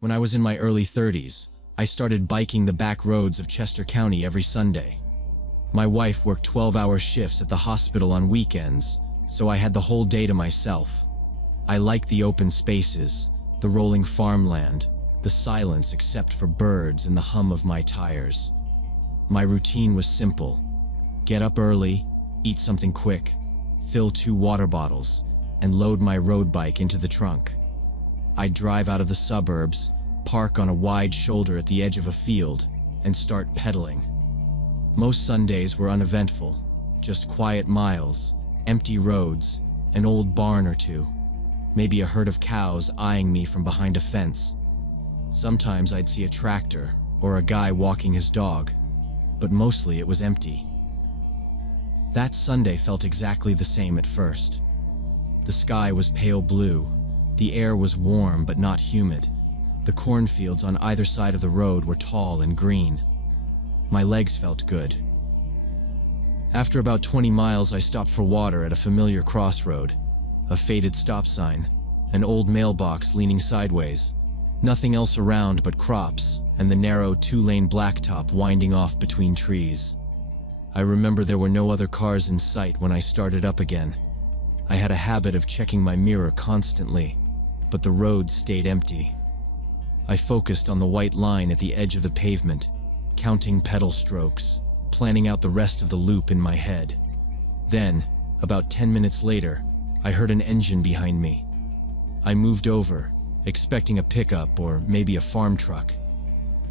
When I was in my early 30s, I started biking the back roads of Chester County every Sunday. My wife worked 12-hour shifts at the hospital on weekends, so I had the whole day to myself. I liked the open spaces, the rolling farmland, the silence except for birds and the hum of my tires. My routine was simple. Get up early, eat something quick, fill 2 water bottles, and load my road bike into the trunk. I'd drive out of the suburbs, park on a wide shoulder at the edge of a field, and start pedaling. Most Sundays were uneventful, just quiet miles, empty roads, an old barn or two, maybe a herd of cows eyeing me from behind a fence. Sometimes I'd see a tractor or a guy walking his dog, but mostly it was empty. That Sunday felt exactly the same at first. The sky was pale blue, the air was warm but not humid. The cornfields on either side of the road were tall and green. My legs felt good. After about 20 miles, I stopped for water at a familiar crossroad, a faded stop sign, an old mailbox leaning sideways, nothing else around but crops and the narrow 2-lane blacktop winding off between trees. I remember there were no other cars in sight when I started up again. I had a habit of checking my mirror constantly, but the road stayed empty. I focused on the white line at the edge of the pavement, counting pedal strokes, planning out the rest of the loop in my head. Then, about 10 minutes later, I heard an engine behind me. I moved over, expecting a pickup or maybe a farm truck.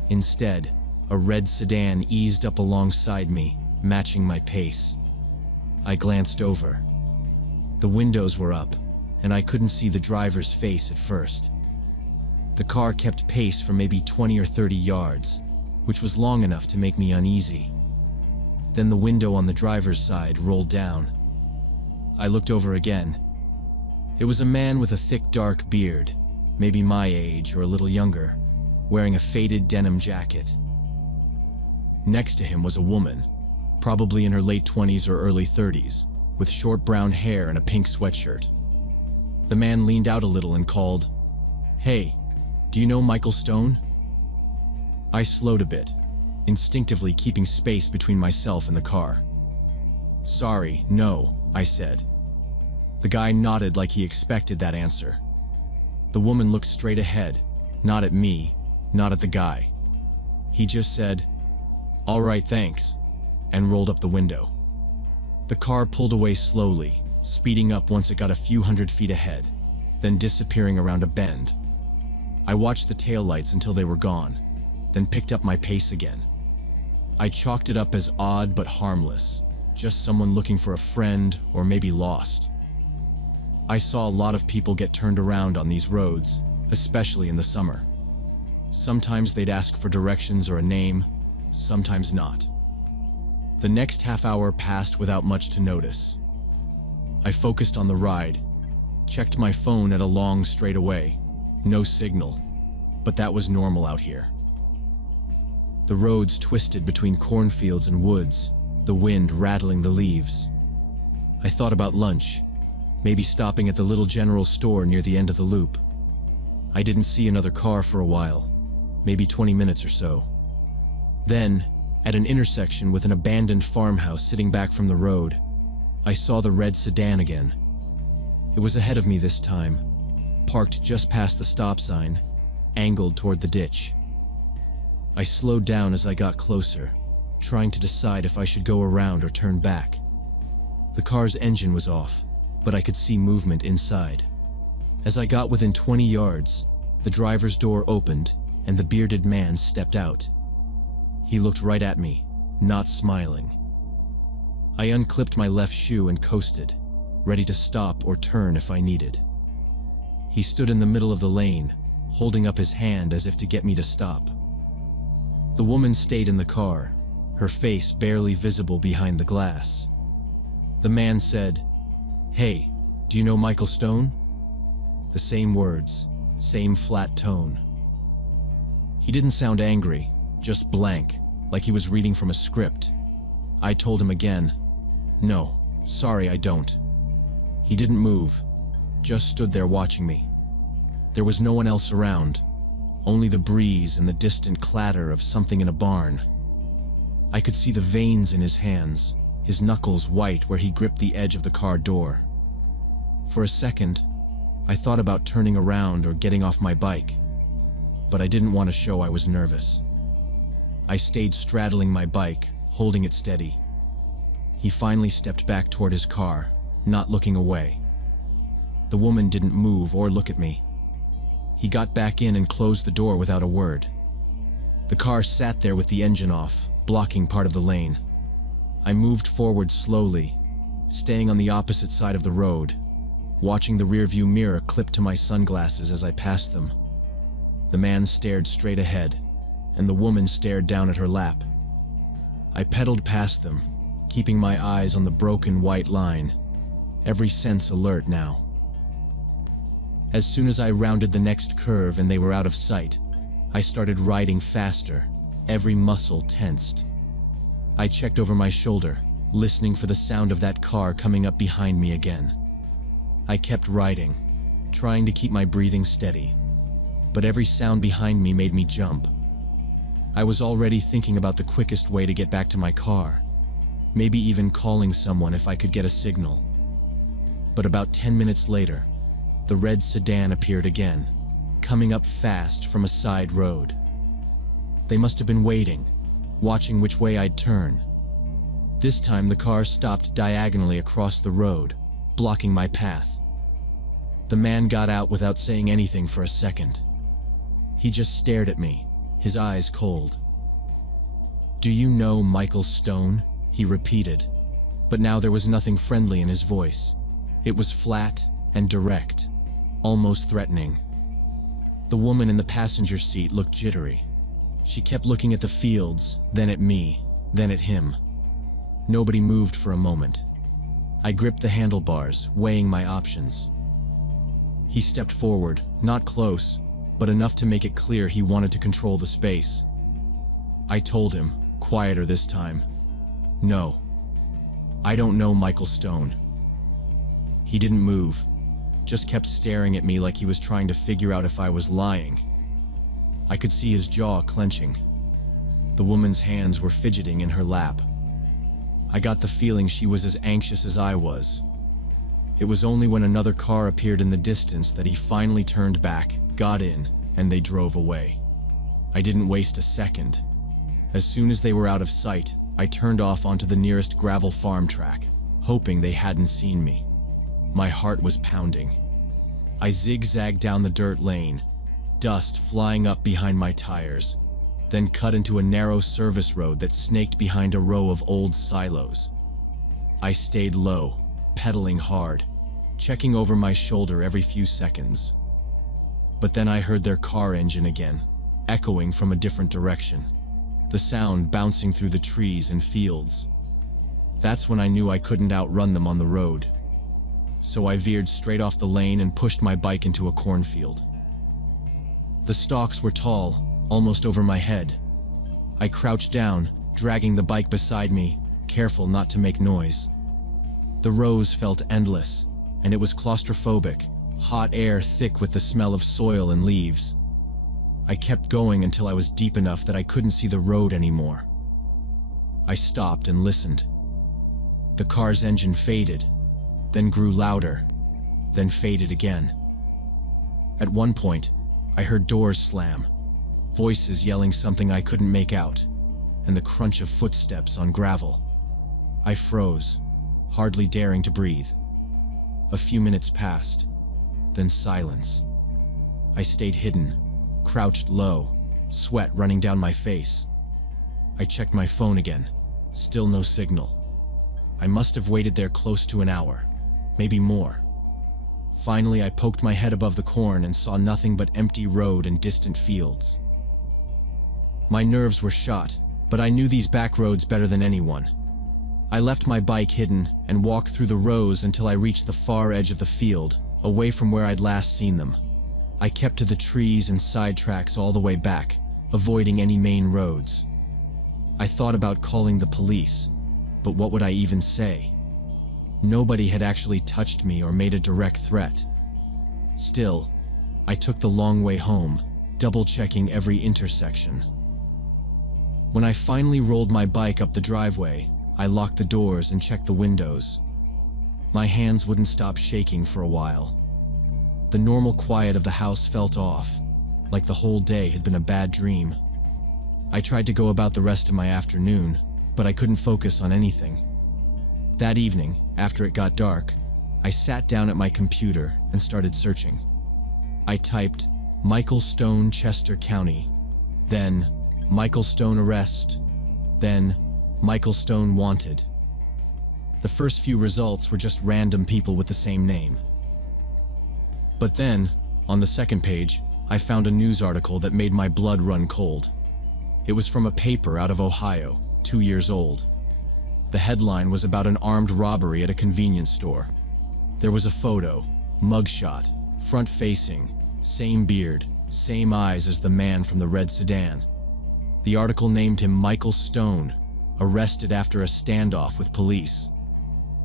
Instead, a red sedan eased up alongside me, matching my pace. I glanced over. The windows were up, and I couldn't see the driver's face at first. The car kept pace for maybe 20 or 30 yards, which was long enough to make me uneasy. Then the window on the driver's side rolled down. I looked over again. It was a man with a thick dark beard, maybe my age or a little younger, wearing a faded denim jacket. Next to him was a woman, probably in her late 20s or early 30s, with short brown hair and a pink sweatshirt. The man leaned out a little and called, "Hey, do you know Michael Stone?" I slowed a bit, instinctively keeping space between myself and the car. "Sorry, no," I said. The guy nodded like he expected that answer. The woman looked straight ahead, not at me, not at the guy. He just said, "All right, thanks," and rolled up the window. The car pulled away slowly, speeding up once it got a few hundred feet ahead, then disappearing around a bend. I watched the taillights until they were gone, then picked up my pace again. I chalked it up as odd but harmless, just someone looking for a friend or maybe lost. I saw a lot of people get turned around on these roads, especially in the summer. Sometimes they'd ask for directions or a name, sometimes not. The next half hour passed without much to notice. I focused on the ride, checked my phone at a long straightaway. No signal, but that was normal out here. The roads twisted between cornfields and woods, the wind rattling the leaves. I thought about lunch, maybe stopping at the little general store near the end of the loop. I didn't see another car for a while, maybe 20 minutes or so. Then, at an intersection with an abandoned farmhouse sitting back from the road, I saw the red sedan again. It was ahead of me this time, parked just past the stop sign, angled toward the ditch. I slowed down as I got closer, trying to decide if I should go around or turn back. The car's engine was off, but I could see movement inside. As I got within 20 yards, the driver's door opened and the bearded man stepped out. He looked right at me, not smiling. I unclipped my left shoe and coasted, ready to stop or turn if I needed. He stood in the middle of the lane, holding up his hand as if to get me to stop. The woman stayed in the car, her face barely visible behind the glass. The man said, "Hey, do you know Michael Stone?" The same words, same flat tone. He didn't sound angry, just blank, like he was reading from a script. I told him again, "No, sorry, I don't." He didn't move, just stood there watching me. There was no one else around, only the breeze and the distant clatter of something in a barn. I could see the veins in his hands, his knuckles white where he gripped the edge of the car door. For a second, I thought about turning around or getting off my bike, but I didn't want to show I was nervous. I stayed straddling my bike, holding it steady. He finally stepped back toward his car, not looking away. The woman didn't move or look at me. He got back in and closed the door without a word. The car sat there with the engine off, blocking part of the lane. I moved forward slowly, staying on the opposite side of the road, watching the rearview mirror clip to my sunglasses as I passed them. The man stared straight ahead, and the woman stared down at her lap. I pedaled past them, keeping my eyes on the broken white line, every sense alert now. As soon as I rounded the next curve and they were out of sight, I started riding faster, every muscle tensed. I checked over my shoulder, listening for the sound of that car coming up behind me again. I kept riding, trying to keep my breathing steady, but every sound behind me made me jump. I was already thinking about the quickest way to get back to my car, maybe even calling someone if I could get a signal. But about 10 minutes later, the red sedan appeared again, coming up fast from a side road. They must have been waiting, watching which way I'd turn. This time the car stopped diagonally across the road, blocking my path. The man got out without saying anything for a second. He just stared at me, his eyes cold. "Do you know Michael Stone?" he repeated, but now there was nothing friendly in his voice. It was flat and direct, almost threatening. The woman in the passenger seat looked jittery. She kept looking at the fields, then at me, then at him. Nobody moved for a moment. I gripped the handlebars, weighing my options. He stepped forward, not close, but enough to make it clear he wanted to control the space. I told him, quieter this time, "No, I don't know Michael Stone." He didn't move, just kept staring at me like he was trying to figure out if I was lying. I could see his jaw clenching. The woman's hands were fidgeting in her lap. I got the feeling she was as anxious as I was. It was only when another car appeared in the distance that he finally turned back, got in, and they drove away. I didn't waste a second. As soon as they were out of sight, I turned off onto the nearest gravel farm track, hoping they hadn't seen me. My heart was pounding. I zigzagged down the dirt lane, dust flying up behind my tires, then cut into a narrow service road that snaked behind a row of old silos. I stayed low, pedaling hard, checking over my shoulder every few seconds. But then I heard their car engine again, echoing from a different direction, the sound bouncing through the trees and fields. That's when I knew I couldn't outrun them on the road. So I veered straight off the lane and pushed my bike into a cornfield. The stalks were tall, almost over my head. I crouched down, dragging the bike beside me, careful not to make noise. The rows felt endless, and it was claustrophobic, hot air thick with the smell of soil and leaves. I kept going until I was deep enough that I couldn't see the road anymore. I stopped and listened. The car's engine faded, then grew louder, then faded again. At one point, I heard doors slam, voices yelling something I couldn't make out, and the crunch of footsteps on gravel. I froze, hardly daring to breathe. A few minutes passed, then silence. I stayed hidden, crouched low, sweat running down my face. I checked my phone again, still no signal. I must have waited there close to an hour, maybe more. Finally, I poked my head above the corn and saw nothing but empty road and distant fields. My nerves were shot, but I knew these back roads better than anyone. I left my bike hidden and walked through the rows until I reached the far edge of the field, away from where I'd last seen them. I kept to the trees and side tracks all the way back, avoiding any main roads. I thought about calling the police, but what would I even say? Nobody had actually touched me or made a direct threat. Still, I took the long way home, double-checking every intersection. When I finally rolled my bike up the driveway, I locked the doors and checked the windows. My hands wouldn't stop shaking for a while. The normal quiet of the house felt off, like the whole day had been a bad dream. I tried to go about the rest of my afternoon, but I couldn't focus on anything. That evening, after it got dark, I sat down at my computer and started searching. I typed Michael Stone, Chester County, then Michael Stone arrest, then Michael Stone wanted. The first few results were just random people with the same name. But then, on the second page, I found a news article that made my blood run cold. It was from a paper out of Ohio, 2 years old. The headline was about an armed robbery at a convenience store. There was a photo, mugshot, front-facing, same beard, same eyes as the man from the red sedan. The article named him Michael Stone, arrested after a standoff with police.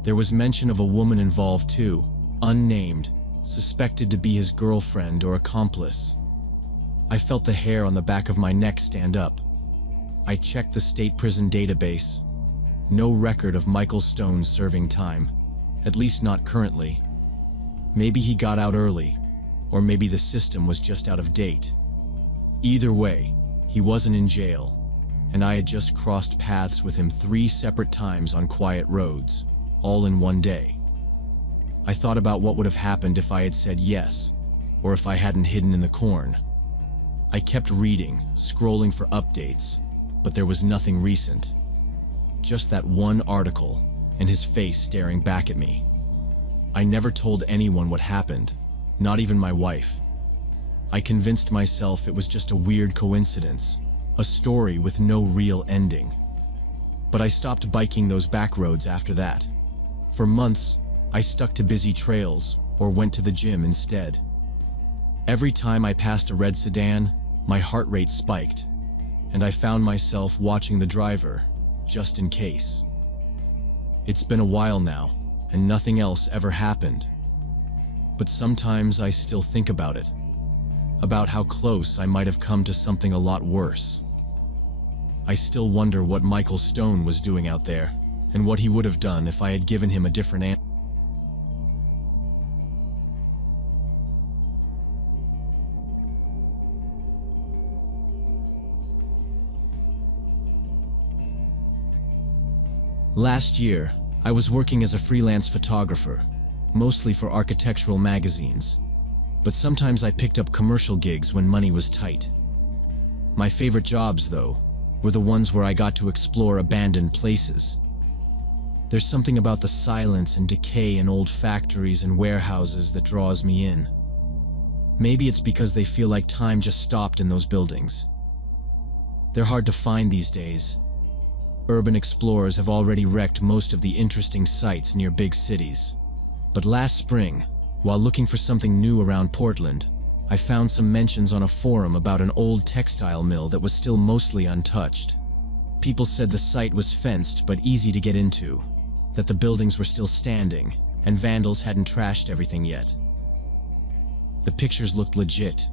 There was mention of a woman involved too, unnamed, suspected to be his girlfriend or accomplice. I felt the hair on the back of my neck stand up. I checked the state prison database. No record of Michael Stone serving time, at least not currently. Maybe he got out early, or maybe the system was just out of date. Either way, he wasn't in jail, and I had just crossed paths with him 3 separate times on quiet roads, all in one day. I thought about what would have happened if I had said yes, or if I hadn't hidden in the corn. I kept reading, scrolling for updates, but there was nothing recent. Just that one article, and his face staring back at me. I never told anyone what happened, not even my wife. I convinced myself it was just a weird coincidence, a story with no real ending. But I stopped biking those back roads after that. For months, I stuck to busy trails or went to the gym instead. Every time I passed a red sedan, my heart rate spiked, and I found myself watching the driver, just in case. It's been a while now, and nothing else ever happened. But sometimes I still think about it, about how close I might have come to something a lot worse. I still wonder what Michael Stone was doing out there, and what he would have done if I had given him a different answer. Last year, I was working as a freelance photographer, mostly for architectural magazines, but sometimes I picked up commercial gigs when money was tight. My favorite jobs, though, were the ones where I got to explore abandoned places. There's something about the silence and decay in old factories and warehouses that draws me in. Maybe it's because they feel like time just stopped in those buildings. They're hard to find these days. Urban explorers have already wrecked most of the interesting sites near big cities. But last spring, while looking for something new around Portland, I found some mentions on a forum about an old textile mill that was still mostly untouched. People said the site was fenced but easy to get into, that the buildings were still standing, and vandals hadn't trashed everything yet. The pictures looked legit.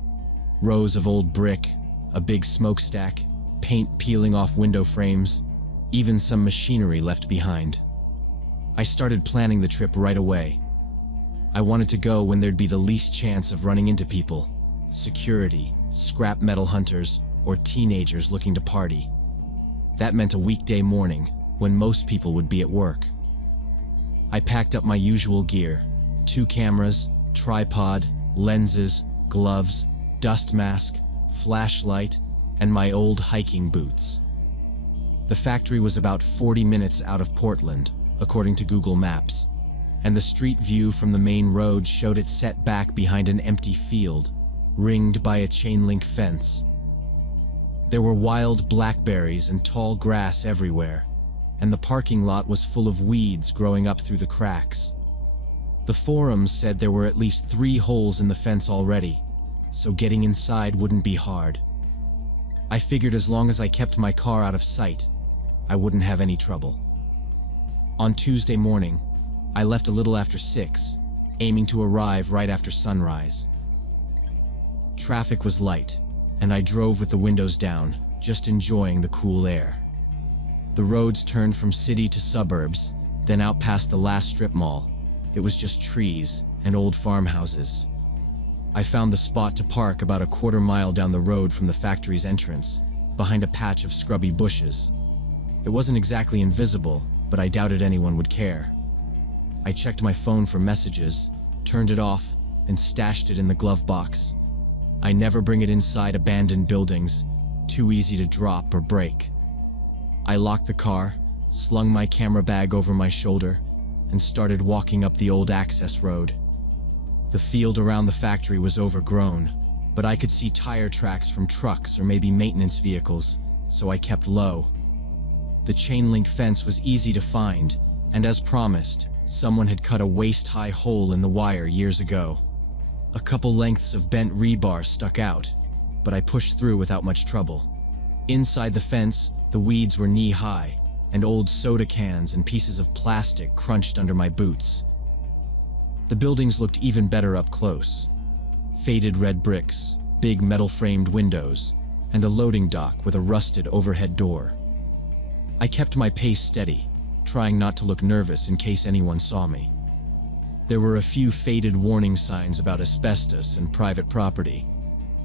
Rows of old brick, a big smokestack, paint peeling off window frames, even some machinery left behind. I started planning the trip right away. I wanted to go when there'd be the least chance of running into people, security, scrap metal hunters, or teenagers looking to party. That meant a weekday morning, when most people would be at work. I packed up my usual gear, 2 cameras, tripod, lenses, gloves, dust mask, flashlight, and my old hiking boots. The factory was about 40 minutes out of Portland, according to Google Maps, and the street view from the main road showed it set back behind an empty field, ringed by a chain-link fence. There were wild blackberries and tall grass everywhere, and the parking lot was full of weeds growing up through the cracks. The forums said there were at least 3 holes in the fence already, so getting inside wouldn't be hard. I figured as long as I kept my car out of sight, I wouldn't have any trouble. On Tuesday morning, I left a little after 6, aiming to arrive right after sunrise. Traffic was light, and I drove with the windows down, just enjoying the cool air. The roads turned from city to suburbs, then out past the last strip mall. It was just trees and old farmhouses. I found the spot to park about a quarter mile down the road from the factory's entrance, behind a patch of scrubby bushes. It wasn't exactly invisible, but I doubted anyone would care. I checked my phone for messages, turned it off, and stashed it in the glove box. I never bring it inside abandoned buildings, too easy to drop or break. I locked the car, slung my camera bag over my shoulder, and started walking up the old access road. The field around the factory was overgrown, but I could see tire tracks from trucks or maybe maintenance vehicles, so I kept low. The chain-link fence was easy to find, and as promised, someone had cut a waist-high hole in the wire years ago. A couple lengths of bent rebar stuck out, but I pushed through without much trouble. Inside the fence, the weeds were knee-high, and old soda cans and pieces of plastic crunched under my boots. The buildings looked even better up close. Faded red bricks, big metal-framed windows, and a loading dock with a rusted overhead door. I kept my pace steady, trying not to look nervous in case anyone saw me. There were a few faded warning signs about asbestos and private property,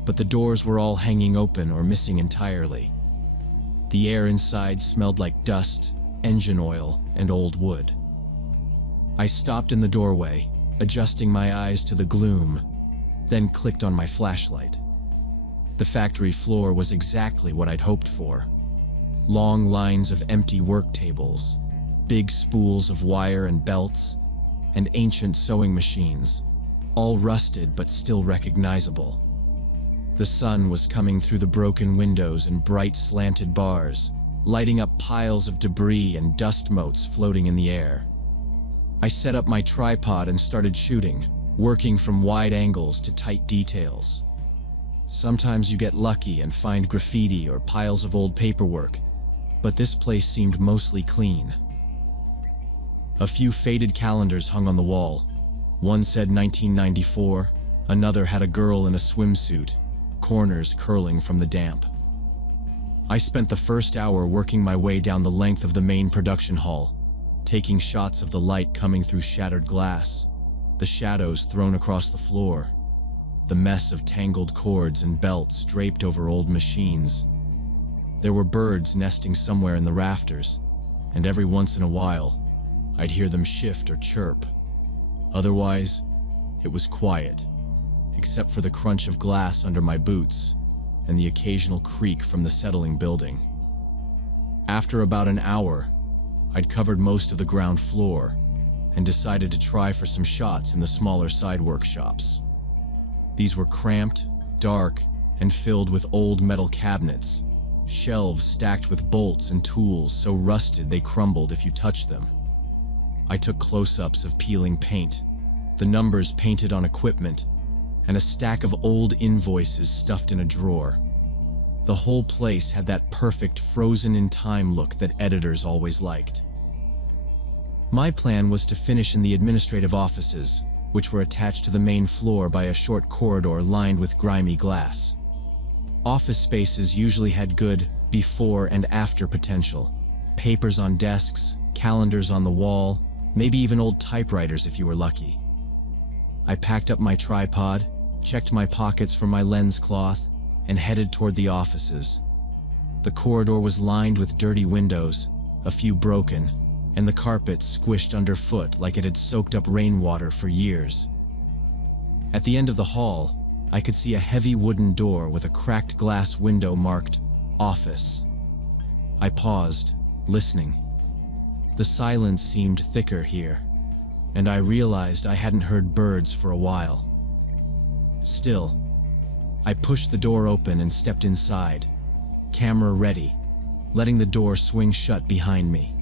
but the doors were all hanging open or missing entirely. The air inside smelled like dust, engine oil, and old wood. I stopped in the doorway, adjusting my eyes to the gloom, then clicked on my flashlight. The factory floor was exactly what I'd hoped for. Long lines of empty work tables, big spools of wire and belts, and ancient sewing machines, all rusted but still recognizable. The sun was coming through the broken windows in bright slanted bars, lighting up piles of debris and dust motes floating in the air. I set up my tripod and started shooting, working from wide angles to tight details. Sometimes you get lucky and find graffiti or piles of old paperwork, but this place seemed mostly clean. A few faded calendars hung on the wall. One said 1994, another had a girl in a swimsuit, corners curling from the damp. I spent the first hour working my way down the length of the main production hall, taking shots of the light coming through shattered glass, the shadows thrown across the floor, the mess of tangled cords and belts draped over old machines. There were birds nesting somewhere in the rafters, and every once in a while, I'd hear them shift or chirp. Otherwise, it was quiet, except for the crunch of glass under my boots and the occasional creak from the settling building. After about an hour, I'd covered most of the ground floor and decided to try for some shots in the smaller side workshops. These were cramped, dark, and filled with old metal cabinets, shelves stacked with bolts and tools so rusted they crumbled if you touched them. I took close-ups of peeling paint, the numbers painted on equipment, and a stack of old invoices stuffed in a drawer. The whole place had that perfect frozen-in-time look that editors always liked. My plan was to finish in the administrative offices, which were attached to the main floor by a short corridor lined with grimy glass. Office spaces usually had good before and after potential. Papers on desks, calendars on the wall, maybe even old typewriters if you were lucky. I packed up my tripod, checked my pockets for my lens cloth, and headed toward the offices. The corridor was lined with dirty windows, a few broken, and the carpet squished underfoot like it had soaked up rainwater for years. At the end of the hall, I could see a heavy wooden door with a cracked glass window marked "Office." I paused, listening. The silence seemed thicker here, and I realized I hadn't heard birds for a while. Still, I pushed the door open and stepped inside, camera ready, letting the door swing shut behind me.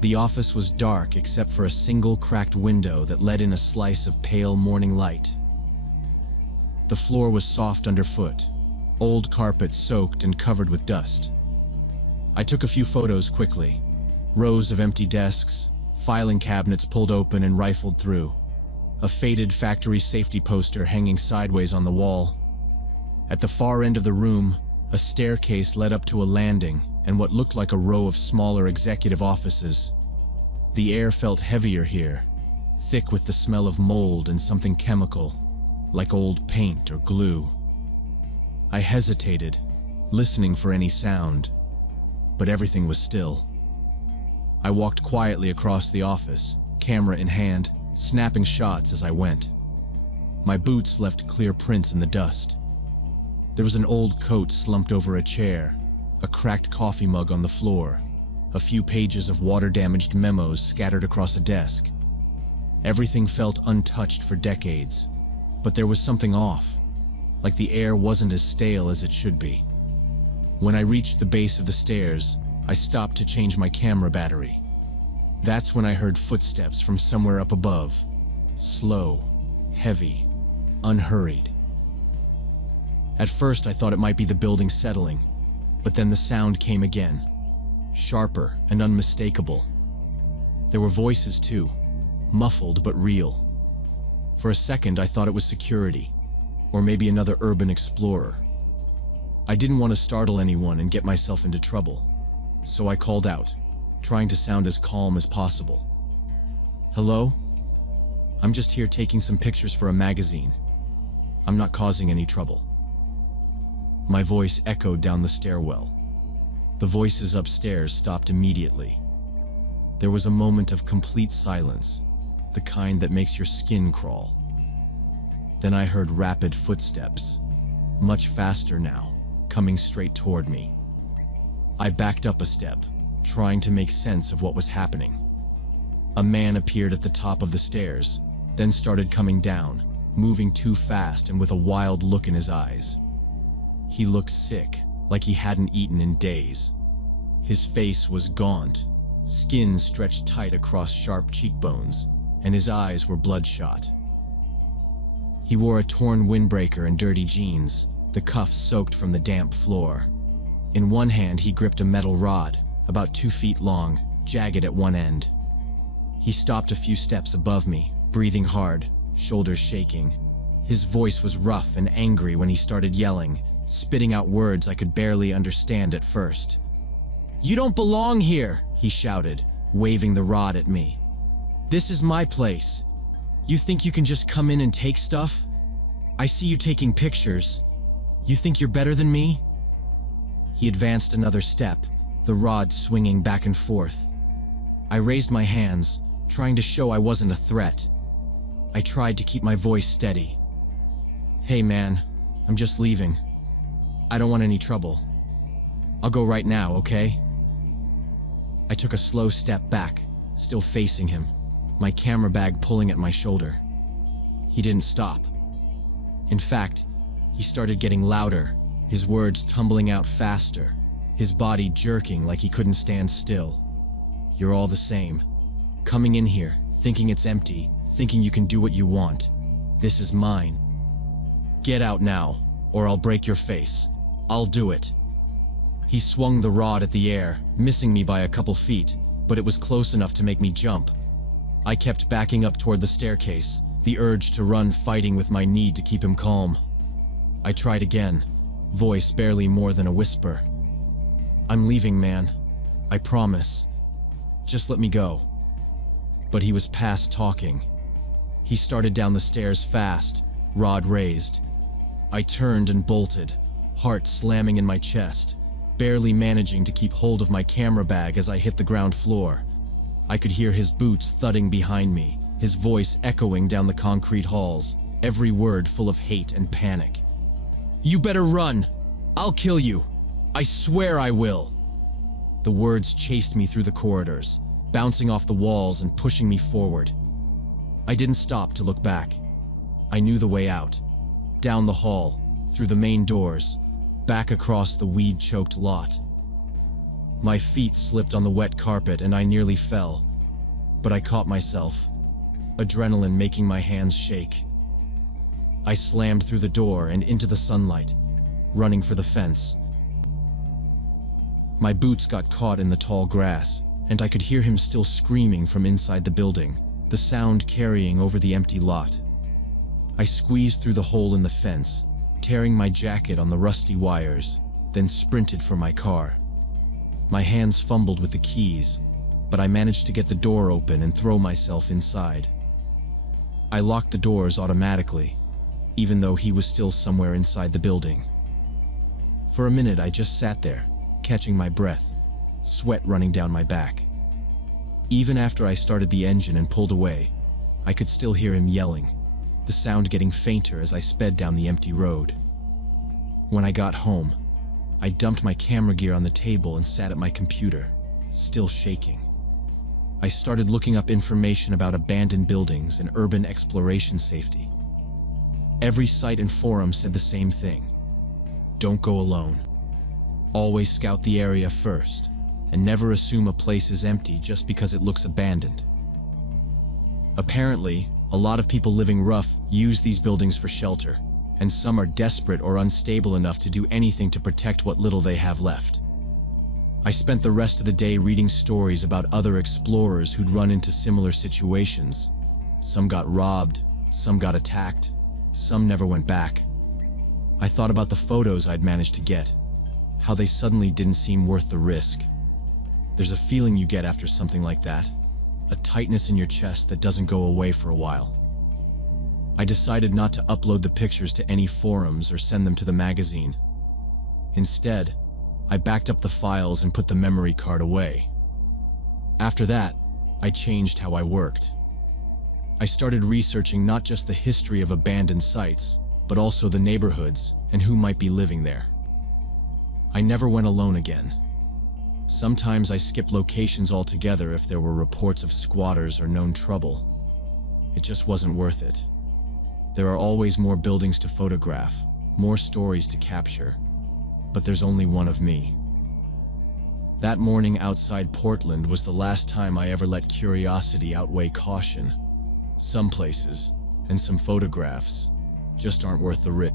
The office was dark except for a single cracked window that let in a slice of pale morning light. The floor was soft underfoot, old carpet soaked and covered with dust. I took a few photos quickly. Rows of empty desks, filing cabinets pulled open and rifled through, a faded factory safety poster hanging sideways on the wall. At the far end of the room, a staircase led up to a landing and what looked like a row of smaller executive offices. The air felt heavier here, thick with the smell of mold and something chemical, like old paint or glue. I hesitated, listening for any sound, but everything was still. I walked quietly across the office, camera in hand, snapping shots as I went. My boots left clear prints in the dust. There was an old coat slumped over a chair, a cracked coffee mug on the floor, a few pages of water-damaged memos scattered across a desk. Everything felt untouched for decades, but there was something off, like the air wasn't as stale as it should be. When I reached the base of the stairs, I stopped to change my camera battery. That's when I heard footsteps from somewhere up above, slow, heavy, unhurried. At first I thought it might be the building settling, but then the sound came again, sharper and unmistakable. There were voices too, muffled but real. For a second I thought it was security, or maybe another urban explorer. I didn't want to startle anyone and get myself into trouble, so I called out, trying to sound as calm as possible. "Hello? I'm just here taking some pictures for a magazine. I'm not causing any trouble." My voice echoed down the stairwell. The voices upstairs stopped immediately. There was a moment of complete silence, the kind that makes your skin crawl. Then I heard rapid footsteps, much faster now, coming straight toward me. I backed up a step, trying to make sense of what was happening. A man appeared at the top of the stairs, then started coming down, moving too fast and with a wild look in his eyes. He looked sick, like he hadn't eaten in days. His face was gaunt, skin stretched tight across sharp cheekbones, and his eyes were bloodshot. He wore a torn windbreaker and dirty jeans, the cuffs soaked from the damp floor. In one hand he gripped a metal rod, about 2 feet long, jagged at one end. He stopped a few steps above me, breathing hard, shoulders shaking. His voice was rough and angry when he started yelling, spitting out words I could barely understand at first. "You don't belong here," he shouted, waving the rod at me. "This is my place. You think you can just come in and take stuff? I see you taking pictures. You think you're better than me?" He advanced another step, the rod swinging back and forth. I raised my hands, trying to show I wasn't a threat. I tried to keep my voice steady. "Hey man, I'm just leaving. I don't want any trouble. I'll go right now, okay?" I took a slow step back, still facing him, my camera bag pulling at my shoulder. He didn't stop. In fact, he started getting louder, his words tumbling out faster, his body jerking like he couldn't stand still. "You're all the same. Coming in here, thinking it's empty, thinking you can do what you want. This is mine. Get out now, or I'll break your face. I'll do it." He swung the rod at the air, missing me by a couple feet, but it was close enough to make me jump. I kept backing up toward the staircase, the urge to run fighting with my need to keep him calm. I tried again, voice barely more than a whisper. "I'm leaving, man. I promise. Just let me go." But he was past talking. He started down the stairs fast, rod raised. I turned and bolted, heart slamming in my chest, barely managing to keep hold of my camera bag as I hit the ground floor. I could hear his boots thudding behind me, his voice echoing down the concrete halls, every word full of hate and panic. "You better run! I'll kill you! I swear I will!" The words chased me through the corridors, bouncing off the walls and pushing me forward. I didn't stop to look back. I knew the way out. Down the hall, through the main doors, back across the weed-choked lot. My feet slipped on the wet carpet and I nearly fell, but I caught myself, adrenaline making my hands shake. I slammed through the door and into the sunlight, running for the fence. My boots got caught in the tall grass, and I could hear him still screaming from inside the building, the sound carrying over the empty lot. I squeezed through the hole in the fence, tearing my jacket on the rusty wires, then sprinted for my car. My hands fumbled with the keys, but I managed to get the door open and throw myself inside. I locked the doors automatically, even though he was still somewhere inside the building. For a minute, I just sat there, catching my breath, sweat running down my back. Even after I started the engine and pulled away, I could still hear him yelling, the sound getting fainter as I sped down the empty road. When I got home, I dumped my camera gear on the table and sat at my computer, still shaking. I started looking up information about abandoned buildings and urban exploration safety. Every site and forum said the same thing. Don't go alone. Always scout the area first, and never assume a place is empty just because it looks abandoned. Apparently, a lot of people living rough use these buildings for shelter, and some are desperate or unstable enough to do anything to protect what little they have left. I spent the rest of the day reading stories about other explorers who'd run into similar situations. Some got robbed, some got attacked, some never went back. I thought about the photos I'd managed to get, how they suddenly didn't seem worth the risk. There's a feeling you get after something like that, a tightness in your chest that doesn't go away for a while. I decided not to upload the pictures to any forums or send them to the magazine. Instead, I backed up the files and put the memory card away. After that, I changed how I worked. I started researching not just the history of abandoned sites, but also the neighborhoods and who might be living there. I never went alone again. Sometimes I skipped locations altogether if there were reports of squatters or known trouble. It just wasn't worth it. There are always more buildings to photograph, more stories to capture, but there's only one of me. That morning outside Portland was the last time I ever let curiosity outweigh caution. Some places, and some photographs, just aren't worth the risk.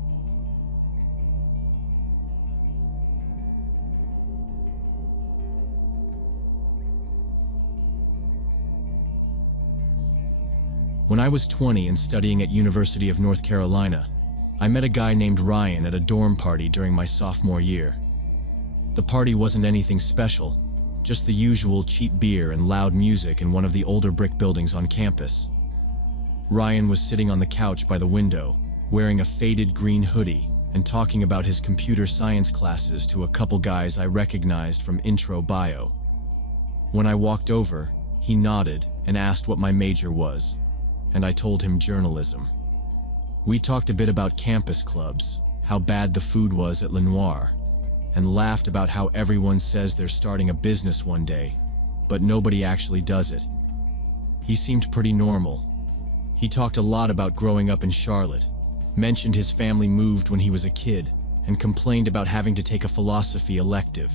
When I was 20 and studying at University of North Carolina, I met a guy named Ryan at a dorm party during my sophomore year. The party wasn't anything special, just the usual cheap beer and loud music in one of the older brick buildings on campus. Ryan was sitting on the couch by the window, wearing a faded green hoodie and talking about his computer science classes to a couple guys I recognized from intro bio. When I walked over, he nodded and asked what my major was, and I told him journalism. We talked a bit about campus clubs, how bad the food was at Lenoir, and laughed about how everyone says they're starting a business one day, but nobody actually does it. He seemed pretty normal. He talked a lot about growing up in Charlotte, mentioned his family moved when he was a kid, and complained about having to take a philosophy elective.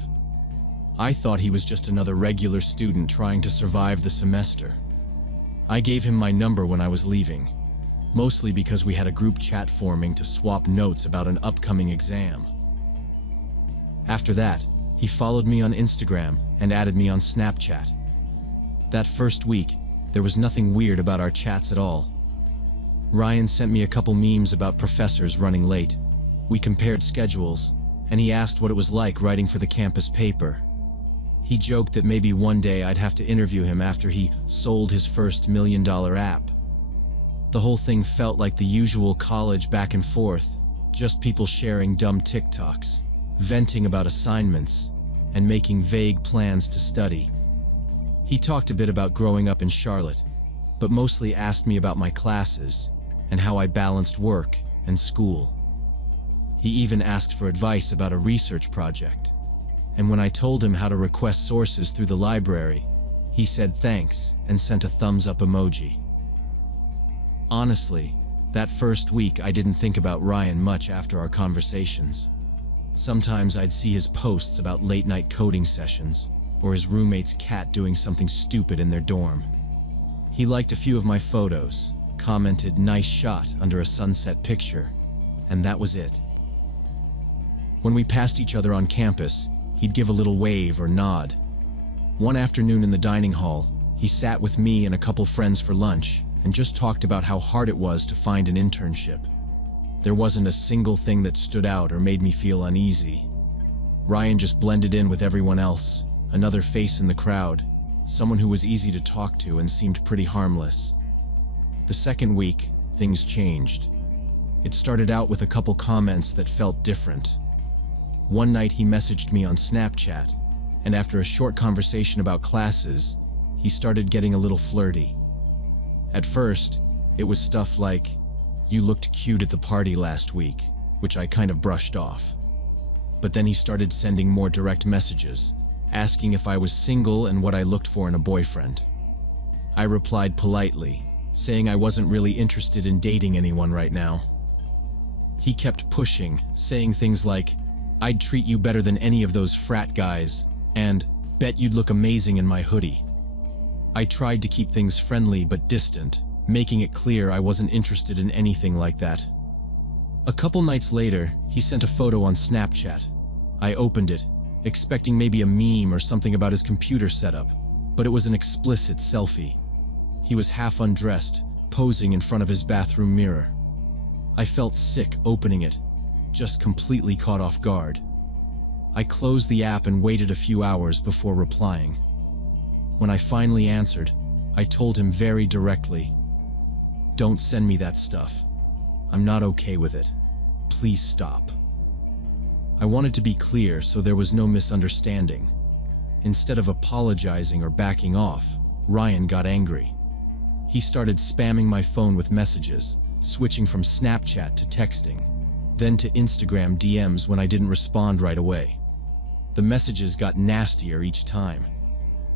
I thought he was just another regular student trying to survive the semester. I gave him my number when I was leaving, mostly because we had a group chat forming to swap notes about an upcoming exam. After that, he followed me on Instagram and added me on Snapchat. That first week, there was nothing weird about our chats at all. Ryan sent me a couple memes about professors running late. We compared schedules, and he asked what it was like writing for the campus paper. He joked that maybe one day I'd have to interview him after he sold his first $1 million app. The whole thing felt like the usual college back and forth, just people sharing dumb TikToks, venting about assignments, and making vague plans to study. He talked a bit about growing up in Charlotte, but mostly asked me about my classes and how I balanced work and school. He even asked for advice about a research project, and when I told him how to request sources through the library, he said thanks and sent a thumbs up emoji. Honestly, that first week I didn't think about Ryan much after our conversations. Sometimes I'd see his posts about late-night coding sessions, or his roommate's cat doing something stupid in their dorm. He liked a few of my photos, commented "nice shot" under a sunset picture, and that was it. When we passed each other on campus, he'd give a little wave or nod. One afternoon in the dining hall, he sat with me and a couple friends for lunch and just talked about how hard it was to find an internship. There wasn't a single thing that stood out or made me feel uneasy. Ryan just blended in with everyone else, another face in the crowd, someone who was easy to talk to and seemed pretty harmless. The second week, things changed. It started out with a couple comments that felt different. One night he messaged me on Snapchat, and after a short conversation about classes, he started getting a little flirty. At first, it was stuff like, "You looked cute at the party last week," which I kind of brushed off. But then he started sending more direct messages, asking if I was single and what I looked for in a boyfriend. I replied politely, saying I wasn't really interested in dating anyone right now. He kept pushing, saying things like, "I'd treat you better than any of those frat guys," and "Bet you'd look amazing in my hoodie." I tried to keep things friendly but distant, making it clear I wasn't interested in anything like that. A couple nights later, he sent a photo on Snapchat. I opened it, expecting maybe a meme or something about his computer setup, but it was an explicit selfie. He was half undressed, posing in front of his bathroom mirror. I felt sick opening it, just completely caught off guard. I closed the app and waited a few hours before replying. When I finally answered, I told him very directly, "Don't send me that stuff. I'm not okay with it. Please stop." I wanted to be clear so there was no misunderstanding. Instead of apologizing or backing off, Ryan got angry. He started spamming my phone with messages, switching from Snapchat to texting, then to Instagram DMs when I didn't respond right away. The messages got nastier each time.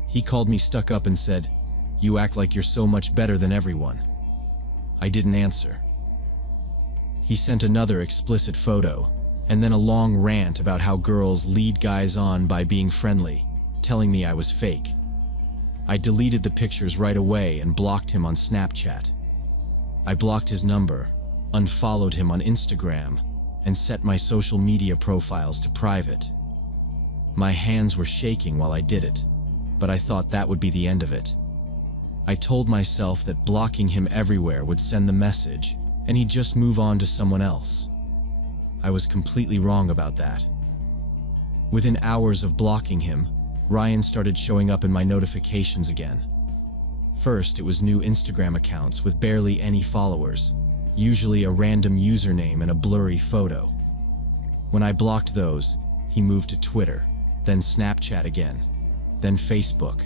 He called me stuck up and said, "You act like you're so much better than everyone." I didn't answer. He sent another explicit photo, and then a long rant about how girls lead guys on by being friendly, telling me I was fake. I deleted the pictures right away and blocked him on Snapchat. I blocked his number, unfollowed him on Instagram, and set my social media profiles to private. My hands were shaking while I did it, but I thought that would be the end of it. I told myself that blocking him everywhere would send the message, and he'd just move on to someone else. I was completely wrong about that. Within hours of blocking him, Ryan started showing up in my notifications again. First, it was new Instagram accounts with barely any followers, usually a random username and a blurry photo. When I blocked those, he moved to Twitter, then Snapchat again, then Facebook.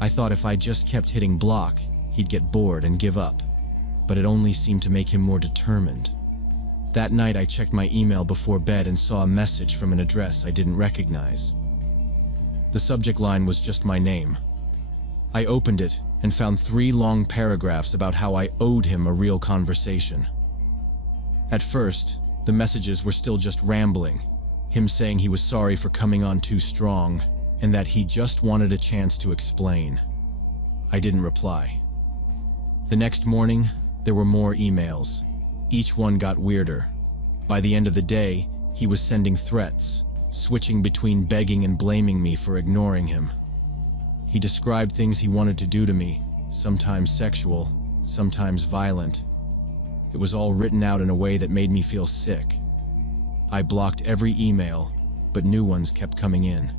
I thought if I just kept hitting block, he'd get bored and give up, but it only seemed to make him more determined. That night I checked my email before bed and saw a message from an address I didn't recognize. The subject line was just my name. I opened it and found 3 long paragraphs about how I owed him a real conversation. At first, the messages were still just rambling, him saying he was sorry for coming on too strong, and that he just wanted a chance to explain. I didn't reply. The next morning, there were more emails. Each one got weirder. By the end of the day, he was sending threats, switching between begging and blaming me for ignoring him. He described things he wanted to do to me, sometimes sexual, sometimes violent. It was all written out in a way that made me feel sick. I blocked every email, but new ones kept coming in.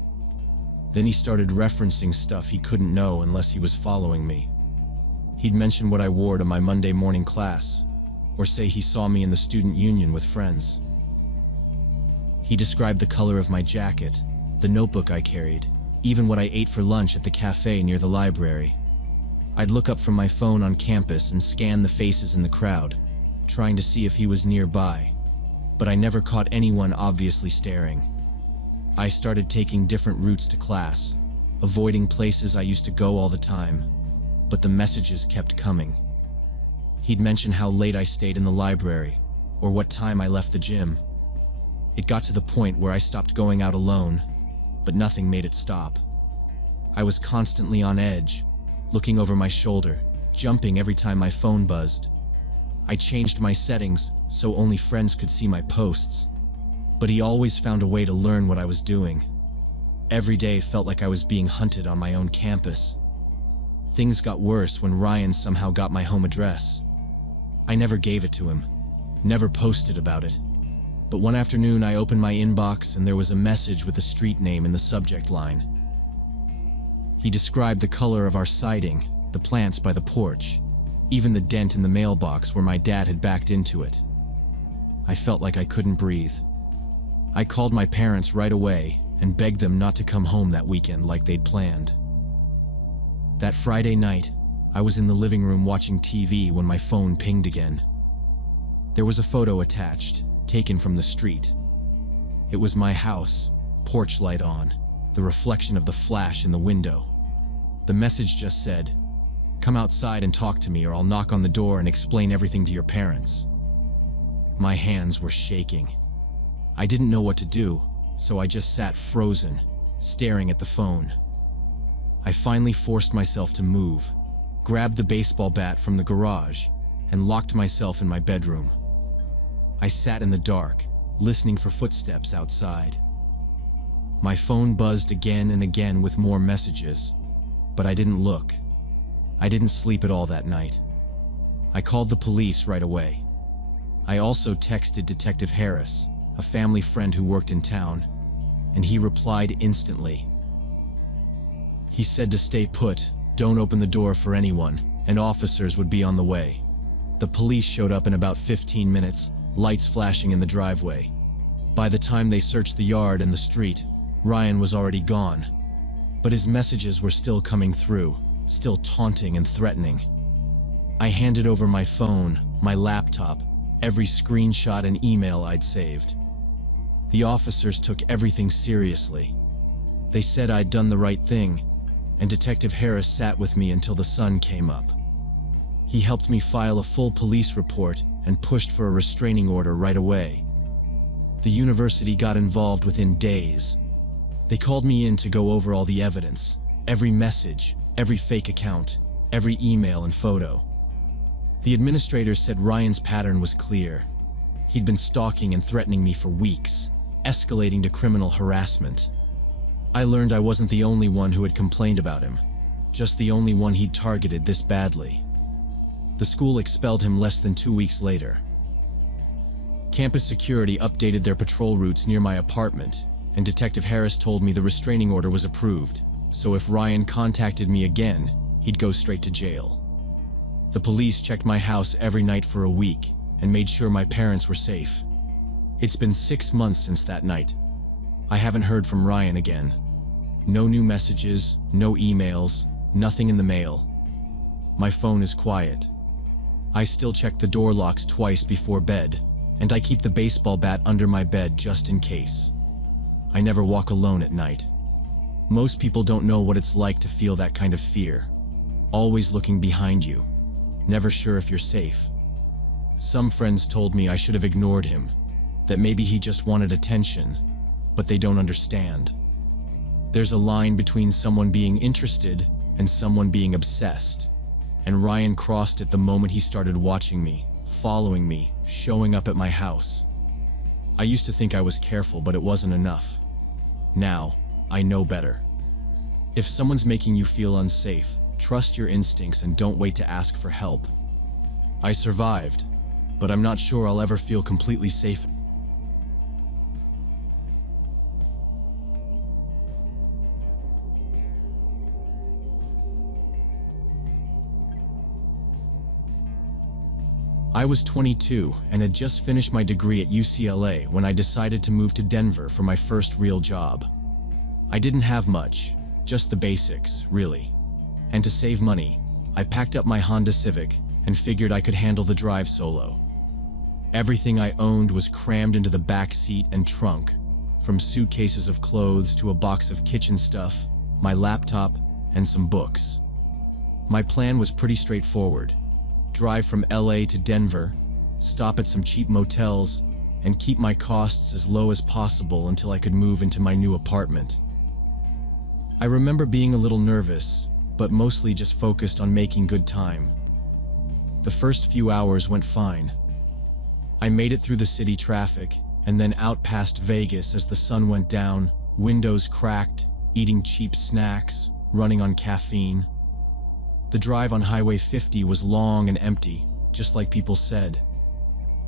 Then he started referencing stuff he couldn't know unless he was following me. He'd mention what I wore to my Monday morning class, or say he saw me in the student union with friends. He described the color of my jacket, the notebook I carried, even what I ate for lunch at the cafe near the library. I'd look up from my phone on campus and scan the faces in the crowd, trying to see if he was nearby, but I never caught anyone obviously staring. I started taking different routes to class, avoiding places I used to go all the time, but the messages kept coming. He'd mention how late I stayed in the library, or what time I left the gym. It got to the point where I stopped going out alone, but nothing made it stop. I was constantly on edge, looking over my shoulder, jumping every time my phone buzzed. I changed my settings so only friends could see my posts, but he always found a way to learn what I was doing. Every day felt like I was being hunted on my own campus. Things got worse when Ryan somehow got my home address. I never gave it to him. never posted about it. But one afternoon I opened my inbox and there was a message with a street name in the subject line. He described the color of our siding, the plants by the porch, even the dent in the mailbox where my dad had backed into it. I felt like I couldn't breathe. I called my parents right away and begged them not to come home that weekend like they'd planned. That Friday night, I was in the living room watching TV when my phone pinged again. There was a photo attached, taken from the street. It was my house, porch light on, the reflection of the flash in the window. The message just said, "Come outside and talk to me or I'll knock on the door and explain everything to your parents." My hands were shaking. I didn't know what to do, so I just sat frozen, staring at the phone. I finally forced myself to move, grabbed the baseball bat from the garage, and locked myself in my bedroom. I sat in the dark, listening for footsteps outside. My phone buzzed again and again with more messages, but I didn't look. I didn't sleep at all that night. I called the police right away. I also texted Detective Harris, a family friend who worked in town, and he replied instantly. He said to stay put, don't open the door for anyone, and officers would be on the way. The police showed up in about 15 minutes, lights flashing in the driveway. By the time they searched the yard and the street, Ryan was already gone. But his messages were still coming through, still taunting and threatening. I handed over my phone, my laptop, every screenshot and email I'd saved. The officers took everything seriously. They said I'd done the right thing, and Detective Harris sat with me until the sun came up. He helped me file a full police report and pushed for a restraining order right away. The university got involved within days. They called me in to go over all the evidence, every message, every fake account, every email and photo. The administrators said Ryan's pattern was clear. He'd been stalking and threatening me for weeks, escalating to criminal harassment. I learned I wasn't the only one who had complained about him, just the only one he'd targeted this badly. The school expelled him less than 2 weeks later. Campus security updated their patrol routes near my apartment, and Detective Harris told me the restraining order was approved, so if Ryan contacted me again, he'd go straight to jail. The police checked my house every night for a week and made sure my parents were safe. It's been 6 months since that night. I haven't heard from Ryan again. No new messages, no emails, nothing in the mail. My phone is quiet. I still check the door locks twice before bed, and I keep the baseball bat under my bed just in case. I never walk alone at night. Most people don't know what it's like to feel that kind of fear. Always looking behind you, never sure if you're safe. Some friends told me I should have ignored him, that maybe he just wanted attention, but they don't understand. There's a line between someone being interested and someone being obsessed, and Ryan crossed it the moment he started watching me, following me, showing up at my house. I used to think I was careful, but it wasn't enough. Now, I know better. If someone's making you feel unsafe, trust your instincts and don't wait to ask for help. I survived, but I'm not sure I'll ever feel completely safe. I was 22 and had just finished my degree at UCLA when I decided to move to Denver for my first real job. I didn't have much, just the basics, really. And to save money, I packed up my Honda Civic and figured I could handle the drive solo. Everything I owned was crammed into the back seat and trunk, from suitcases of clothes to a box of kitchen stuff, my laptop, and some books. My plan was pretty straightforward. Drive from LA to Denver, stop at some cheap motels, and keep my costs as low as possible until I could move into my new apartment. I remember being a little nervous, but mostly just focused on making good time. The first few hours went fine. I made it through the city traffic, and then out past Vegas as the sun went down, windows cracked, eating cheap snacks, running on caffeine. The drive on Highway 50 was long and empty, just like people said.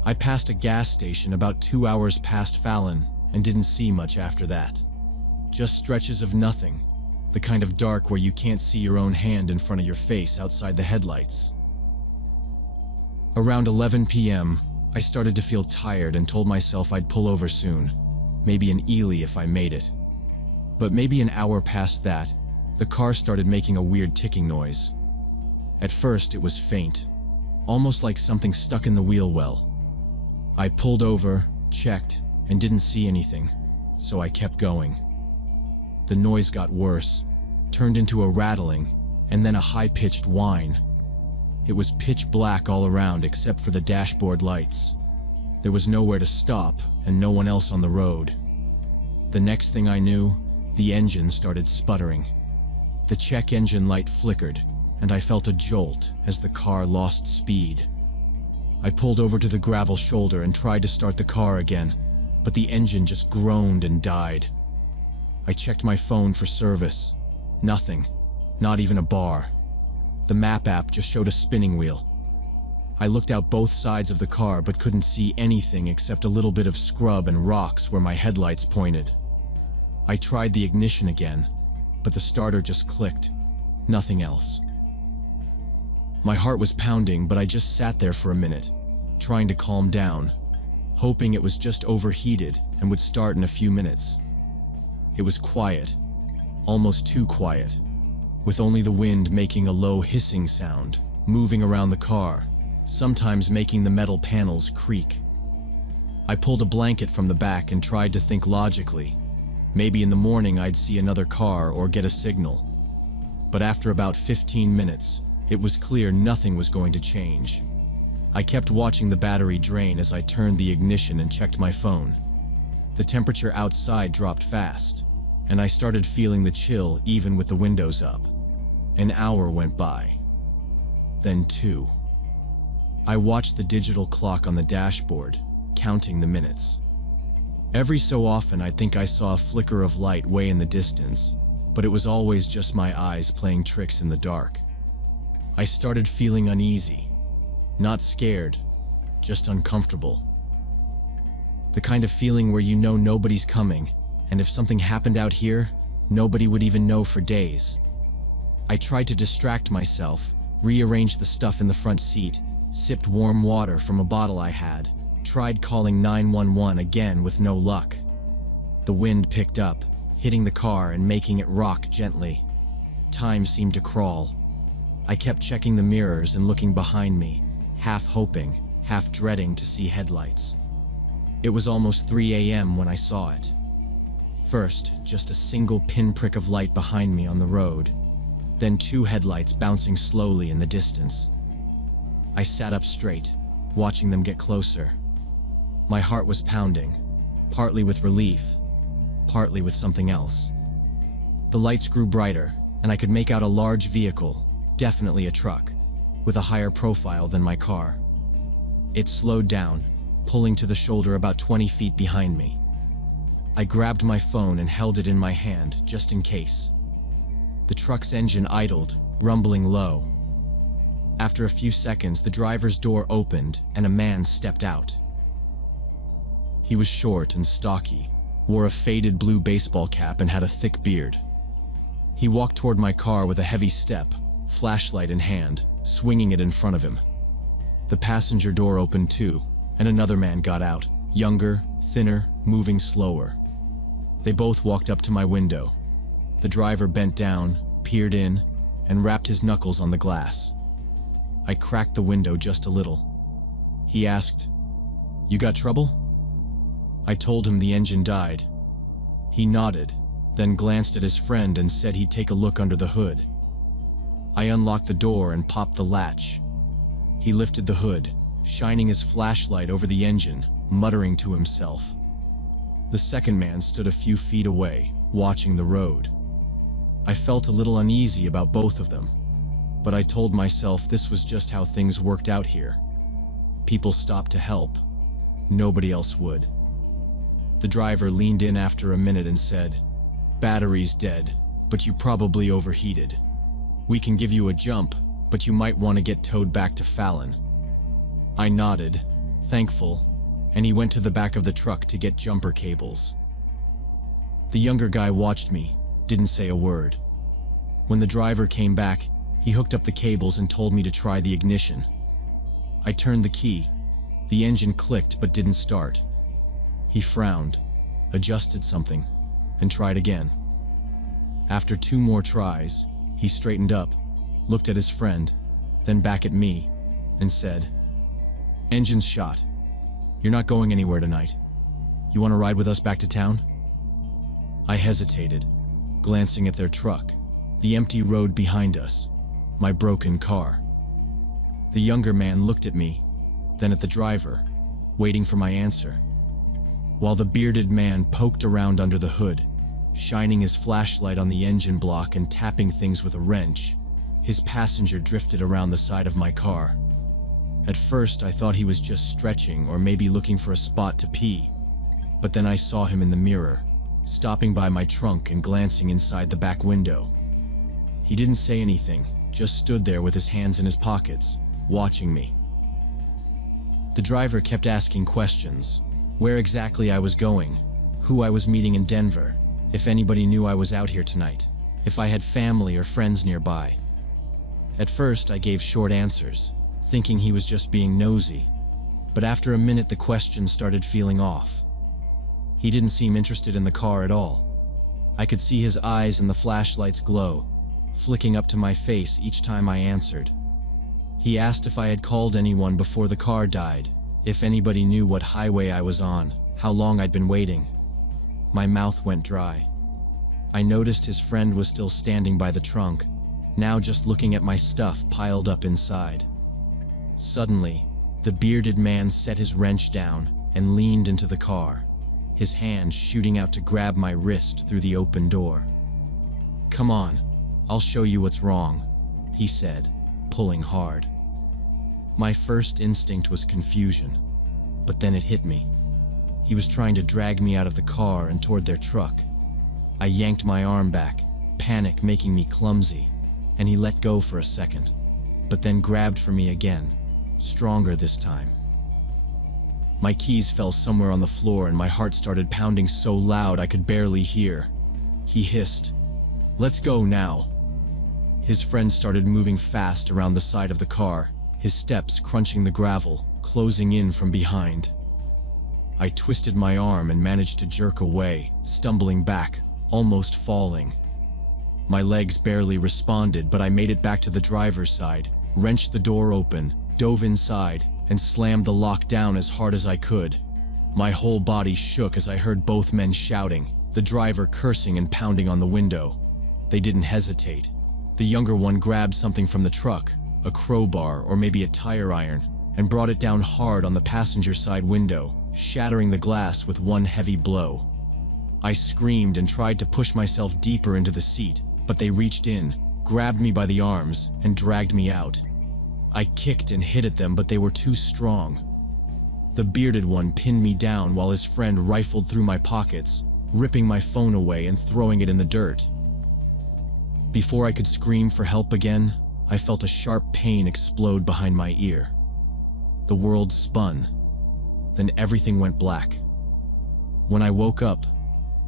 I passed a gas station about 2 hours past Fallon and didn't see much after that. Just stretches of nothing, the kind of dark where you can't see your own hand in front of your face outside the headlights. Around 11 p.m., I started to feel tired and told myself I'd pull over soon, maybe an Ely if I made it. But maybe an hour past that, the car started making a weird ticking noise. At first, it was faint, almost like something stuck in the wheel well. I pulled over, checked, and didn't see anything, so I kept going. The noise got worse, turned into a rattling, and then a high-pitched whine. It was pitch black all around except for the dashboard lights. There was nowhere to stop and no one else on the road. The next thing I knew, the engine started sputtering. The check engine light flickered, and I felt a jolt as the car lost speed. I pulled over to the gravel shoulder and tried to start the car again, but the engine just groaned and died. I checked my phone for service. Nothing, not even a bar. The map app just showed a spinning wheel. I looked out both sides of the car but couldn't see anything except a little bit of scrub and rocks where my headlights pointed. I tried the ignition again, but the starter just clicked. Nothing else. My heart was pounding, but I just sat there for a minute, trying to calm down, hoping it was just overheated and would start in a few minutes. It was quiet, almost too quiet, with only the wind making a low hissing sound, moving around the car, sometimes making the metal panels creak. I pulled a blanket from the back and tried to think logically. Maybe in the morning I'd see another car or get a signal. But after about 15 minutes, it was clear nothing was going to change. I kept watching the battery drain as I turned the ignition and checked my phone. The temperature outside dropped fast, and I started feeling the chill even with the windows up. An hour went by. Then 2. I watched the digital clock on the dashboard, counting the minutes. Every so often I'd think I saw a flicker of light way in the distance, but it was always just my eyes playing tricks in the dark. I started feeling uneasy. Not scared, just uncomfortable. The kind of feeling where you know nobody's coming, and if something happened out here, nobody would even know for days. I tried to distract myself, rearranged the stuff in the front seat, sipped warm water from a bottle I had, tried calling 911 again with no luck. The wind picked up, hitting the car and making it rock gently. Time seemed to crawl. I kept checking the mirrors and looking behind me, half hoping, half dreading to see headlights. It was almost 3 a.m. when I saw it. First, just a single pinprick of light behind me on the road, then 2 headlights bouncing slowly in the distance. I sat up straight, watching them get closer. My heart was pounding, partly with relief, partly with something else. The lights grew brighter, and I could make out a large vehicle, definitely a truck, with a higher profile than my car. It slowed down, pulling to the shoulder about 20 feet behind me. I grabbed my phone and held it in my hand, just in case. The truck's engine idled, rumbling low. After a few seconds, the driver's door opened and a man stepped out. He was short and stocky, wore a faded blue baseball cap and had a thick beard. He walked toward my car with a heavy step, flashlight in hand, swinging it in front of him. The passenger door opened too, and another man got out, younger, thinner, moving slower. They both walked up to my window. The driver bent down, peered in, and rapped his knuckles on the glass. I cracked the window just a little. He asked, "You got trouble?" I told him the engine died. He nodded, then glanced at his friend and said he'd take a look under the hood. I unlocked the door and popped the latch. He lifted the hood, shining his flashlight over the engine, muttering to himself. The second man stood a few feet away, watching the road. I felt a little uneasy about both of them, but I told myself this was just how things worked out here. People stopped to help. Nobody else would. The driver leaned in after a minute and said, "Battery's dead, but you probably overheated. We can give you a jump, but you might want to get towed back to Fallon." I nodded, thankful, and he went to the back of the truck to get jumper cables. The younger guy watched me, didn't say a word. When the driver came back, he hooked up the cables and told me to try the ignition. I turned the key. The engine clicked but didn't start. He frowned, adjusted something, and tried again. After 2 more tries, he straightened up, looked at his friend, then back at me, and said, "Engine's shot. You're not going anywhere tonight. You want to ride with us back to town?" I hesitated, glancing at their truck, the empty road behind us, my broken car. The younger man looked at me, then at the driver, waiting for my answer. While the bearded man poked around under the hood, shining his flashlight on the engine block and tapping things with a wrench, his passenger drifted around the side of my car. At first, I thought he was just stretching or maybe looking for a spot to pee, but then I saw him in the mirror, stopping by my trunk and glancing inside the back window. He didn't say anything, just stood there with his hands in his pockets, watching me. The driver kept asking questions, where exactly I was going, who I was meeting in Denver, if anybody knew I was out here tonight, if I had family or friends nearby. At first, I gave short answers, thinking he was just being nosy, but after a minute the questions started feeling off. He didn't seem interested in the car at all. I could see his eyes in the flashlight's glow, flicking up to my face each time I answered. He asked if I had called anyone before the car died, if anybody knew what highway I was on, how long I'd been waiting. My mouth went dry. I noticed his friend was still standing by the trunk, now just looking at my stuff piled up inside. Suddenly, the bearded man set his wrench down and leaned into the car, his hand shooting out to grab my wrist through the open door. "Come on, I'll show you what's wrong," he said, pulling hard. My first instinct was confusion, but then it hit me. He was trying to drag me out of the car and toward their truck. I yanked my arm back, panic making me clumsy, and he let go for a second, but then grabbed for me again, stronger this time. My keys fell somewhere on the floor and my heart started pounding so loud I could barely hear. He hissed, "Let's go now." His friend started moving fast around the side of the car, his steps crunching the gravel, closing in from behind. I twisted my arm and managed to jerk away, stumbling back, almost falling. My legs barely responded, but I made it back to the driver's side, wrenched the door open, dove inside, and slammed the lock down as hard as I could. My whole body shook as I heard both men shouting, the driver cursing and pounding on the window. They didn't hesitate. The younger one grabbed something from the truck, a crowbar or maybe a tire iron, and brought it down hard on the passenger side window, shattering the glass with one heavy blow. I screamed and tried to push myself deeper into the seat, but they reached in, grabbed me by the arms, and dragged me out. I kicked and hit at them, but they were too strong. The bearded one pinned me down while his friend rifled through my pockets, ripping my phone away and throwing it in the dirt. Before I could scream for help again, I felt a sharp pain explode behind my ear. The world spun. Then everything went black. When I woke up,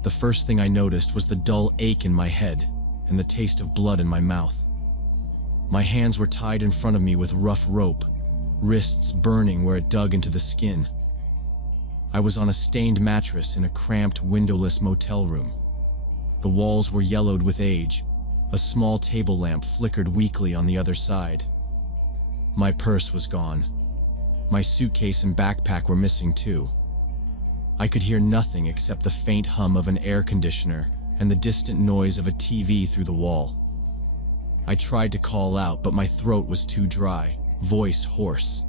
the first thing I noticed was the dull ache in my head and the taste of blood in my mouth. My hands were tied in front of me with rough rope, wrists burning where it dug into the skin. I was on a stained mattress in a cramped, windowless motel room. The walls were yellowed with age. A small table lamp flickered weakly on the other side. My purse was gone. My suitcase and backpack were missing too. I could hear nothing except the faint hum of an air conditioner and the distant noise of a TV through the wall. I tried to call out, but my throat was too dry, voice hoarse.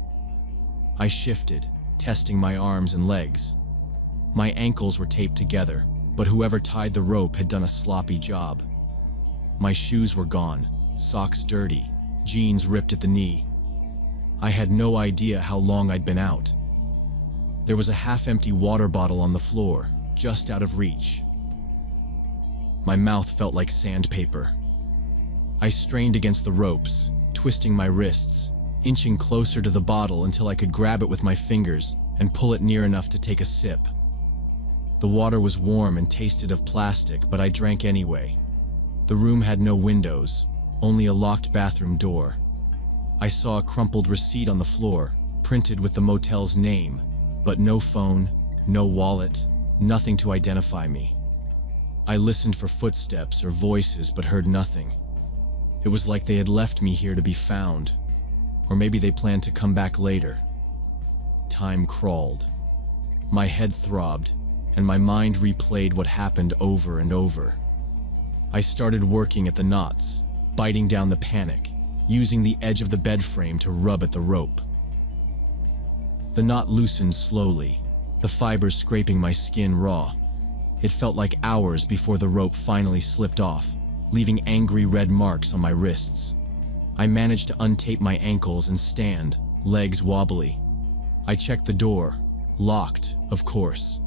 I shifted, testing my arms and legs. My ankles were taped together, but whoever tied the rope had done a sloppy job. My shoes were gone, socks dirty, jeans ripped at the knee. I had no idea how long I'd been out. There was a half-empty water bottle on the floor, just out of reach. My mouth felt like sandpaper. I strained against the ropes, twisting my wrists, inching closer to the bottle until I could grab it with my fingers, and pull it near enough to take a sip. The water was warm and tasted of plastic, but I drank anyway. The room had no windows, only a locked bathroom door. I saw a crumpled receipt on the floor, printed with the motel's name, but no phone, no wallet, nothing to identify me. I listened for footsteps or voices but heard nothing. It was like they had left me here to be found, or maybe they planned to come back later. Time crawled. My head throbbed, and my mind replayed what happened over and over. I started working at the knots, biting down the panic, using the edge of the bed frame to rub at the rope. The knot loosened slowly, the fibers scraping my skin raw. It felt like hours before the rope finally slipped off, leaving angry red marks on my wrists. I managed to untape my ankles and stand, legs wobbly. I checked the door, locked, of course.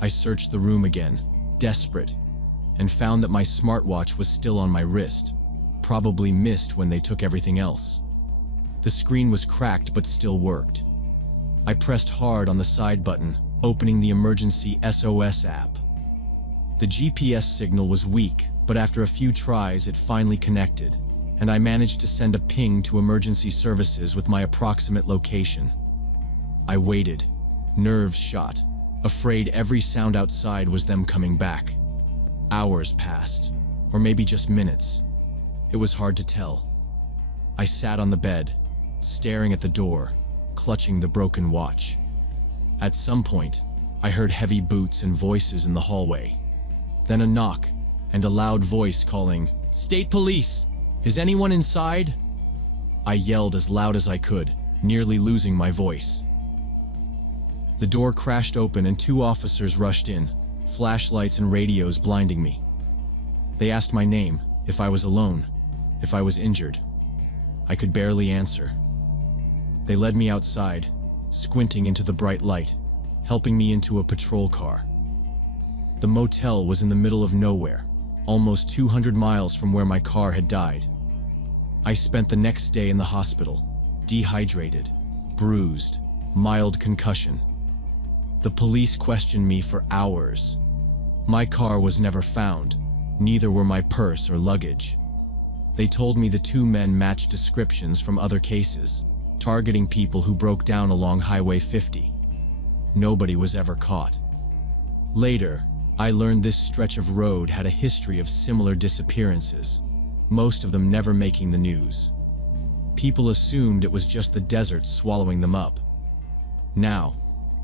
I searched the room again, desperate, and found that my smartwatch was still on my wrist, probably missed when they took everything else. The screen was cracked but still worked. I pressed hard on the side button, opening the emergency SOS app. The GPS signal was weak, but after a few tries it finally connected, and I managed to send a ping to emergency services with my approximate location. I waited, nerves shot, afraid every sound outside was them coming back. Hours passed, or maybe just minutes. It was hard to tell. I sat on the bed, staring at the door, clutching the broken watch. At some point, I heard heavy boots and voices in the hallway. Then a knock, and a loud voice calling, "State Police! Is anyone inside?" I yelled as loud as I could, nearly losing my voice. The door crashed open and 2 officers rushed in, flashlights and radios blinding me. They asked my name, if I was alone, if I was injured. I could barely answer. They led me outside, squinting into the bright light, helping me into a patrol car. The motel was in the middle of nowhere, almost 200 miles from where my car had died. I spent the next day in the hospital, dehydrated, bruised, mild concussion. The police questioned me for hours. My car was never found, neither were my purse or luggage. They told me the 2 men matched descriptions from other cases, targeting people who broke down along Highway 50. Nobody was ever caught. Later, I learned this stretch of road had a history of similar disappearances, most of them never making the news. People assumed it was just the desert swallowing them up. Now,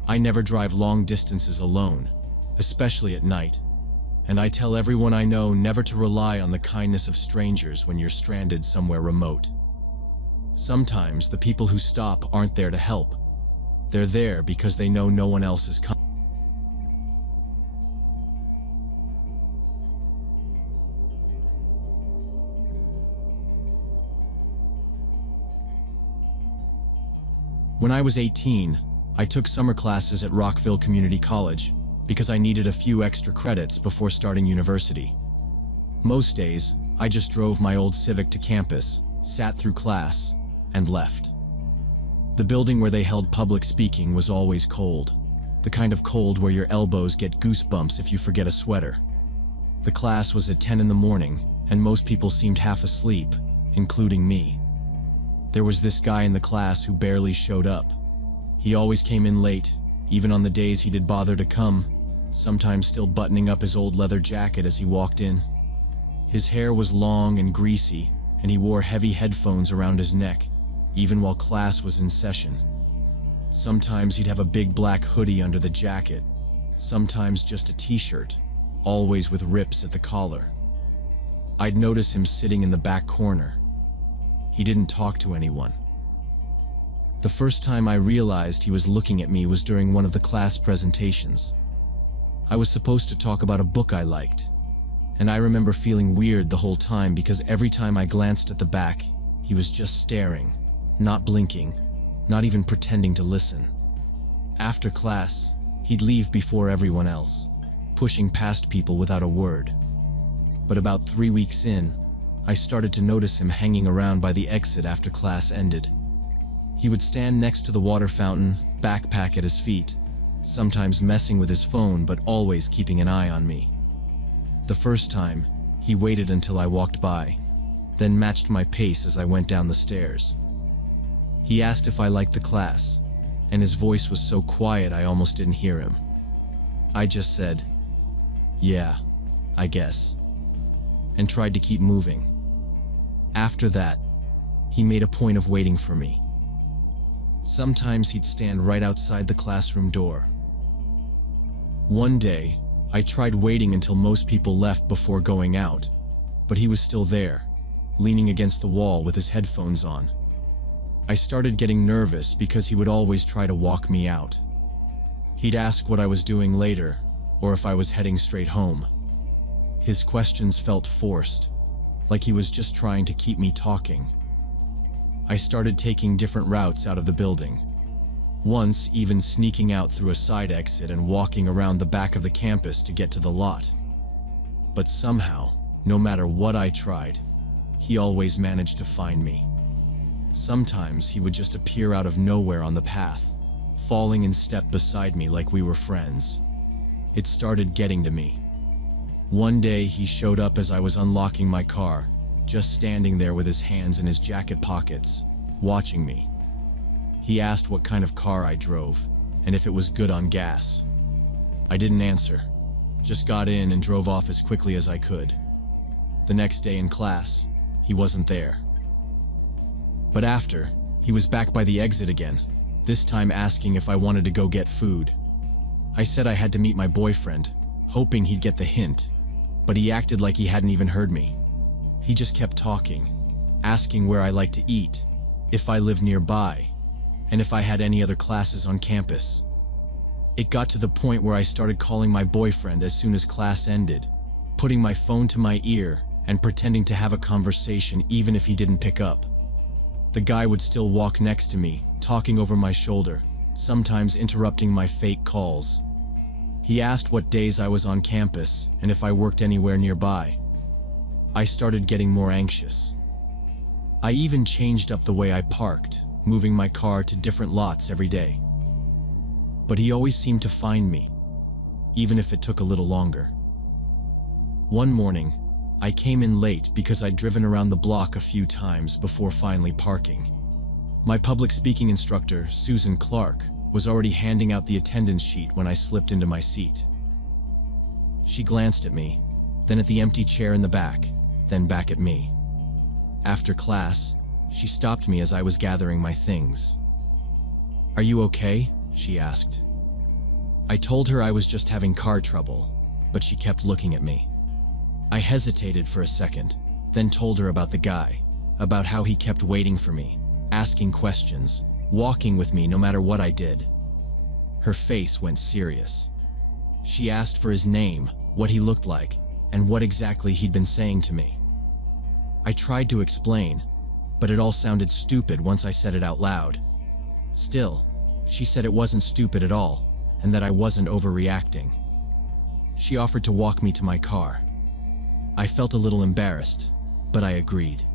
I never drive long distances alone, especially at night, and I tell everyone I know never to rely on the kindness of strangers when you're stranded somewhere remote. Sometimes the people who stop aren't there to help. They're there because they know no one else is coming. When I was 18, I took summer classes at Rockville Community College because I needed a few extra credits before starting university. Most days, I just drove my old Civic to campus, sat through class, and left. The building where they held public speaking was always cold, the kind of cold where your elbows get goosebumps if you forget a sweater. The class was at 10 in the morning, and most people seemed half asleep, including me. There was this guy in the class who barely showed up. He always came in late, even on the days he did bother to come, sometimes still buttoning up his old leather jacket as he walked in. His hair was long and greasy, and he wore heavy headphones around his neck, even while class was in session. Sometimes he'd have a big black hoodie under the jacket, sometimes just a t-shirt, always with rips at the collar. I'd notice him sitting in the back corner. He didn't talk to anyone. The first time I realized he was looking at me was during one of the class presentations. I was supposed to talk about a book I liked, and I remember feeling weird the whole time because every time I glanced at the back, he was just staring, not blinking, not even pretending to listen. After class, he'd leave before everyone else, pushing past people without a word. But about 3 weeks in, I started to notice him hanging around by the exit after class ended. He would stand next to the water fountain, backpack at his feet, sometimes messing with his phone but always keeping an eye on me. The first time, he waited until I walked by, then matched my pace as I went down the stairs. He asked if I liked the class, and his voice was so quiet I almost didn't hear him. I just said, "Yeah, I guess," and tried to keep moving. After that, he made a point of waiting for me. Sometimes he'd stand right outside the classroom door. One day, I tried waiting until most people left before going out, but he was still there, leaning against the wall with his headphones on. I started getting nervous because he would always try to walk me out. He'd ask what I was doing later, or if I was heading straight home. His questions felt forced, like he was just trying to keep me talking. I started taking different routes out of the building, once even sneaking out through a side exit and walking around the back of the campus to get to the lot. But somehow, no matter what I tried, he always managed to find me. Sometimes he would just appear out of nowhere on the path, falling in step beside me like we were friends. It started getting to me. One day he showed up as I was unlocking my car, just standing there with his hands in his jacket pockets, watching me. He asked what kind of car I drove, and if it was good on gas. I didn't answer, just got in and drove off as quickly as I could. The next day in class, he wasn't there. But after, he was back by the exit again, this time asking if I wanted to go get food. I said I had to meet my boyfriend, hoping he'd get the hint, but he acted like he hadn't even heard me. He just kept talking, asking where I like to eat, if I live nearby, and if I had any other classes on campus. It got to the point where I started calling my boyfriend as soon as class ended, putting my phone to my ear and pretending to have a conversation even if he didn't pick up. The guy would still walk next to me, talking over my shoulder, sometimes interrupting my fake calls. He asked what days I was on campus and if I worked anywhere nearby. I started getting more anxious. I even changed up the way I parked, moving my car to different lots every day. But he always seemed to find me, even if it took a little longer. One morning, I came in late because I'd driven around the block a few times before finally parking. My public speaking instructor, Susan Clark, was already handing out the attendance sheet when I slipped into my seat. She glanced at me, then at the empty chair in the back, then back at me. After class, she stopped me as I was gathering my things. "Are you okay?" she asked. I told her I was just having car trouble, but she kept looking at me. I hesitated for a second, then told her about the guy, about how he kept waiting for me, asking questions, walking with me no matter what I did. Her face went serious. She asked for his name, what he looked like, and what exactly he'd been saying to me. I tried to explain, but it all sounded stupid once I said it out loud. Still, she said it wasn't stupid at all, and that I wasn't overreacting. She offered to walk me to my car. I felt a little embarrassed, but I agreed.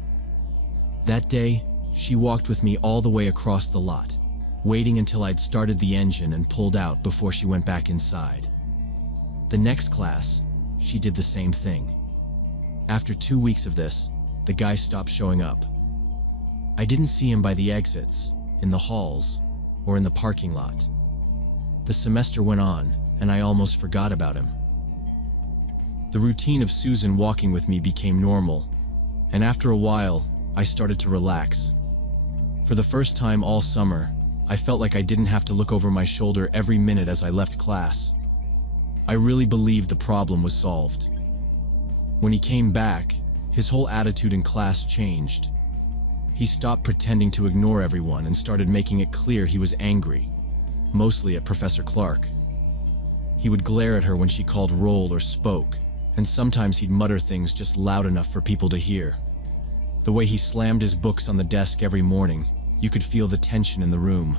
That day, she walked with me all the way across the lot, waiting until I'd started the engine and pulled out before she went back inside. The next class, she did the same thing. After 2 weeks of this, the guy stopped showing up. I didn't see him by the exits, in the halls, or in the parking lot. The semester went on, and I almost forgot about him. The routine of Susan walking with me became normal, and after a while, I started to relax. For the first time all summer, I felt like I didn't have to look over my shoulder every minute as I left class. I really believed the problem was solved. When he came back, his whole attitude in class changed. He stopped pretending to ignore everyone and started making it clear he was angry, mostly at Professor Clark. He would glare at her when she called roll or spoke, and sometimes he'd mutter things just loud enough for people to hear. The way he slammed his books on the desk every morning, you could feel the tension in the room.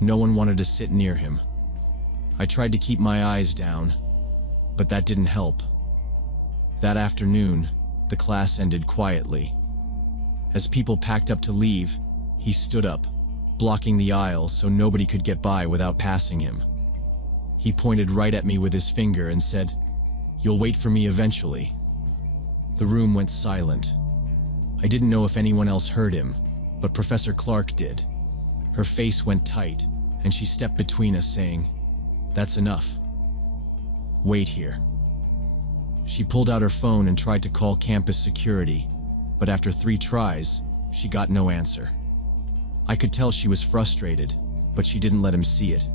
No one wanted to sit near him. I tried to keep my eyes down, but that didn't help. That afternoon, the class ended quietly. As people packed up to leave, he stood up, blocking the aisle so nobody could get by without passing him. He pointed right at me with his finger and said, "You'll wait for me eventually." The room went silent. I didn't know if anyone else heard him, but Professor Clark did. Her face went tight, and she stepped between us saying, "That's enough. Wait here." She pulled out her phone and tried to call campus security, but after 3 tries, she got no answer. I could tell she was frustrated, but she didn't let him see it.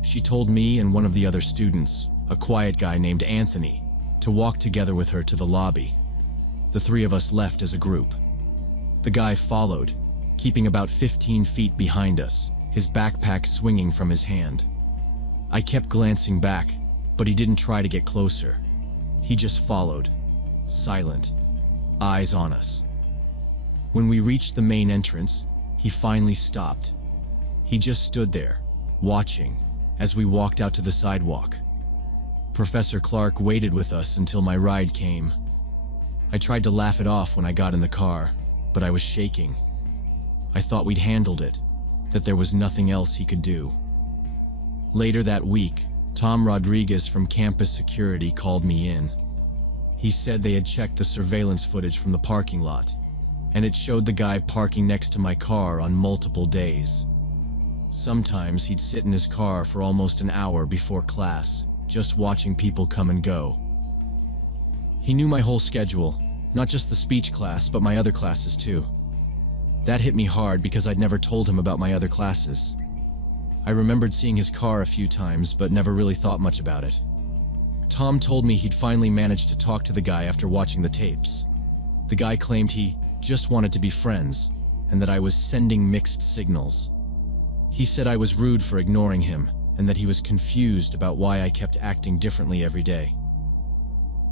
She told me and one of the other students, a quiet guy named Anthony, to walk together with her to the lobby. The 3 of us left as a group. The guy followed, keeping about 15 feet behind us, his backpack swinging from his hand. I kept glancing back, but he didn't try to get closer. He just followed, silent, eyes on us. When we reached the main entrance, he finally stopped. He just stood there, watching, as we walked out to the sidewalk. Professor Clark waited with us until my ride came. I tried to laugh it off when I got in the car, but I was shaking. I thought we'd handled it, that there was nothing else he could do. Later that week, Tom Rodriguez from campus security called me in. He said they had checked the surveillance footage from the parking lot, and it showed the guy parking next to my car on multiple days. Sometimes he'd sit in his car for almost an hour before class, just watching people come and go. He knew my whole schedule, not just the speech class, but my other classes too. That hit me hard because I'd never told him about my other classes. I remembered seeing his car a few times, but never really thought much about it. Tom told me he'd finally managed to talk to the guy after watching the tapes. The guy claimed he just wanted to be friends, and that I was sending mixed signals. He said I was rude for ignoring him, and that he was confused about why I kept acting differently every day.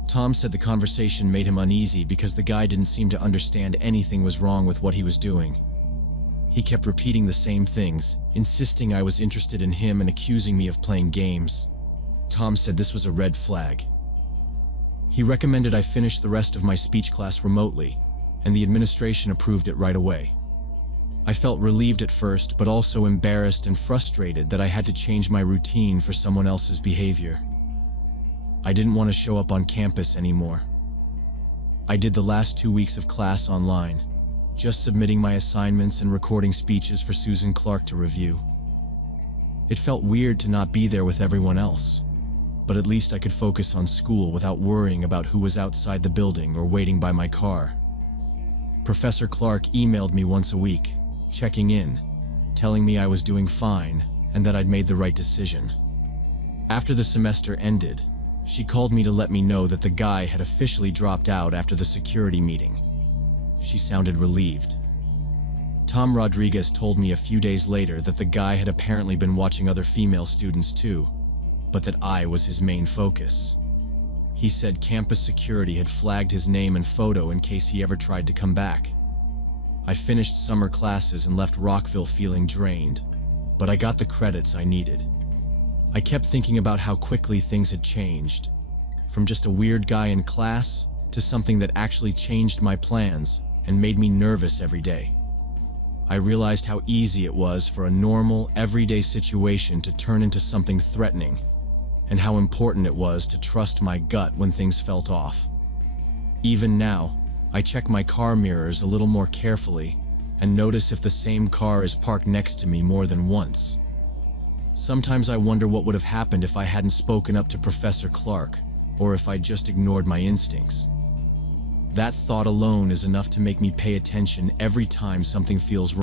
Tom said the conversation made him uneasy because the guy didn't seem to understand anything was wrong with what he was doing. He kept repeating the same things, insisting I was interested in him and accusing me of playing games. Tom said this was a red flag. He recommended I finish the rest of my speech class remotely, and the administration approved it right away. I felt relieved at first, but also embarrassed and frustrated that I had to change my routine for someone else's behavior. I didn't want to show up on campus anymore. I did the last 2 weeks of class online, just submitting my assignments and recording speeches for Susan Clark to review. It felt weird to not be there with everyone else, but at least I could focus on school without worrying about who was outside the building or waiting by my car. Professor Clark emailed me once a week, checking in, telling me I was doing fine and that I'd made the right decision. After the semester ended, she called me to let me know that the guy had officially dropped out after the security meeting. She sounded relieved. Tom Rodriguez told me a few days later that the guy had apparently been watching other female students too, but that I was his main focus. He said campus security had flagged his name and photo in case he ever tried to come back. I finished summer classes and left Rockville feeling drained, but I got the credits I needed. I kept thinking about how quickly things had changed, from just a weird guy in class to something that actually changed my plans and made me nervous every day. I realized how easy it was for a normal, everyday situation to turn into something threatening, and how important it was to trust my gut when things felt off. Even now, I check my car mirrors a little more carefully and notice if the same car is parked next to me more than once. Sometimes I wonder what would have happened if I hadn't spoken up to Professor Clark, or if I just ignored my instincts. That thought alone is enough to make me pay attention every time something feels wrong.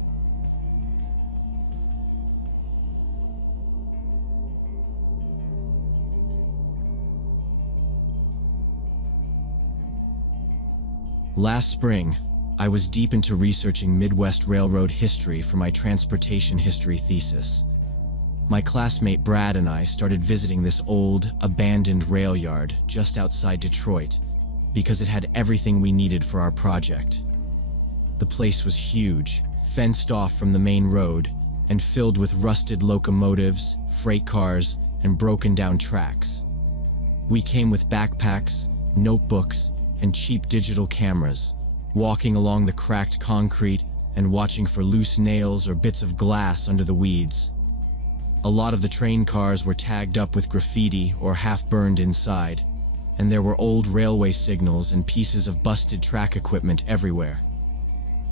Last spring, I was deep into researching Midwest Railroad history for my transportation history thesis. My classmate Brad and I started visiting this old, abandoned rail yard just outside Detroit because it had everything we needed for our project. The place was huge, fenced off from the main road, and filled with rusted locomotives, freight cars, and broken down tracks. We came with backpacks, notebooks, and cheap digital cameras, walking along the cracked concrete, and watching for loose nails or bits of glass under the weeds. A lot of the train cars were tagged up with graffiti or half-burned inside, and there were old railway signals and pieces of busted track equipment everywhere.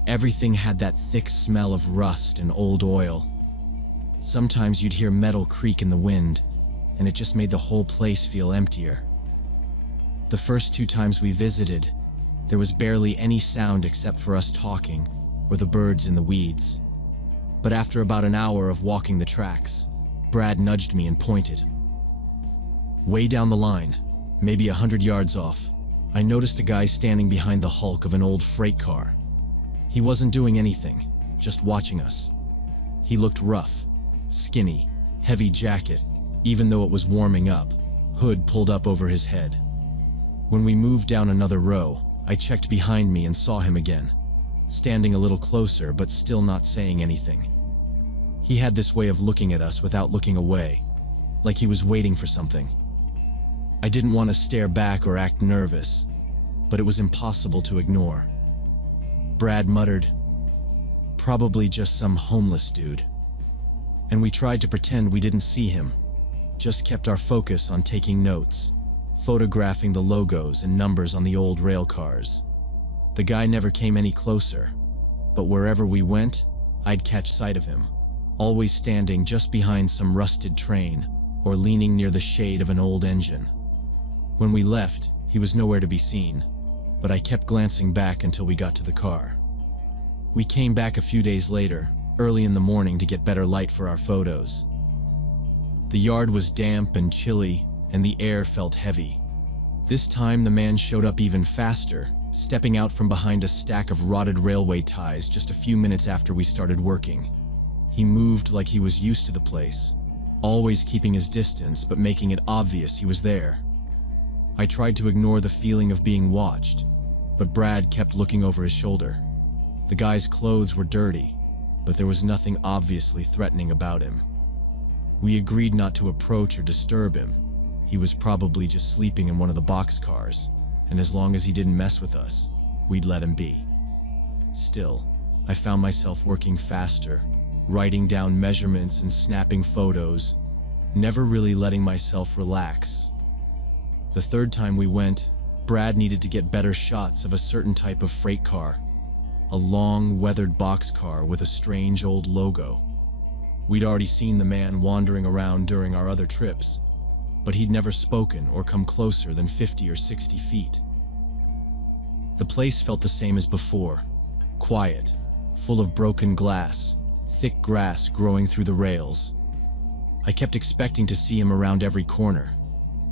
Everything had that thick smell of rust and old oil. Sometimes you'd hear metal creak in the wind, and it just made the whole place feel emptier. The first 2 times we visited, there was barely any sound except for us talking or the birds in the weeds. But after about an hour of walking the tracks, Brad nudged me and pointed. Way down the line, maybe 100 yards off, I noticed a guy standing behind the hulk of an old freight car. He wasn't doing anything, just watching us. He looked rough, skinny, heavy jacket, even though it was warming up, hood pulled up over his head. When we moved down another row, I checked behind me and saw him again, standing a little closer but still not saying anything. He had this way of looking at us without looking away, like he was waiting for something. I didn't want to stare back or act nervous, but it was impossible to ignore. Brad muttered, "Probably just some homeless dude." And we tried to pretend we didn't see him, just kept our focus on taking notes, photographing the logos and numbers on the old rail cars. The guy never came any closer, but wherever we went, I'd catch sight of him, always standing just behind some rusted train or leaning near the shade of an old engine. When we left, he was nowhere to be seen, but I kept glancing back until we got to the car. We came back a few days later, early in the morning to get better light for our photos. The yard was damp and chilly, and the air felt heavy. This time the man showed up even faster, stepping out from behind a stack of rotted railway ties just a few minutes after we started working. He moved like he was used to the place, always keeping his distance but making it obvious he was there. I tried to ignore the feeling of being watched, but Brad kept looking over his shoulder. The guy's clothes were dirty, but there was nothing obviously threatening about him. We agreed not to approach or disturb him. He was probably just sleeping in one of the boxcars, and as long as he didn't mess with us, we'd let him be. Still, I found myself working faster, writing down measurements and snapping photos, never really letting myself relax. The third time we went, Brad needed to get better shots of a certain type of freight car, a long, weathered boxcar with a strange old logo. We'd already seen the man wandering around during our other trips, but he'd never spoken or come closer than 50 or 60 feet. The place felt the same as before, quiet, full of broken glass, thick grass growing through the rails. I kept expecting to see him around every corner,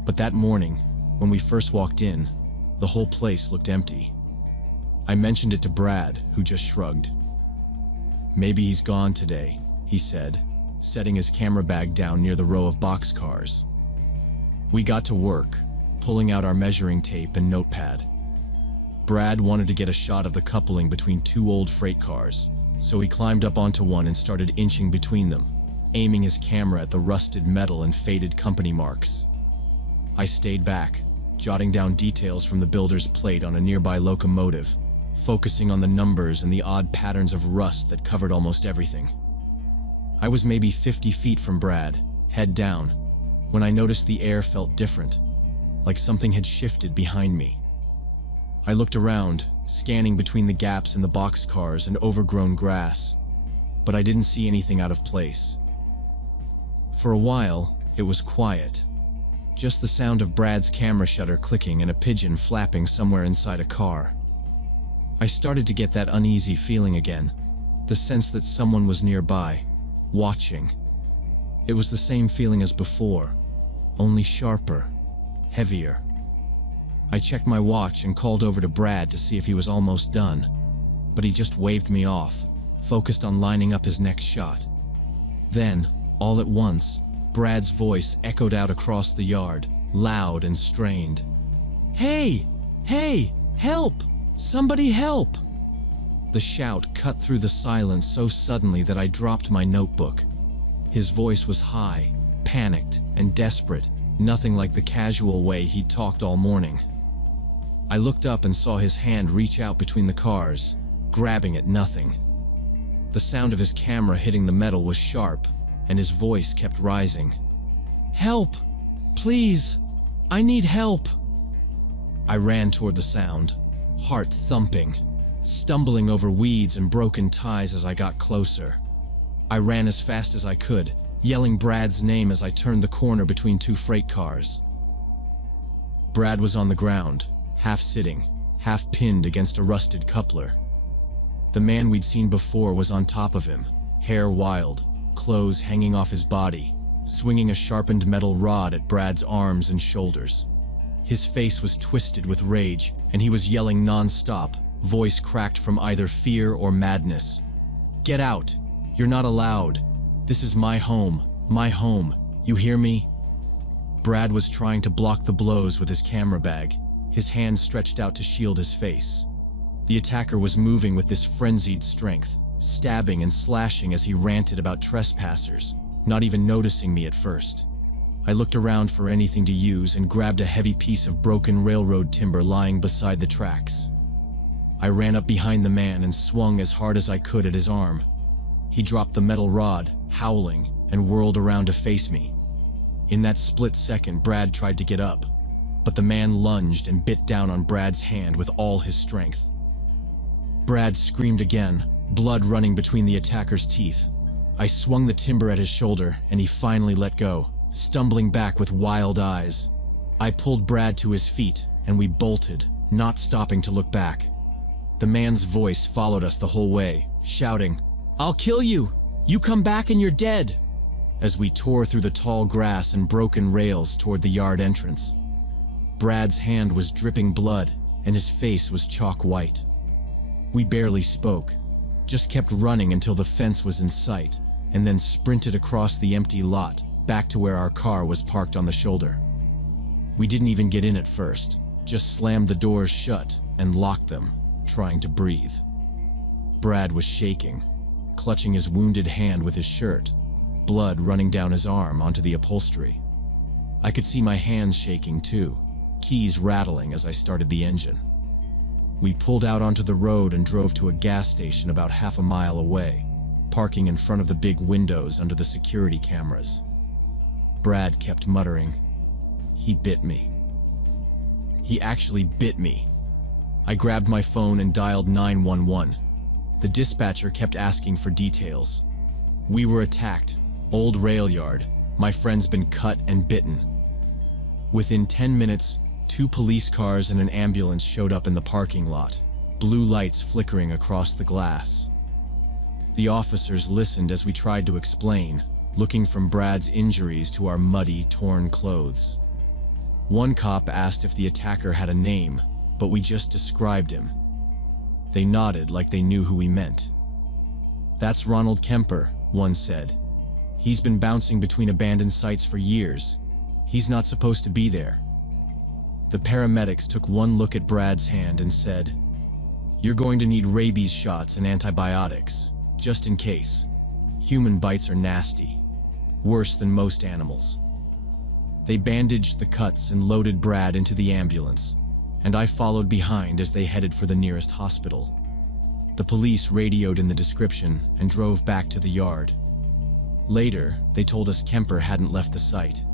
but that morning, when we first walked in, the whole place looked empty. I mentioned it to Brad, who just shrugged. "Maybe he's gone today," he said, setting his camera bag down near the row of boxcars. We got to work, pulling out our measuring tape and notepad. Brad wanted to get a shot of the coupling between 2 old freight cars, so he climbed up onto one and started inching between them, aiming his camera at the rusted metal and faded company marks. I stayed back, jotting down details from the builder's plate on a nearby locomotive, focusing on the numbers and the odd patterns of rust that covered almost everything. I was maybe 50 feet from Brad, head down, when I noticed the air felt different, like something had shifted behind me. I looked around, scanning between the gaps in the boxcars and overgrown grass, but I didn't see anything out of place. For a while, it was quiet. Just the sound of Brad's camera shutter clicking and a pigeon flapping somewhere inside a car. I started to get that uneasy feeling again, the sense that someone was nearby, watching. It was the same feeling as before, only sharper, heavier. I checked my watch and called over to Brad to see if he was almost done, but he just waved me off, focused on lining up his next shot. Then, all at once, Brad's voice echoed out across the yard, loud and strained. "Hey! Hey! Help! Somebody help!" The shout cut through the silence so suddenly that I dropped my notebook. His voice was high, panicked, and desperate, nothing like the casual way he'd talked all morning. I looked up and saw his hand reach out between the cars, grabbing at nothing. The sound of his camera hitting the metal was sharp, and his voice kept rising. "Help! Please! I need help!" I ran toward the sound, heart thumping, stumbling over weeds and broken ties as I got closer. I ran as fast as I could, yelling Brad's name as I turned the corner between two freight cars. Brad was on the ground, half sitting, half pinned against a rusted coupler. The man we'd seen before was on top of him, hair wild, clothes hanging off his body, swinging a sharpened metal rod at Brad's arms and shoulders. His face was twisted with rage, and he was yelling non-stop, voice cracked from either fear or madness. "Get out! You're not allowed! This is my home, you hear me?" Brad was trying to block the blows with his camera bag, his hands stretched out to shield his face. The attacker was moving with this frenzied strength, stabbing and slashing as he ranted about trespassers, not even noticing me at first. I looked around for anything to use and grabbed a heavy piece of broken railroad timber lying beside the tracks. I ran up behind the man and swung as hard as I could at his arm. He dropped the metal rod, howling, and whirled around to face me. In that split second, Brad tried to get up, but the man lunged and bit down on Brad's hand with all his strength. Brad screamed again, blood running between the attacker's teeth. I swung the timber at his shoulder, and he finally let go, stumbling back with wild eyes. I pulled Brad to his feet, and we bolted, not stopping to look back. The man's voice followed us the whole way, shouting, "I'll kill you! You come back and you're dead!" as we tore through the tall grass and broken rails toward the yard entrance. Brad's hand was dripping blood, and his face was chalk white. We barely spoke, just kept running until the fence was in sight, and then sprinted across the empty lot, back to where our car was parked on the shoulder. We didn't even get in at first, just slammed the doors shut and locked them, trying to breathe. Brad was shaking, clutching his wounded hand with his shirt, blood running down his arm onto the upholstery. I could see my hands shaking too, keys rattling as I started the engine. We pulled out onto the road and drove to a gas station about half a mile away, parking in front of the big windows under the security cameras. Brad kept muttering, "He bit me. He actually bit me." I grabbed my phone and dialed 911. The dispatcher kept asking for details. "We were attacked. Old rail yard. My friend's been cut and bitten." Within 10 minutes, 2 police cars and an ambulance showed up in the parking lot, blue lights flickering across the glass. The officers listened as we tried to explain, looking from Brad's injuries to our muddy, torn clothes. One cop asked if the attacker had a name, but we just described him. They nodded like they knew who we meant. "That's Ronald Kemper," one said. "He's been bouncing between abandoned sites for years. He's not supposed to be there." The paramedics took one look at Brad's hand and said, "You're going to need rabies shots and antibiotics, just in case. Human bites are nasty, worse than most animals." They bandaged the cuts and loaded Brad into the ambulance, and I followed behind as they headed for the nearest hospital. The police radioed in the description and drove back to the yard. Later, they told us Kemper hadn't left the site.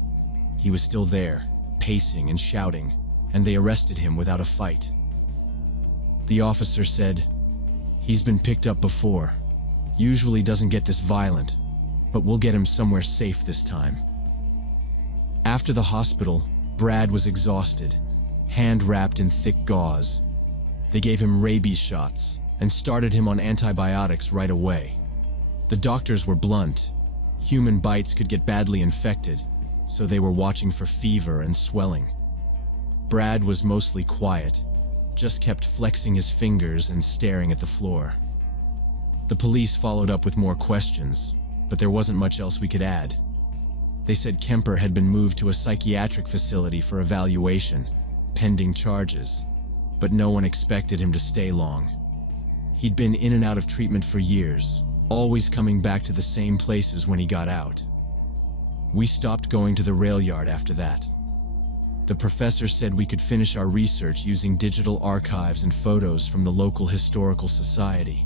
He was still there, pacing and shouting, and they arrested him without a fight. The officer said, "He's been picked up before. Usually doesn't get this violent, but we'll get him somewhere safe this time." After the hospital, Brad was exhausted, hand wrapped in thick gauze. They gave him rabies shots and started him on antibiotics right away. The doctors were blunt. Human bites could get badly infected, so they were watching for fever and swelling. Brad was mostly quiet, just kept flexing his fingers and staring at the floor. The police followed up with more questions, but there wasn't much else we could add. They said Kemper had been moved to a psychiatric facility for evaluation, pending charges, but no one expected him to stay long. He'd been in and out of treatment for years, always coming back to the same places when he got out. We stopped going to the rail yard after that. The professor said we could finish our research using digital archives and photos from the local historical society.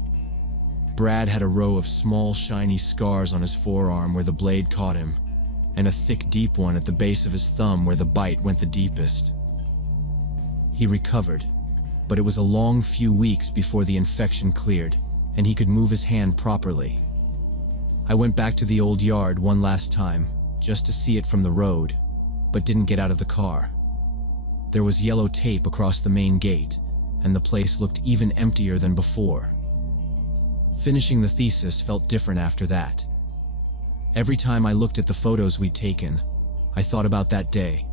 Brad had a row of small, shiny scars on his forearm where the blade caught him, and a thick, deep one at the base of his thumb where the bite went the deepest. He recovered, but it was a long few weeks before the infection cleared, and he could move his hand properly. I went back to the old yard one last time, just to see it from the road, but didn't get out of the car. There was yellow tape across the main gate, and the place looked even emptier than before. Finishing the thesis felt different after that. Every time I looked at the photos we'd taken, I thought about that day,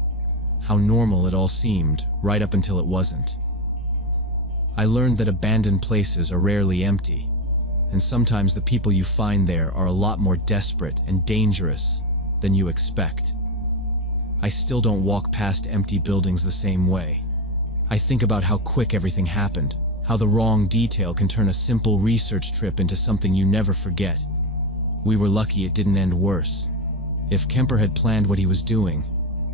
how normal it all seemed, right up until it wasn't. I learned that abandoned places are rarely empty, and sometimes the people you find there are a lot more desperate and dangerous than you expect. I still don't walk past empty buildings the same way. I think about how quick everything happened, how the wrong detail can turn a simple research trip into something you never forget. We were lucky it didn't end worse. If Kemper had planned what he was doing,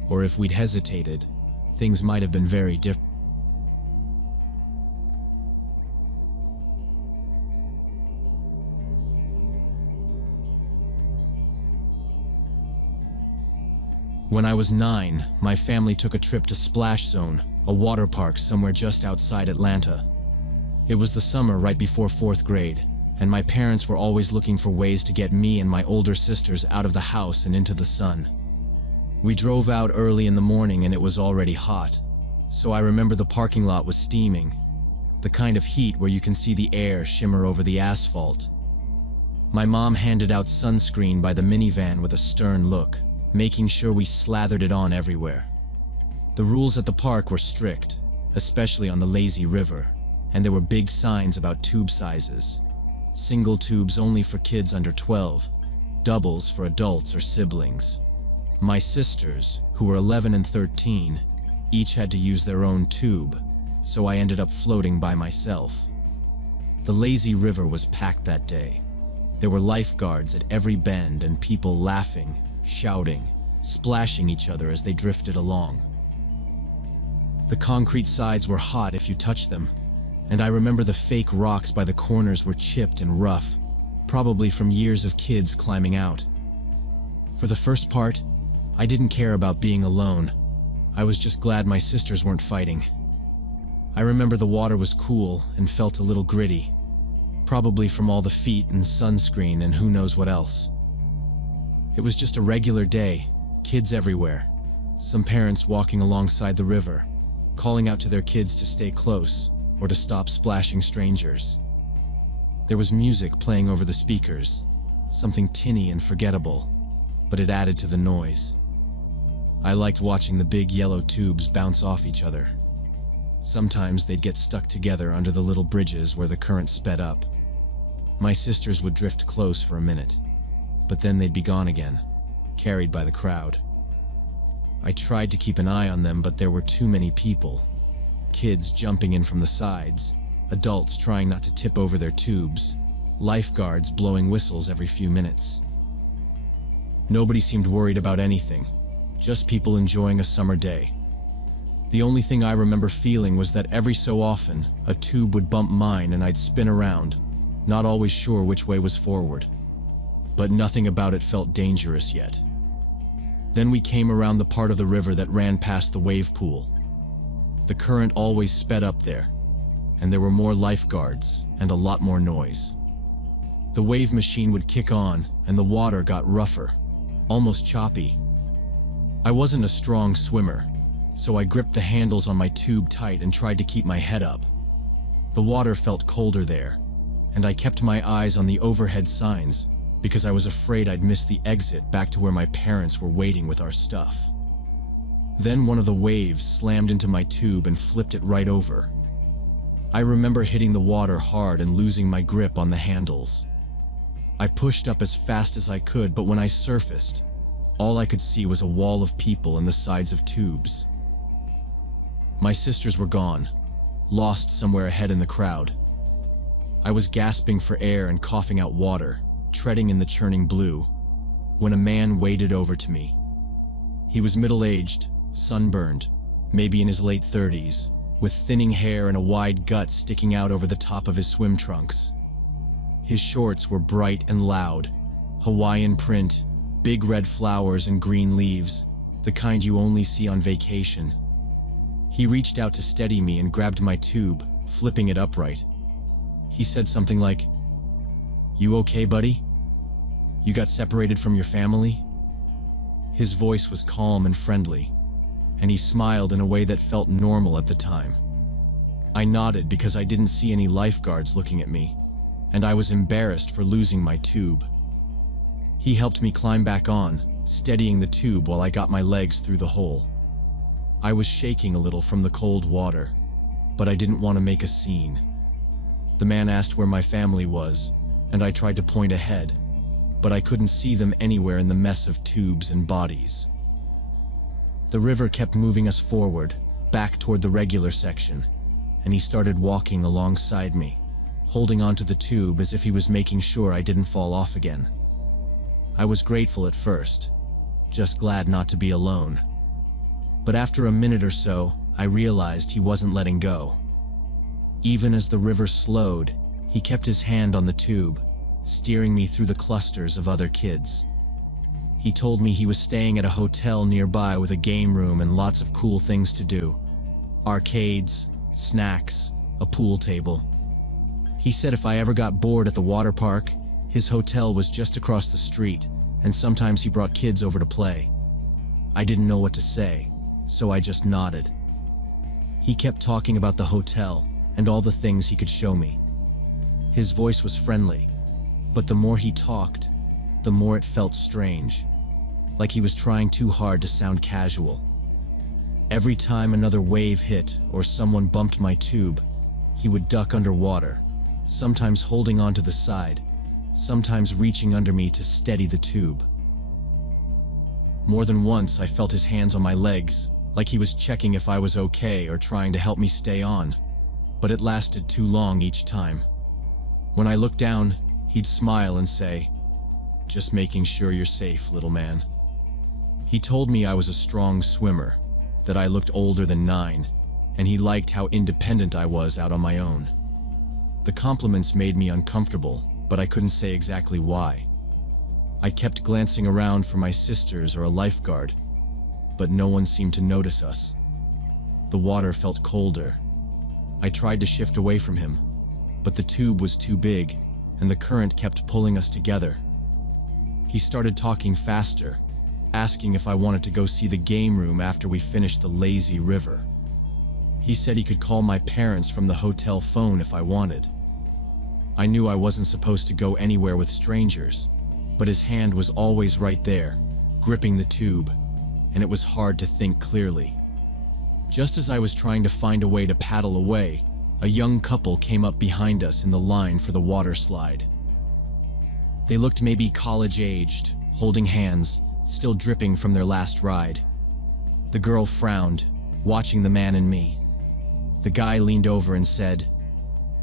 or if we'd hesitated, things might have been very different. When I was 9, my family took a trip to Splash Zone, a water park somewhere just outside Atlanta. It was the summer right before 4th grade, and my parents were always looking for ways to get me and my older sisters out of the house and into the sun. We drove out early in the morning and it was already hot, so I remember the parking lot was steaming, the kind of heat where you can see the air shimmer over the asphalt. My mom handed out sunscreen by the minivan with a stern look, making sure we slathered it on everywhere. The rules at the park were strict, especially on the lazy river, and there were big signs about tube sizes. Single tubes only for kids under 12, doubles for adults or siblings. My sisters, who were 11 and 13, each had to use their own tube, so I ended up floating by myself. The lazy river was packed that day. There were lifeguards at every bend and people laughing, shouting, splashing each other as they drifted along. The concrete sides were hot if you touched them, and I remember the fake rocks by the corners were chipped and rough, probably from years of kids climbing out. For the first part, I didn't care about being alone. I was just glad my sisters weren't fighting. I remember the water was cool and felt a little gritty, probably from all the feet and sunscreen and who knows what else. It was just a regular day, kids everywhere, some parents walking alongside the river, calling out to their kids to stay close or to stop splashing strangers. There was music playing over the speakers, something tinny and forgettable, but it added to the noise. I liked watching the big yellow tubes bounce off each other. Sometimes they'd get stuck together under the little bridges where the current sped up. My sisters would drift close for a minute, but then they'd be gone again, carried by the crowd. I tried to keep an eye on them, but there were too many people. Kids jumping in from the sides, adults trying not to tip over their tubes, lifeguards blowing whistles every few minutes. Nobody seemed worried about anything, just people enjoying a summer day. The only thing I remember feeling was that every so often, a tube would bump mine and I'd spin around, not always sure which way was forward. But nothing about it felt dangerous yet. Then we came around the part of the river that ran past the wave pool. The current always sped up there, and there were more lifeguards and a lot more noise. The wave machine would kick on, and the water got rougher, almost choppy. I wasn't a strong swimmer, so I gripped the handles on my tube tight and tried to keep my head up. The water felt colder there, and I kept my eyes on the overhead signs, because I was afraid I'd miss the exit back to where my parents were waiting with our stuff. Then one of the waves slammed into my tube and flipped it right over. I remember hitting the water hard and losing my grip on the handles. I pushed up as fast as I could, but when I surfaced, all I could see was a wall of people and the sides of tubes. My sisters were gone, lost somewhere ahead in the crowd. I was gasping for air and coughing out water, treading in the churning blue, when a man waded over to me. He was middle-aged, sunburned, maybe in his late 30s, with thinning hair and a wide gut sticking out over the top of his swim trunks. His shorts were bright and loud, Hawaiian print, big red flowers and green leaves, the kind you only see on vacation. He reached out to steady me and grabbed my tube, flipping it upright. He said something like, "You okay, buddy? You got separated from your family?" His voice was calm and friendly, and he smiled in a way that felt normal at the time. I nodded because I didn't see any lifeguards looking at me, and I was embarrassed for losing my tube. He helped me climb back on, steadying the tube while I got my legs through the hole. I was shaking a little from the cold water, but I didn't want to make a scene. The man asked where my family was, and I tried to point ahead, but I couldn't see them anywhere in the mess of tubes and bodies. The river kept moving us forward, back toward the regular section, and he started walking alongside me, holding onto the tube as if he was making sure I didn't fall off again. I was grateful at first, just glad not to be alone. But after a minute or so, I realized he wasn't letting go. Even as the river slowed, he kept his hand on the tube, steering me through the clusters of other kids. He told me he was staying at a hotel nearby with a game room and lots of cool things to do. Arcades, snacks, a pool table. He said if I ever got bored at the water park, his hotel was just across the street, and sometimes he brought kids over to play. I didn't know what to say, so I just nodded. He kept talking about the hotel and all the things he could show me. His voice was friendly, but the more he talked, the more it felt strange, like he was trying too hard to sound casual. Every time another wave hit or someone bumped my tube, he would duck underwater, sometimes holding onto the side, sometimes reaching under me to steady the tube. More than once I felt his hands on my legs, like he was checking if I was okay or trying to help me stay on, but it lasted too long each time. When I looked down, he'd smile and say, "Just making sure you're safe, little man." He told me I was a strong swimmer, that I looked older than 9, and he liked how independent I was out on my own. The compliments made me uncomfortable, but I couldn't say exactly why. I kept glancing around for my sisters or a lifeguard, but no one seemed to notice us. The water felt colder. I tried to shift away from him, but the tube was too big, and the current kept pulling us together. He started talking faster, asking if I wanted to go see the game room after we finished the lazy river. He said he could call my parents from the hotel phone if I wanted. I knew I wasn't supposed to go anywhere with strangers, but his hand was always right there, gripping the tube, and it was hard to think clearly. Just as I was trying to find a way to paddle away, a young couple came up behind us in the line for the water slide. They looked maybe college-aged, holding hands, still dripping from their last ride. The girl frowned, watching the man and me. The guy leaned over and said,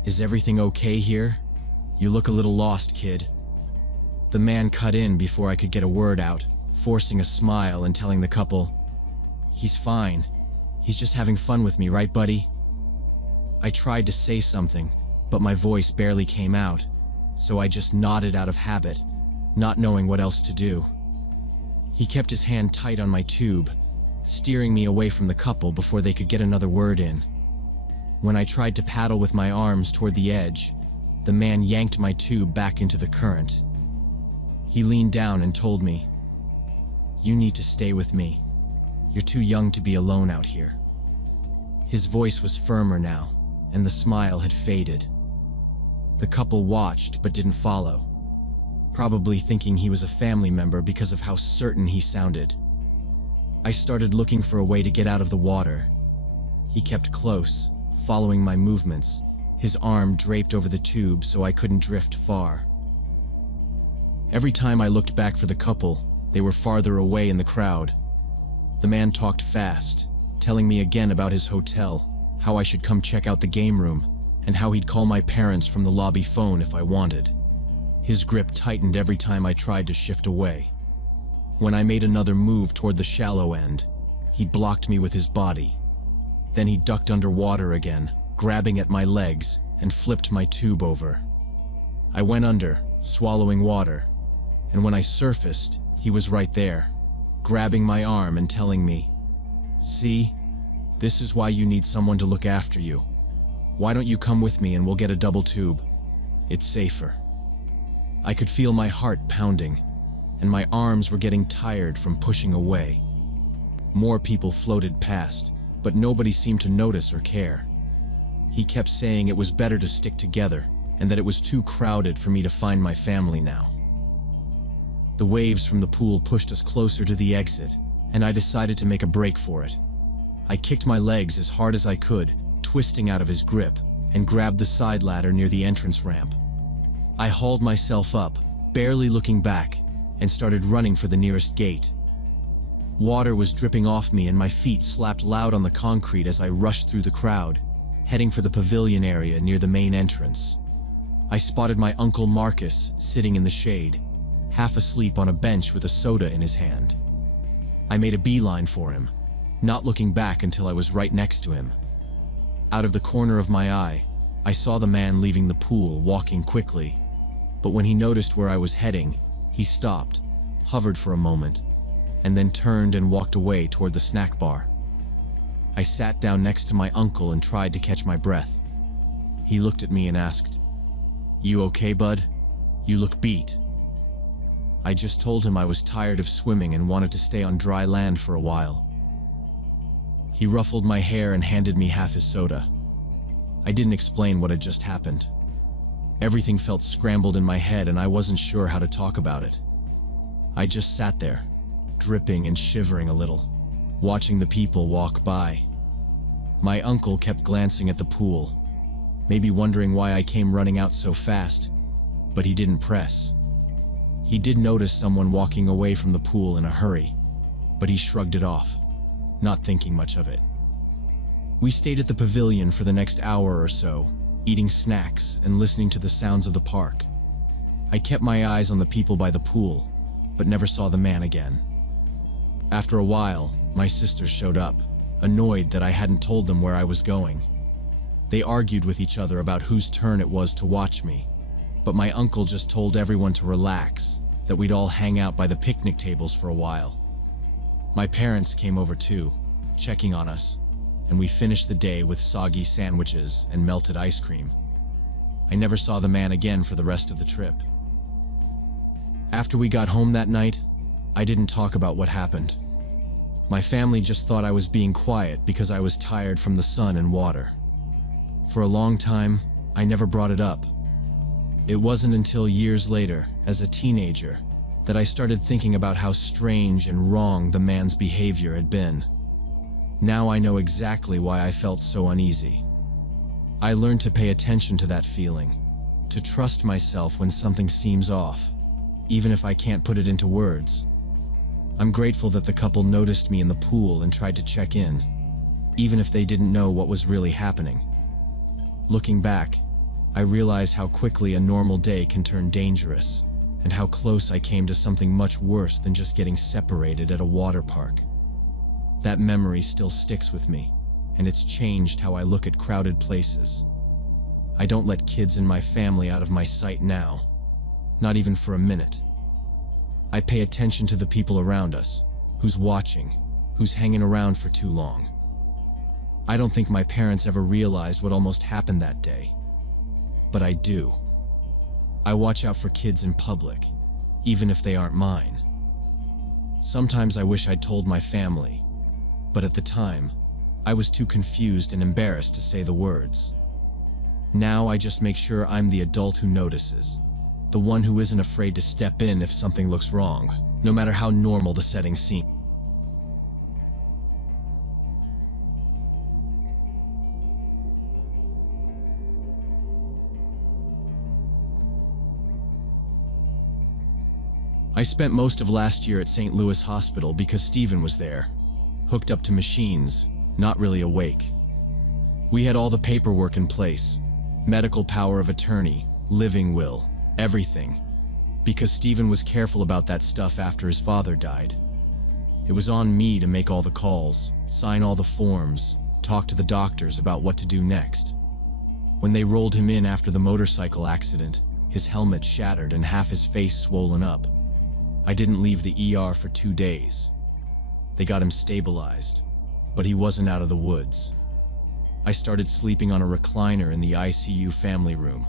"Is everything okay here? You look a little lost, kid." The man cut in before I could get a word out, forcing a smile and telling the couple, "He's fine. He's just having fun with me, right, buddy?" I tried to say something, but my voice barely came out, so I just nodded out of habit, not knowing what else to do. He kept his hand tight on my tube, steering me away from the couple before they could get another word in. When I tried to paddle with my arms toward the edge, the man yanked my tube back into the current. He leaned down and told me, "You need to stay with me. You're too young to be alone out here." His voice was firmer now, and the smile had faded. The couple watched but didn't follow, probably thinking he was a family member because of how certain he sounded. I started looking for a way to get out of the water. He kept close, following my movements, his arm draped over the tube so I couldn't drift far. Every time I looked back for the couple, they were farther away in the crowd. The man talked fast, telling me again about his hotel, how I should come check out the game room, and how he'd call my parents from the lobby phone if I wanted. His grip tightened every time I tried to shift away. When I made another move toward the shallow end, he blocked me with his body. Then he ducked underwater again, grabbing at my legs, and flipped my tube over. I went under, swallowing water, and when I surfaced, he was right there, grabbing my arm and telling me, "See, this is why you need someone to look after you. Why don't you come with me and we'll get a double tube? It's safer." I could feel my heart pounding, and my arms were getting tired from pushing away. More people floated past, but nobody seemed to notice or care. He kept saying it was better to stick together and that it was too crowded for me to find my family now. The waves from the pool pushed us closer to the exit, and I decided to make a break for it. I kicked my legs as hard as I could, twisting out of his grip, and grabbed the side ladder near the entrance ramp. I hauled myself up, barely looking back, and started running for the nearest gate. Water was dripping off me and my feet slapped loud on the concrete as I rushed through the crowd, heading for the pavilion area near the main entrance. I spotted my Uncle Marcus sitting in the shade, half asleep on a bench with a soda in his hand. I made a beeline for him, not looking back until I was right next to him. Out of the corner of my eye, I saw the man leaving the pool, walking quickly, but when he noticed where I was heading, he stopped, hovered for a moment, and then turned and walked away toward the snack bar. I sat down next to my uncle and tried to catch my breath. He looked at me and asked, "You okay, bud? You look beat." I just told him I was tired of swimming and wanted to stay on dry land for a while. He ruffled my hair and handed me half his soda. I didn't explain what had just happened. Everything felt scrambled in my head and I wasn't sure how to talk about it. I just sat there, dripping and shivering a little, watching the people walk by. My uncle kept glancing at the pool, maybe wondering why I came running out so fast, but he didn't press. He did notice someone walking away from the pool in a hurry, but he shrugged it off, not thinking much of it. We stayed at the pavilion for the next hour or so, eating snacks and listening to the sounds of the park. I kept my eyes on the people by the pool, but never saw the man again. After a while, my sisters showed up, annoyed that I hadn't told them where I was going. They argued with each other about whose turn it was to watch me, but my uncle just told everyone to relax, that we'd all hang out by the picnic tables for a while. My parents came over too, checking on us, and we finished the day with soggy sandwiches and melted ice cream. I never saw the man again for the rest of the trip. After we got home that night, I didn't talk about what happened. My family just thought I was being quiet because I was tired from the sun and water. For a long time, I never brought it up. It wasn't until years later, as a teenager, that I started thinking about how strange and wrong the man's behavior had been. Now I know exactly why I felt so uneasy. I learned to pay attention to that feeling, to trust myself when something seems off, even if I can't put it into words. I'm grateful that the couple noticed me in the pool and tried to check in, even if they didn't know what was really happening. Looking back, I realize how quickly a normal day can turn dangerous, and how close I came to something much worse than just getting separated at a water park. That memory still sticks with me, and it's changed how I look at crowded places. I don't let kids in my family out of my sight now, not even for a minute. I pay attention to the people around us, who's watching, who's hanging around for too long. I don't think my parents ever realized what almost happened that day, but I do. I watch out for kids in public, even if they aren't mine. Sometimes I wish I'd told my family, but at the time, I was too confused and embarrassed to say the words. Now I just make sure I'm the adult who notices, the one who isn't afraid to step in if something looks wrong, no matter how normal the setting seems. I spent most of last year at St. Louis Hospital because Stephen was there, hooked up to machines, not really awake. We had all the paperwork in place, medical power of attorney, living will, everything, because Stephen was careful about that stuff after his father died. It was on me to make all the calls, sign all the forms, talk to the doctors about what to do next. When they rolled him in after the motorcycle accident, his helmet shattered and half his face swollen up. I didn't leave the ER for 2 days. They got him stabilized, but he wasn't out of the woods. I started sleeping on a recliner in the ICU family room.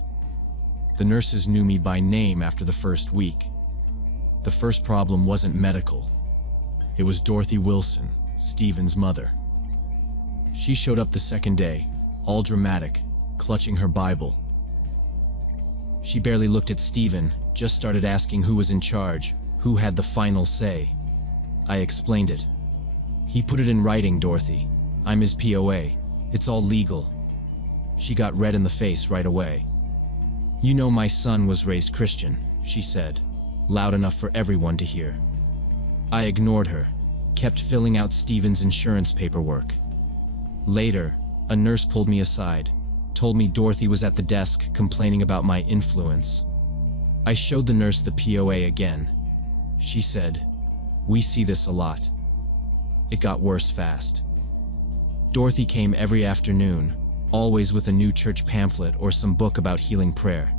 The nurses knew me by name after the first week. The first problem wasn't medical. It was Dorothy Wilson, Stephen's mother. She showed up the second day, all dramatic, clutching her Bible. She barely looked at Stephen, just started asking who was in charge, who had the final say. I explained it. He put it in writing, Dorothy. I'm his POA. It's all legal. She got red in the face right away. You know my son was raised Christian, she said, loud enough for everyone to hear. I ignored her, kept filling out Stephen's insurance paperwork. Later, a nurse pulled me aside, told me Dorothy was at the desk complaining about my influence. I showed the nurse the POA again. She said, "We see this a lot." It got worse fast. Dorothy came every afternoon, always with a new church pamphlet or some book about healing prayer.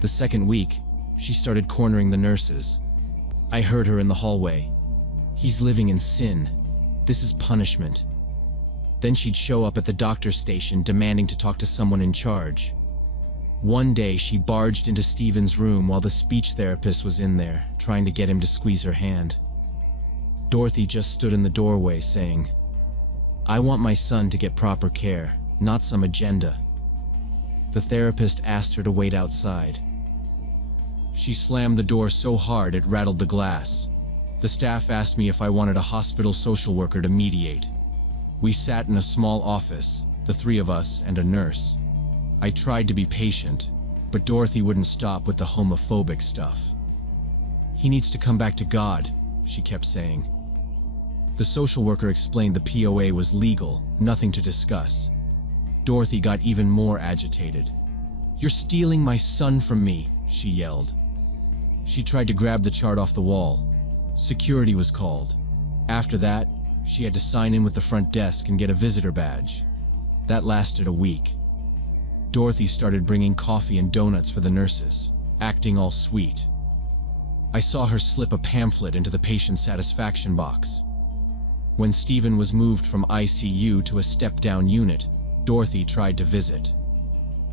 The second week, she started cornering the nurses. I heard her in the hallway. "He's living in sin. This is punishment." Then she'd show up at the doctor's station demanding to talk to someone in charge. One day she barged into Stephen's room while the speech therapist was in there, trying to get him to squeeze her hand. Dorothy just stood in the doorway saying, "I want my son to get proper care, not some agenda." The therapist asked her to wait outside. She slammed the door so hard it rattled the glass. The staff asked me if I wanted a hospital social worker to mediate. We sat in a small office, the three of us and a nurse. I tried to be patient, but Dorothy wouldn't stop with the homophobic stuff. "He needs to come back to God," she kept saying. The social worker explained the POA was legal, nothing to discuss. Dorothy got even more agitated. "You're stealing my son from me," she yelled. She tried to grab the chart off the wall. Security was called. After that, she had to sign in with the front desk and get a visitor badge. That lasted a week. Dorothy started bringing coffee and donuts for the nurses, acting all sweet. I saw her slip a pamphlet into the patient satisfaction box. When Stephen was moved from ICU to a step-down unit, Dorothy tried to visit.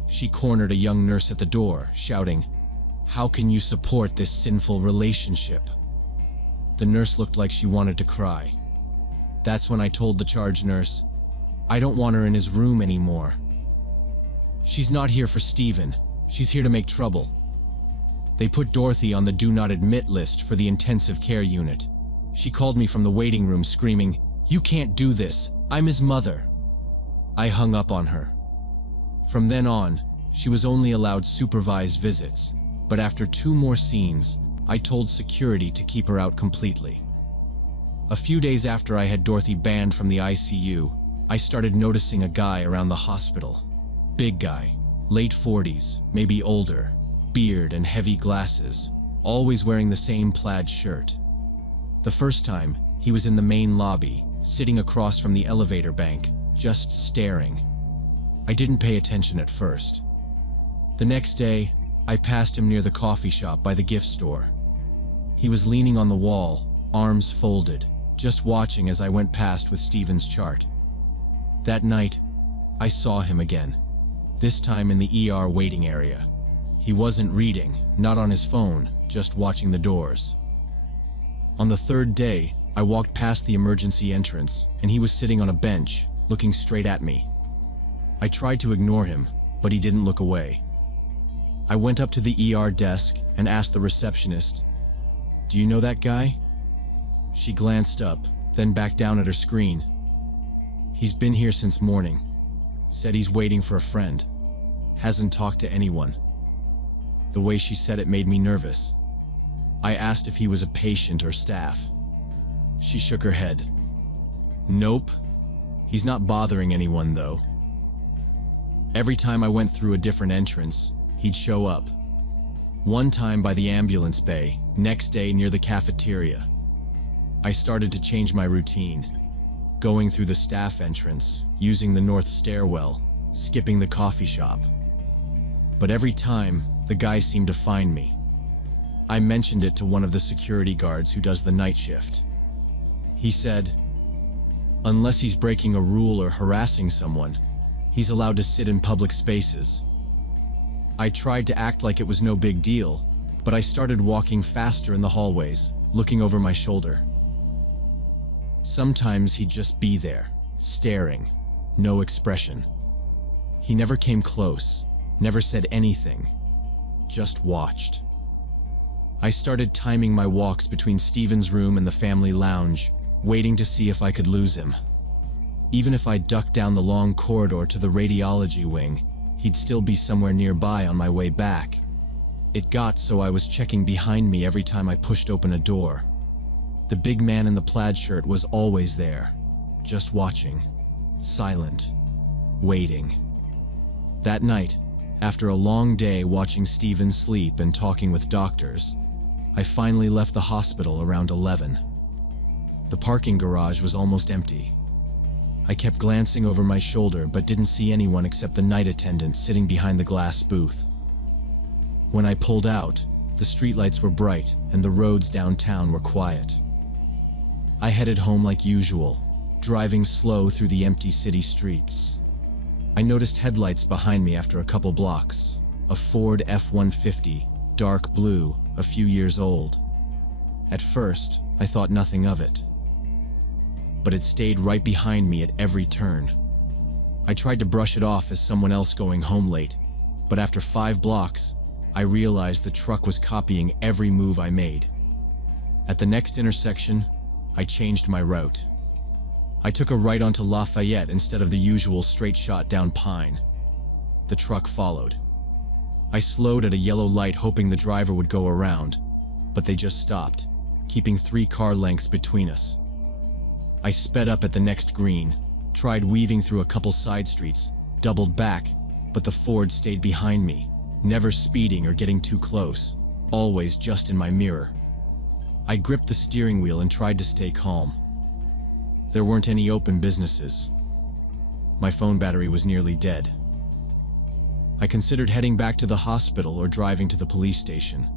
She cornered a young nurse at the door, shouting, "How can you support this sinful relationship?" The nurse looked like she wanted to cry. That's when I told the charge nurse, "I don't want her in his room anymore. She's not here for Stephen. She's here to make trouble." They put Dorothy on the do not admit list for the intensive care unit. She called me from the waiting room screaming, "You can't do this. I'm his mother." I hung up on her. From then on, she was only allowed supervised visits, but after 2 more scenes, I told security to keep her out completely. A few days after I had Dorothy banned from the ICU, I started noticing a guy around the hospital. Big guy, late 40s, maybe older, beard and heavy glasses, always wearing the same plaid shirt. The first time, he was in the main lobby, sitting across from the elevator bank, just staring. I didn't pay attention at first. The next day, I passed him near the coffee shop by the gift store. He was leaning on the wall, arms folded, just watching as I went past with Stephen's chart. That night, I saw him again, this time in the ER waiting area. He wasn't reading, not on his phone, just watching the doors. On the third day, I walked past the emergency entrance, and he was sitting on a bench, looking straight at me. I tried to ignore him, but he didn't look away. I went up to the ER desk and asked the receptionist, "Do you know that guy?" She glanced up, then back down at her screen. "He's been here since morning. Said he's waiting for a friend. Hasn't talked to anyone." The way she said it made me nervous. I asked if he was a patient or staff. She shook her head. "Nope. He's not bothering anyone, though." Every time I went through a different entrance, he'd show up. One time by the ambulance bay, next day near the cafeteria. I started to change my routine, going through the staff entrance, using the north stairwell, skipping the coffee shop. But every time, the guy seemed to find me. I mentioned it to one of the security guards who does the night shift. He said, unless he's breaking a rule or harassing someone, he's allowed to sit in public spaces. I tried to act like it was no big deal, but I started walking faster in the hallways, looking over my shoulder. Sometimes he'd just be there, staring, no expression. He never came close, never said anything, just watched. I started timing my walks between Steven's room and the family lounge, waiting to see if I could lose him. Even if I ducked down the long corridor to the radiology wing, he'd still be somewhere nearby on my way back. It got so I was checking behind me every time I pushed open a door. The big man in the plaid shirt was always there, just watching, silent, waiting. That night, after a long day watching Steven sleep and talking with doctors, I finally left the hospital around 11. The parking garage was almost empty. I kept glancing over my shoulder but didn't see anyone except the night attendant sitting behind the glass booth. When I pulled out, the streetlights were bright and the roads downtown were quiet. I headed home like usual, driving slow through the empty city streets. I noticed headlights behind me after a couple blocks. A Ford F-150, dark blue, a few years old. At first, I thought nothing of it. But it stayed right behind me at every turn. I tried to brush it off as someone else going home late, but after 5 blocks, I realized the truck was copying every move I made. At the next intersection, I changed my route. I took a right onto Lafayette instead of the usual straight shot down Pine. The truck followed. I slowed at a yellow light hoping the driver would go around, but they just stopped, keeping 3 car lengths between us. I sped up at the next green, tried weaving through a couple side streets, doubled back, but the Ford stayed behind me, never speeding or getting too close, always just in my mirror. I gripped the steering wheel and tried to stay calm. There weren't any open businesses. My phone battery was nearly dead. I considered heading back to the hospital or driving to the police station,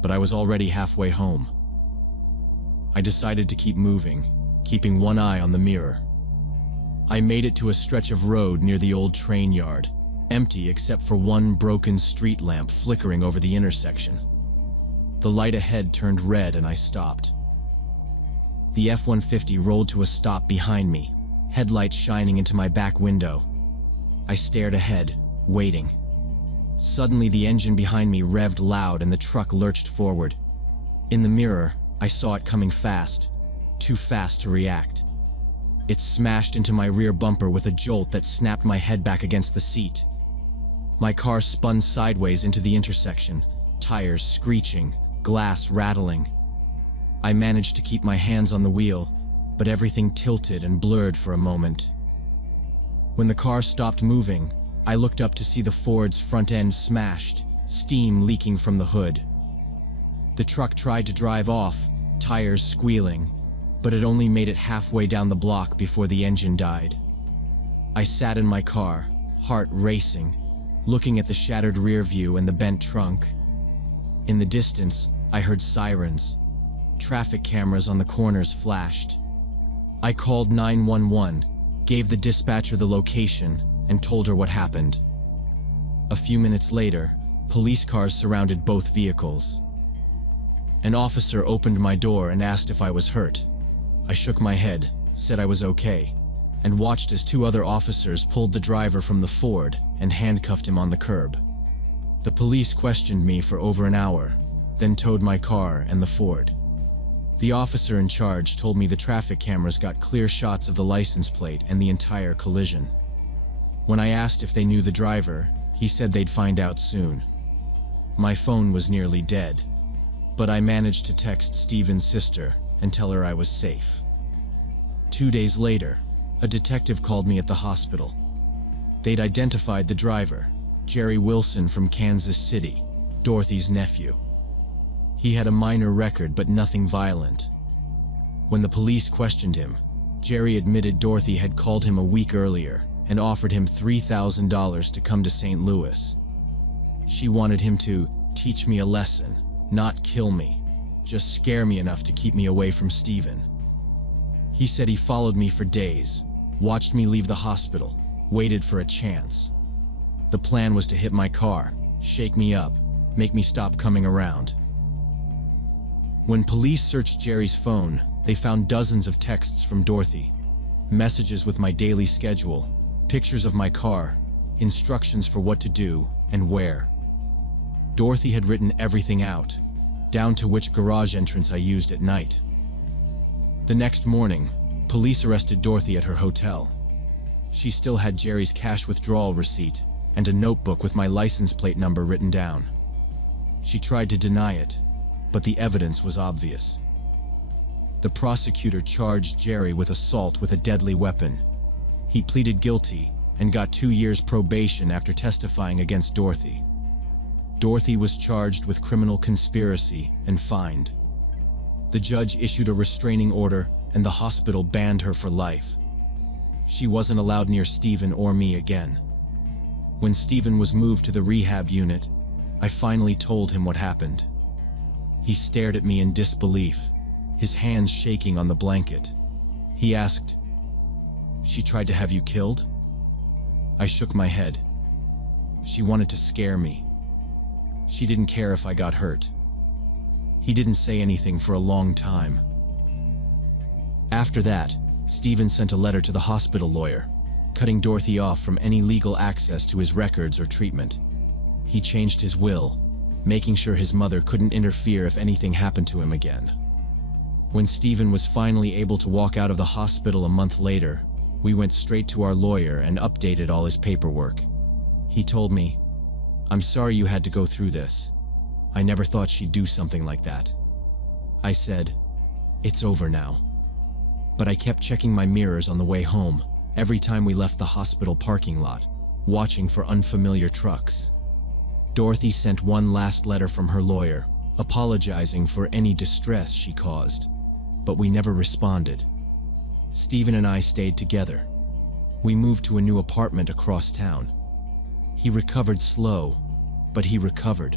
but I was already halfway home. I decided to keep moving, keeping one eye on the mirror. I made it to a stretch of road near the old train yard, empty except for one broken street lamp flickering over the intersection. The light ahead turned red and I stopped. The F-150 rolled to a stop behind me, headlights shining into my back window. I stared ahead, waiting. Suddenly the engine behind me revved loud and the truck lurched forward. In the mirror, I saw it coming fast, too fast to react. It smashed into my rear bumper with a jolt that snapped my head back against the seat. My car spun sideways into the intersection, tires screeching, glass rattling. I managed to keep my hands on the wheel, but everything tilted and blurred for a moment. When the car stopped moving, I looked up to see the Ford's front end smashed, steam leaking from the hood. The truck tried to drive off, tires squealing, but it only made it halfway down the block before the engine died. I sat in my car, heart racing, looking at the shattered rear view and the bent trunk. In the distance, I heard sirens. Traffic cameras on the corners flashed. I called 911, gave the dispatcher the location, and told her what happened. A few minutes later, police cars surrounded both vehicles. An officer opened my door and asked if I was hurt. I shook my head, said I was okay, and watched as 2 other officers pulled the driver from the Ford and handcuffed him on the curb. The police questioned me for over an hour, then towed my car and the Ford. The officer in charge told me the traffic cameras got clear shots of the license plate and the entire collision. When I asked if they knew the driver, he said they'd find out soon. My phone was nearly dead, but I managed to text Steven's sister and tell her I was safe. 2 days later, a detective called me at the hospital. They'd identified the driver, Jerry Wilson from Kansas City, Dorothy's nephew. He had a minor record but nothing violent. When the police questioned him, Jerry admitted Dorothy had called him a week earlier and offered him $3,000 to come to St. Louis. She wanted him to teach me a lesson, not kill me, just scare me enough to keep me away from Steven. He said he followed me for days, watched me leave the hospital, waited for a chance. The plan was to hit my car, shake me up, make me stop coming around. When police searched Jerry's phone, they found dozens of texts from Dorothy, messages with my daily schedule, pictures of my car, instructions for what to do and where. Dorothy had written everything out, down to which garage entrance I used at night. The next morning, police arrested Dorothy at her hotel. She still had Jerry's cash withdrawal receipt and a notebook with my license plate number written down. She tried to deny it, but the evidence was obvious. The prosecutor charged Jerry with assault with a deadly weapon. He pleaded guilty and got 2 years probation after testifying against Dorothy. Dorothy was charged with criminal conspiracy and fined. The judge issued a restraining order and the hospital banned her for life. She wasn't allowed near Steven or me again. When Steven was moved to the rehab unit, I finally told him what happened. He stared at me in disbelief, his hands shaking on the blanket. He asked, "She tried to have you killed?" I shook my head. She wanted to scare me. She didn't care if I got hurt. He didn't say anything for a long time. After that, Steven sent a letter to the hospital lawyer, cutting Dorothy off from any legal access to his records or treatment. He changed his will, making sure his mother couldn't interfere if anything happened to him again. When Steven was finally able to walk out of the hospital a month later, we went straight to our lawyer and updated all his paperwork. He told me, "I'm sorry you had to go through this. I never thought she'd do something like that." I said, "It's over now." But I kept checking my mirrors on the way home, every time we left the hospital parking lot, watching for unfamiliar trucks. Dorothy sent one last letter from her lawyer, apologizing for any distress she caused, but we never responded. Steven and I stayed together. We moved to a new apartment across town. He recovered slow, but he recovered.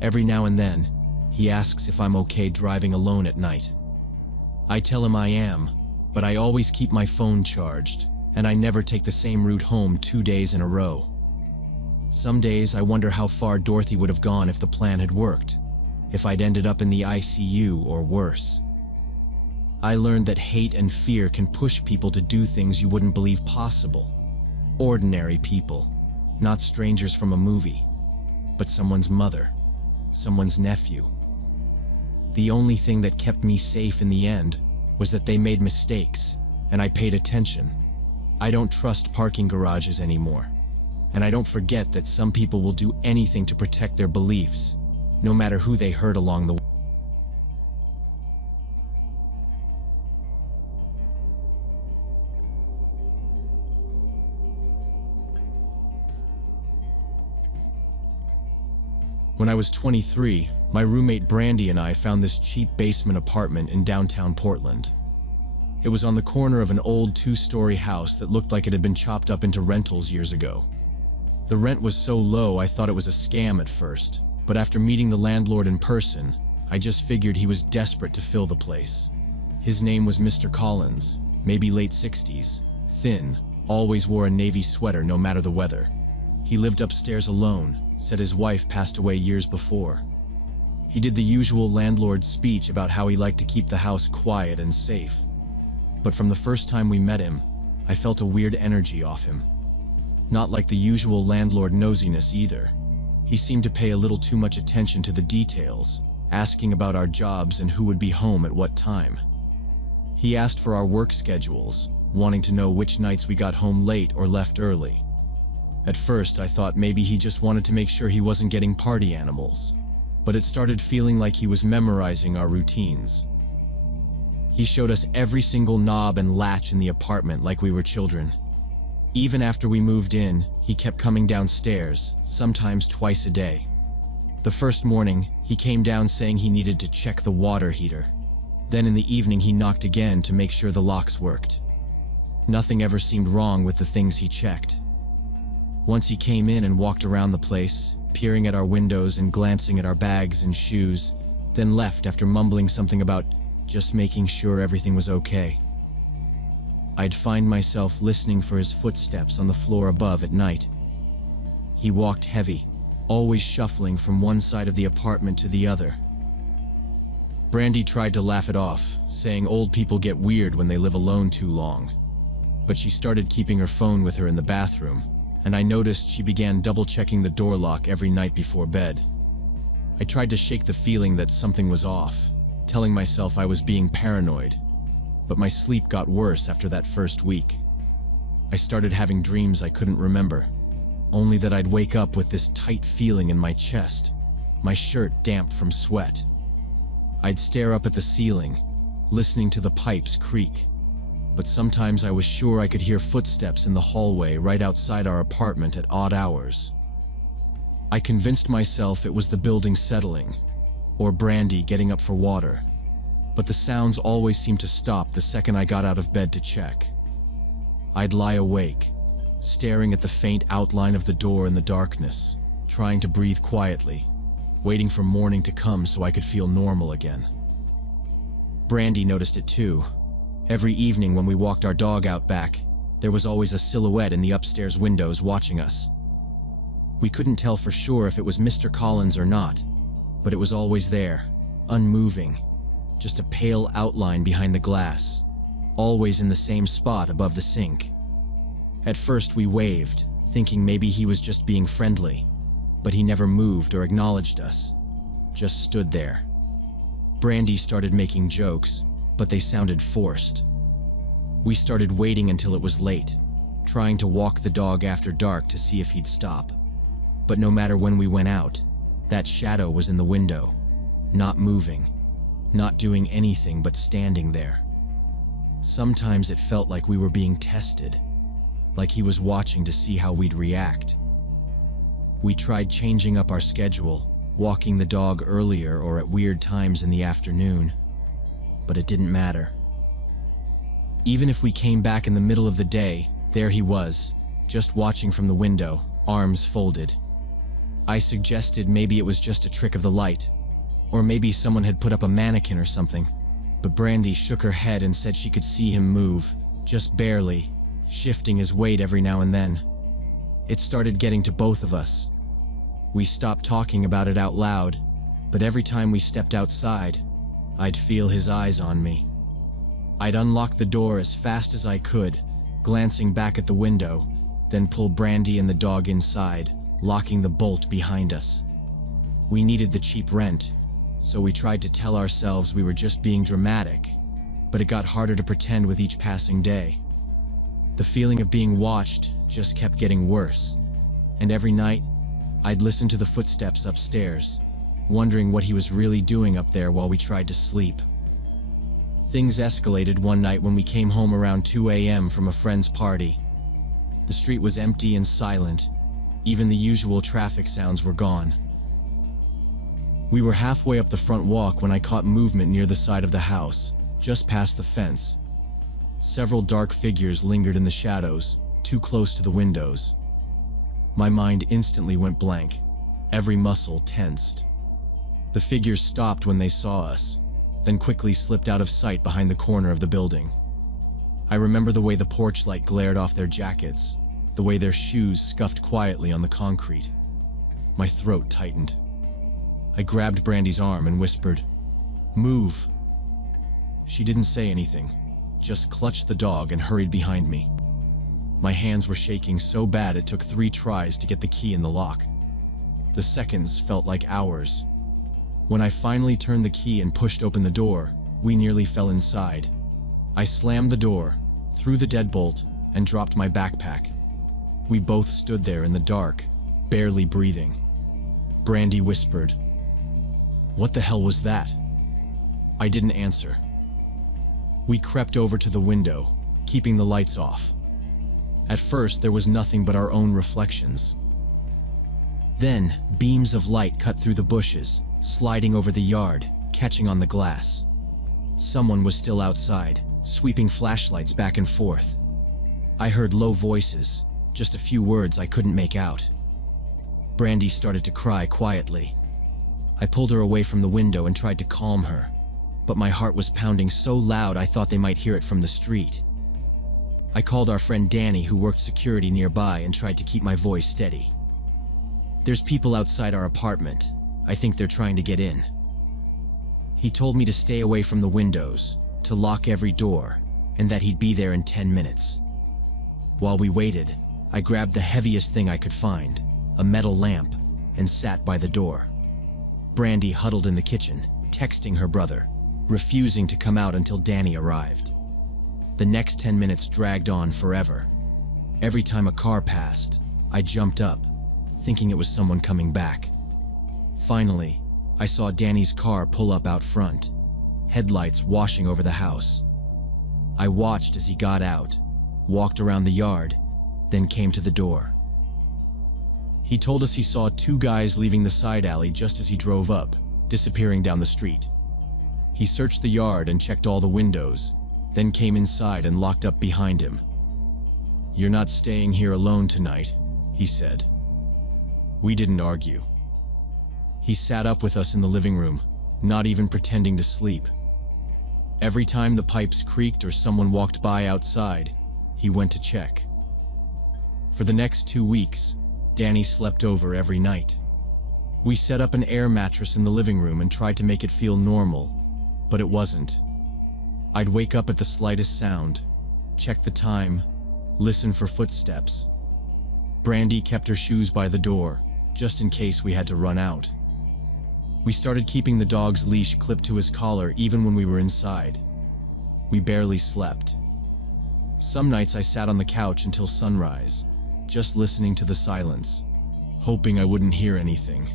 Every now and then, he asks if I'm okay driving alone at night. I tell him I am, but I always keep my phone charged, and I never take the same route home 2 days in a row. Some days I wonder how far Dorothy would have gone if the plan had worked, if I'd ended up in the ICU or worse. I learned that hate and fear can push people to do things you wouldn't believe possible. Ordinary people, not strangers from a movie, but someone's mother, someone's nephew. The only thing that kept me safe in the end was that they made mistakes, and I paid attention. I don't trust parking garages anymore, and I don't forget that some people will do anything to protect their beliefs, no matter who they hurt along the way. When I was 23, my roommate Brandy and I found this cheap basement apartment in downtown Portland. It was on the corner of an old 2-story house that looked like it had been chopped up into rentals years ago. The rent was so low I thought it was a scam at first, but after meeting the landlord in person, I just figured he was desperate to fill the place. His name was Mr. Collins, maybe late 60s, thin, always wore a navy sweater no matter the weather. He lived upstairs alone, said his wife passed away years before. He did the usual landlord speech about how he liked to keep the house quiet and safe. But from the first time we met him, I felt a weird energy off him. Not like the usual landlord nosiness either. He seemed to pay a little too much attention to the details, asking about our jobs and who would be home at what time. He asked for our work schedules, wanting to know which nights we got home late or left early. At first, I thought maybe he just wanted to make sure he wasn't getting party animals, but it started feeling like he was memorizing our routines. He showed us every single knob and latch in the apartment like we were children. Even after we moved in, he kept coming downstairs, sometimes twice a day. The first morning, he came down saying he needed to check the water heater. Then in the evening he knocked again to make sure the locks worked. Nothing ever seemed wrong with the things he checked. Once he came in and walked around the place, peering at our windows and glancing at our bags and shoes, then left after mumbling something about just making sure everything was okay. I'd find myself listening for his footsteps on the floor above at night. He walked heavy, always shuffling from one side of the apartment to the other. Brandy tried to laugh it off, saying old people get weird when they live alone too long. But she started keeping her phone with her in the bathroom, and I noticed she began double-checking the door lock every night before bed. I tried to shake the feeling that something was off, telling myself I was being paranoid, but my sleep got worse after that first week. I started having dreams I couldn't remember, only that I'd wake up with this tight feeling in my chest, my shirt damp from sweat. I'd stare up at the ceiling, listening to the pipes creak, but sometimes I was sure I could hear footsteps in the hallway right outside our apartment at odd hours. I convinced myself it was the building settling, or Brandy getting up for water, but the sounds always seemed to stop the second I got out of bed to check. I'd lie awake, staring at the faint outline of the door in the darkness, trying to breathe quietly, waiting for morning to come so I could feel normal again. Brandy noticed it too. Every evening when we walked our dog out back, there was always a silhouette in the upstairs windows watching us. We couldn't tell for sure if it was Mr. Collins or not, but it was always there, unmoving, just a pale outline behind the glass, always in the same spot above the sink. At first we waved, thinking maybe he was just being friendly, but he never moved or acknowledged us, just stood there. Brandy started making jokes, but they sounded forced. We started waiting until it was late, trying to walk the dog after dark to see if he'd stop. But no matter when we went out, that shadow was in the window, not moving, not doing anything but standing there. Sometimes it felt like we were being tested, like he was watching to see how we'd react. We tried changing up our schedule, walking the dog earlier or at weird times in the afternoon, but it didn't matter. Even if we came back in the middle of the day, there he was, just watching from the window, arms folded. I suggested maybe it was just a trick of the light, or maybe someone had put up a mannequin or something, but Brandy shook her head and said she could see him move, just barely, shifting his weight every now and then. It started getting to both of us. We stopped talking about it out loud, but every time we stepped outside, I'd feel his eyes on me. I'd unlock the door as fast as I could, glancing back at the window, then pull Brandy and the dog inside, locking the bolt behind us. We needed the cheap rent, so we tried to tell ourselves we were just being dramatic, but it got harder to pretend with each passing day. The feeling of being watched just kept getting worse, and every night, I'd listen to the footsteps upstairs, wondering what he was really doing up there while we tried to sleep. Things escalated one night when we came home around 2 a.m. from a friend's party. The street was empty and silent. Even the usual traffic sounds were gone. We were halfway up the front walk when I caught movement near the side of the house, just past the fence. Several dark figures lingered in the shadows, too close to the windows. My mind instantly went blank, every muscle tensed. The figures stopped when they saw us, then quickly slipped out of sight behind the corner of the building. I remember the way the porch light glared off their jackets, the way their shoes scuffed quietly on the concrete. My throat tightened. I grabbed Brandy's arm and whispered, "Move." She didn't say anything, just clutched the dog and hurried behind me. My hands were shaking so bad it took 3 tries to get the key in the lock. The seconds felt like hours. When I finally turned the key and pushed open the door, we nearly fell inside. I slammed the door, threw the deadbolt, and dropped my backpack. We both stood there in the dark, barely breathing. Brandy whispered, "What the hell was that?" I didn't answer. We crept over to the window, keeping the lights off. At first, there was nothing but our own reflections. Then, beams of light cut through the bushes, sliding over the yard, catching on the glass. Someone was still outside, sweeping flashlights back and forth. I heard low voices, just a few words I couldn't make out. Brandy started to cry quietly. I pulled her away from the window and tried to calm her, but my heart was pounding so loud I thought they might hear it from the street. I called our friend Danny, who worked security nearby, and tried to keep my voice steady. "There's people outside our apartment. I think they're trying to get in." He told me to stay away from the windows, to lock every door, and that he'd be there in 10 minutes. While we waited, I grabbed the heaviest thing I could find, a metal lamp, and sat by the door. Brandy huddled in the kitchen, texting her brother, refusing to come out until Danny arrived. The next 10 minutes dragged on forever. Every time a car passed, I jumped up, thinking it was someone coming back. Finally, I saw Danny's car pull up out front, headlights washing over the house. I watched as he got out, walked around the yard, then came to the door. He told us he saw 2 guys leaving the side alley just as he drove up, disappearing down the street. He searched the yard and checked all the windows, then came inside and locked up behind him. "You're not staying here alone tonight," he said. We didn't argue. He sat up with us in the living room, not even pretending to sleep. Every time the pipes creaked or someone walked by outside, he went to check. For the next 2 weeks, Danny slept over every night. We set up an air mattress in the living room and tried to make it feel normal, but it wasn't. I'd wake up at the slightest sound, check the time, listen for footsteps. Brandy kept her shoes by the door, just in case we had to run out. We started keeping the dog's leash clipped to his collar even when we were inside. We barely slept. Some nights I sat on the couch until sunrise, just listening to the silence, hoping I wouldn't hear anything.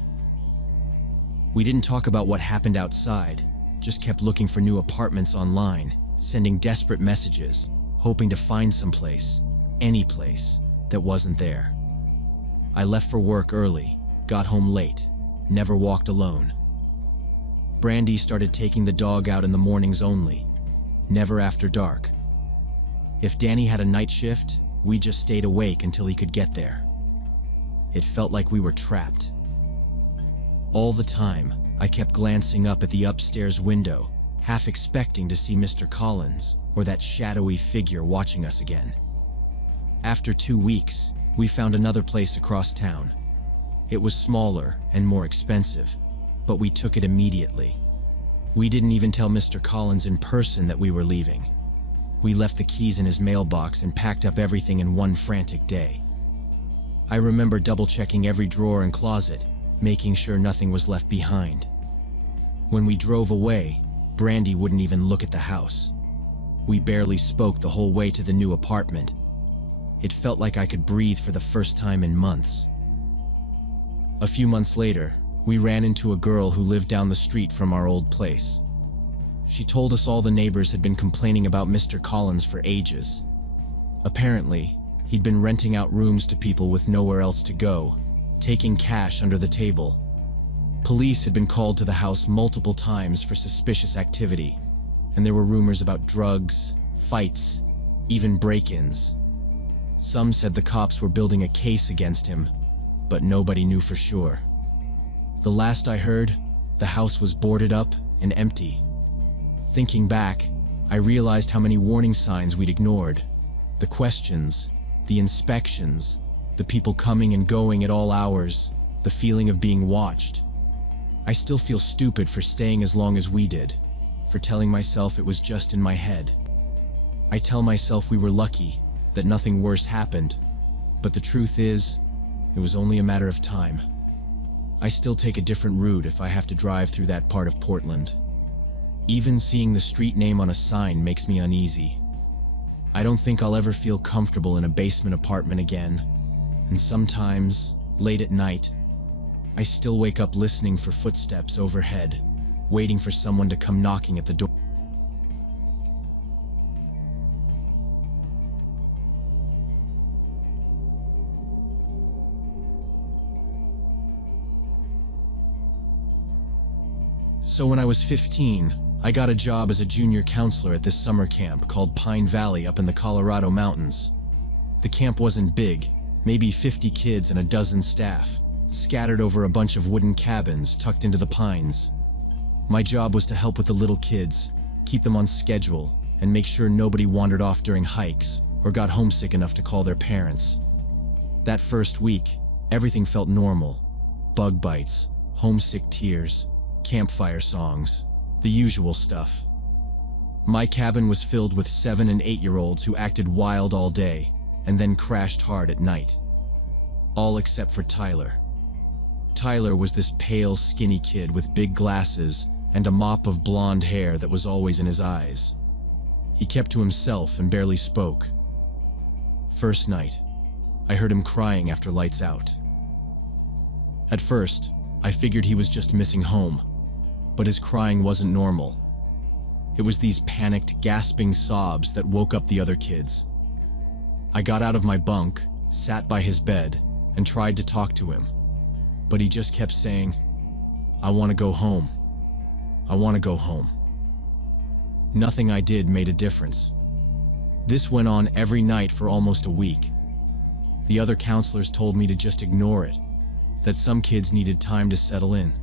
We didn't talk about what happened outside, just kept looking for new apartments online, sending desperate messages, hoping to find someplace, any place, that wasn't there. I left for work early, got home late, never walked alone. Brandy started taking the dog out in the mornings only, never after dark. If Danny had a night shift, we just stayed awake until he could get there. It felt like we were trapped. All the time, I kept glancing up at the upstairs window, half expecting to see Mr. Collins or that shadowy figure watching us again. After 2 weeks, we found another place across town. It was smaller and more expensive, but we took it immediately. We didn't even tell Mr. Collins in person that we were leaving. We left the keys in his mailbox and packed up everything in one frantic day. I remember double-checking every drawer and closet, making sure nothing was left behind. When we drove away, Brandy wouldn't even look at the house. We barely spoke the whole way to the new apartment. It felt like I could breathe for the first time in months. A few months later, we ran into a girl who lived down the street from our old place. She told us all the neighbors had been complaining about Mr. Collins for ages. Apparently, he'd been renting out rooms to people with nowhere else to go, taking cash under the table. Police had been called to the house multiple times for suspicious activity, and there were rumors about drugs, fights, even break-ins. Some said the cops were building a case against him, but nobody knew for sure. The last I heard, the house was boarded up and empty. Thinking back, I realized how many warning signs we'd ignored. The questions, the inspections, the people coming and going at all hours, the feeling of being watched. I still feel stupid for staying as long as we did, for telling myself it was just in my head. I tell myself we were lucky, that nothing worse happened, but the truth is, it was only a matter of time. I still take a different route if I have to drive through that part of Portland. Even seeing the street name on a sign makes me uneasy. I don't think I'll ever feel comfortable in a basement apartment again, and sometimes, late at night, I still wake up listening for footsteps overhead, waiting for someone to come knocking at the door. So when I was 15, I got a job as a junior counselor at this summer camp called Pine Valley up in the Colorado mountains. The camp wasn't big, maybe 50 kids and a dozen staff, scattered over a bunch of wooden cabins tucked into the pines. My job was to help with the little kids, keep them on schedule, and make sure nobody wandered off during hikes or got homesick enough to call their parents. That first week, everything felt normal. Bug bites, homesick tears, campfire songs, the usual stuff. My cabin was filled with 7- and 8-year-olds who acted wild all day and then crashed hard at night. All except for Tyler. Tyler was this pale, skinny kid with big glasses and a mop of blonde hair that was always in his eyes. He kept to himself and barely spoke. First night, I heard him crying after lights out. At first, I figured he was just missing home, but his crying wasn't normal. It was these panicked, gasping sobs that woke up the other kids. I got out of my bunk, sat by his bed, and tried to talk to him, but he just kept saying, "I want to go home. I want to go home." Nothing I did made a difference. This went on every night for almost a week. The other counselors told me to just ignore it, that some kids needed time to settle in.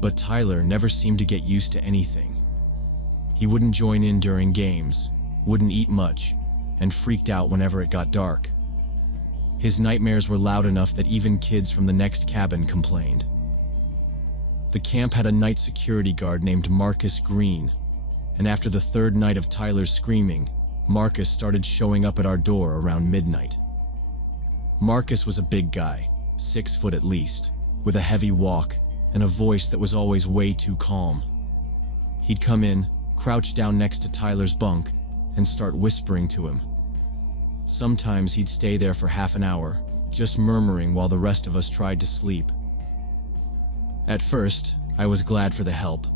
But Tyler never seemed to get used to anything. He wouldn't join in during games, wouldn't eat much, and freaked out whenever it got dark. His nightmares were loud enough that even kids from the next cabin complained. The camp had a night security guard named Marcus Green, and after the third night of Tyler's screaming, Marcus started showing up at our door around midnight. Marcus was a big guy, 6 foot at least, with a heavy walk and a voice that was always way too calm. He'd come in, crouch down next to Tyler's bunk, and start whispering to him. Sometimes he'd stay there for half an hour, just murmuring while the rest of us tried to sleep. At first, I was glad for the help.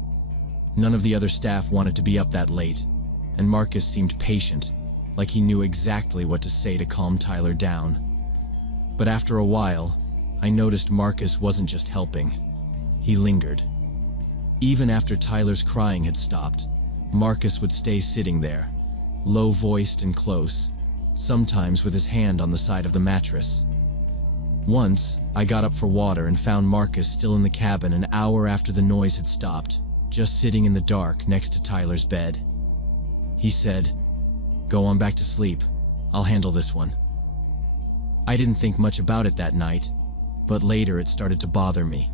None of the other staff wanted to be up that late, and Marcus seemed patient, like he knew exactly what to say to calm Tyler down. But after a while, I noticed Marcus wasn't just helping. He lingered. Even after Tyler's crying had stopped, Marcus would stay sitting there, low-voiced and close, sometimes with his hand on the side of the mattress. Once, I got up for water and found Marcus still in the cabin an hour after the noise had stopped, just sitting in the dark next to Tyler's bed. He said, "Go on back to sleep. I'll handle this one." I didn't think much about it that night, but later it started to bother me.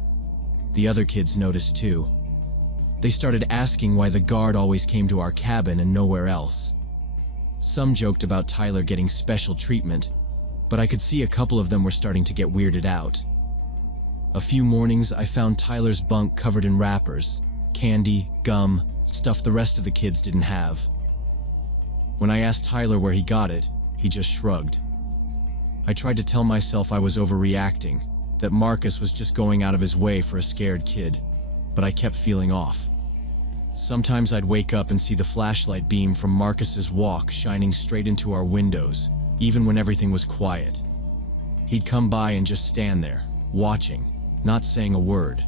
The other kids noticed too. They started asking why the guard always came to our cabin and nowhere else. Some joked about Tyler getting special treatment, but I could see a couple of them were starting to get weirded out. A few mornings I found Tyler's bunk covered in wrappers, candy, gum, stuff the rest of the kids didn't have. When I asked Tyler where he got it, he just shrugged. I tried to tell myself I was overreacting, that Marcus was just going out of his way for a scared kid, but I kept feeling off. Sometimes I'd wake up and see the flashlight beam from Marcus's walk shining straight into our windows, even when everything was quiet. He'd come by and just stand there, watching, not saying a word.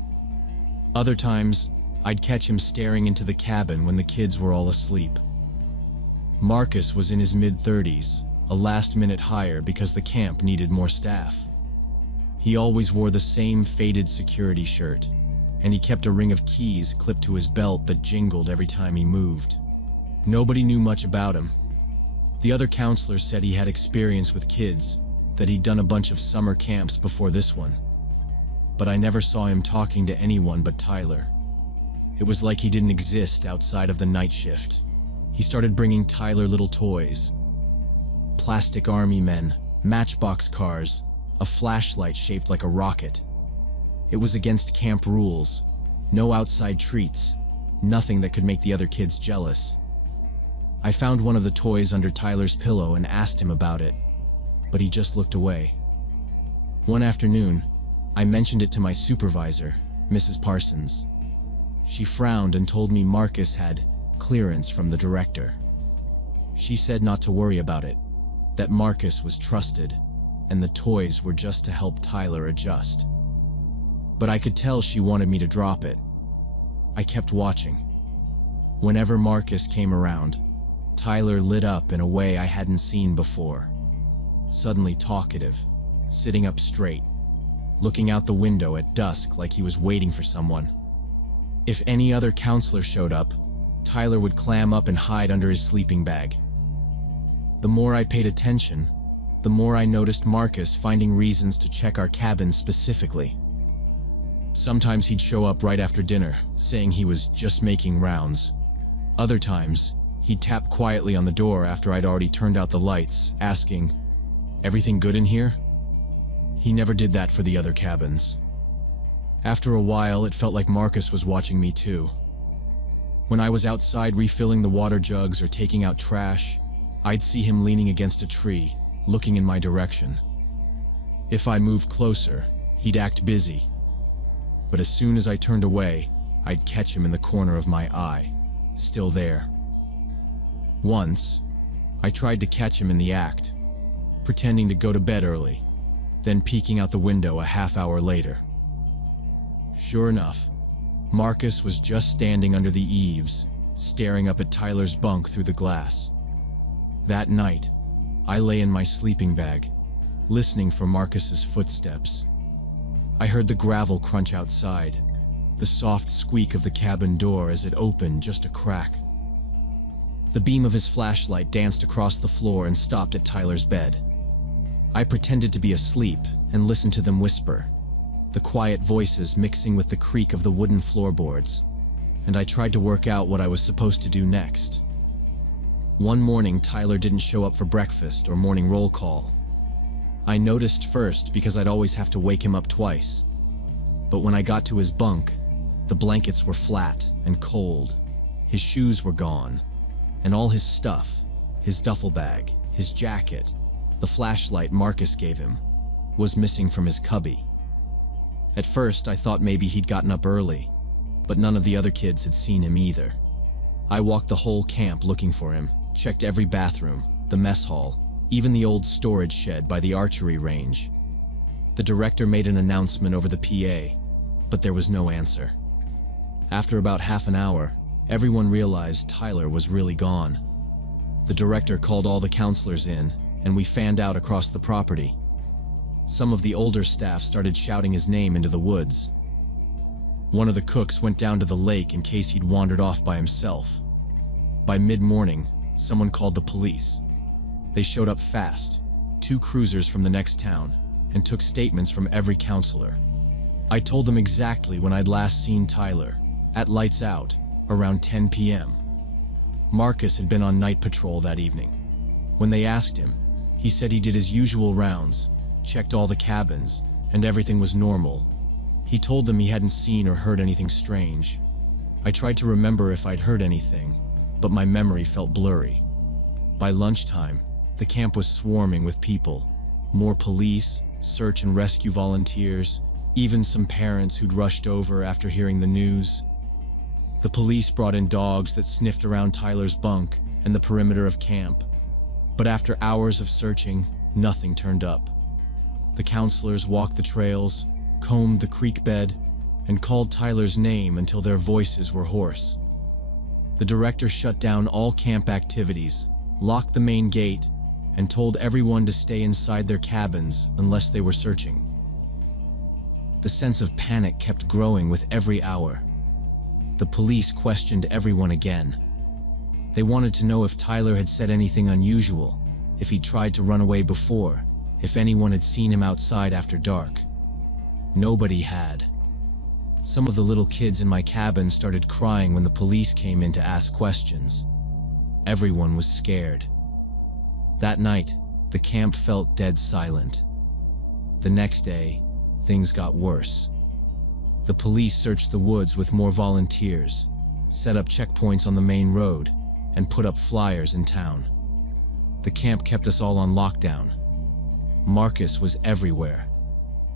Other times, I'd catch him staring into the cabin when the kids were all asleep. Marcus was in his mid-30s, a last-minute hire because the camp needed more staff. He always wore the same faded security shirt, and he kept a ring of keys clipped to his belt that jingled every time he moved. Nobody knew much about him. The other counselors said he had experience with kids, that he'd done a bunch of summer camps before this one. But I never saw him talking to anyone but Tyler. It was like he didn't exist outside of the night shift. He started bringing Tyler little toys. Plastic army men, matchbox cars, a flashlight shaped like a rocket. It was against camp rules. No outside treats, nothing that could make the other kids jealous. I found one of the toys under Tyler's pillow and asked him about it, but he just looked away. One afternoon, I mentioned it to my supervisor, Mrs. Parsons. She frowned and told me Marcus had clearance from the director. She said not to worry about it, that Marcus was trusted, and the toys were just to help Tyler adjust. But I could tell she wanted me to drop it. I kept watching. Whenever Marcus came around, Tyler lit up in a way I hadn't seen before. Suddenly talkative, sitting up straight, looking out the window at dusk like he was waiting for someone. If any other counselor showed up, Tyler would clam up and hide under his sleeping bag. The more I paid attention, the more I noticed Marcus finding reasons to check our cabin specifically. Sometimes he'd show up right after dinner, saying he was just making rounds. Other times, he'd tap quietly on the door after I'd already turned out the lights, asking, "Everything good in here?" He never did that for the other cabins. After a while, it felt like Marcus was watching me too. When I was outside refilling the water jugs or taking out trash, I'd see him leaning against a tree, looking in my direction. If I moved closer, he'd act busy. But as soon as I turned away, I'd catch him in the corner of my eye, still there. Once, I tried to catch him in the act, pretending to go to bed early, then peeking out the window a half hour later. Sure enough, Marcus was just standing under the eaves, staring up at Tyler's bunk through the glass. That night, I lay in my sleeping bag, listening for Marcus's footsteps. I heard the gravel crunch outside, the soft squeak of the cabin door as it opened just a crack. The beam of his flashlight danced across the floor and stopped at Tyler's bed. I pretended to be asleep and listened to them whisper, the quiet voices mixing with the creak of the wooden floorboards, and I tried to work out what I was supposed to do next. One morning, Tyler didn't show up for breakfast or morning roll call. I noticed first because I'd always have to wake him up twice. But when I got to his bunk, the blankets were flat and cold, his shoes were gone, and all his stuff, his duffel bag, his jacket, the flashlight Marcus gave him, was missing from his cubby. At first, I thought maybe he'd gotten up early, but none of the other kids had seen him either. I walked the whole camp looking for him, checked every bathroom, the mess hall, even the old storage shed by the archery range. The director made an announcement over the PA, but there was no answer. After about half an hour, everyone realized Tyler was really gone. The director called all the counselors in, and we fanned out across the property. Some of the older staff started shouting his name into the woods. One of the cooks went down to the lake in case he'd wandered off by himself. By mid-morning, someone called the police. They showed up fast, 2 cruisers from the next town, and took statements from every counselor. I told them exactly when I'd last seen Tyler, at lights out, around 10 p.m. Marcus had been on night patrol that evening. When they asked him, he said he did his usual rounds, checked all the cabins, and everything was normal. He told them he hadn't seen or heard anything strange. I tried to remember if I'd heard anything, but my memory felt blurry. By lunchtime, the camp was swarming with people. More police, search and rescue volunteers, even some parents who'd rushed over after hearing the news. The police brought in dogs that sniffed around Tyler's bunk and the perimeter of camp. But after hours of searching, nothing turned up. The counselors walked the trails, combed the creek bed, and called Tyler's name until their voices were hoarse. The director shut down all camp activities, locked the main gate, and told everyone to stay inside their cabins unless they were searching. The sense of panic kept growing with every hour. The police questioned everyone again. They wanted to know if Tyler had said anything unusual, if he'd tried to run away before, if anyone had seen him outside after dark. Nobody had. Some of the little kids in my cabin started crying when the police came in to ask questions. Everyone was scared. That night, the camp felt dead silent. The next day, things got worse. The police searched the woods with more volunteers, set up checkpoints on the main road, and put up flyers in town. The camp kept us all on lockdown. Marcus was everywhere.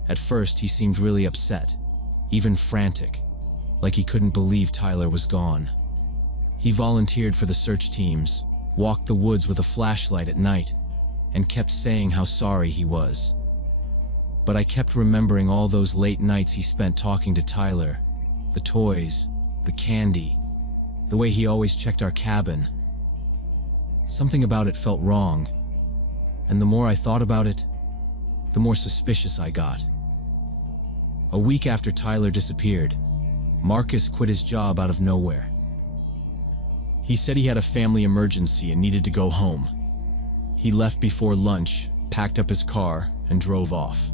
At first, he seemed really upset, even frantic, like he couldn't believe Tyler was gone. He volunteered for the search teams, walked the woods with a flashlight at night, and kept saying how sorry he was. But I kept remembering all those late nights he spent talking to Tyler, the toys, the candy, the way he always checked our cabin. Something about it felt wrong, and the more I thought about it, the more suspicious I got. A week after Tyler disappeared, Marcus quit his job out of nowhere. He said he had a family emergency and needed to go home. He left before lunch, packed up his car, and drove off.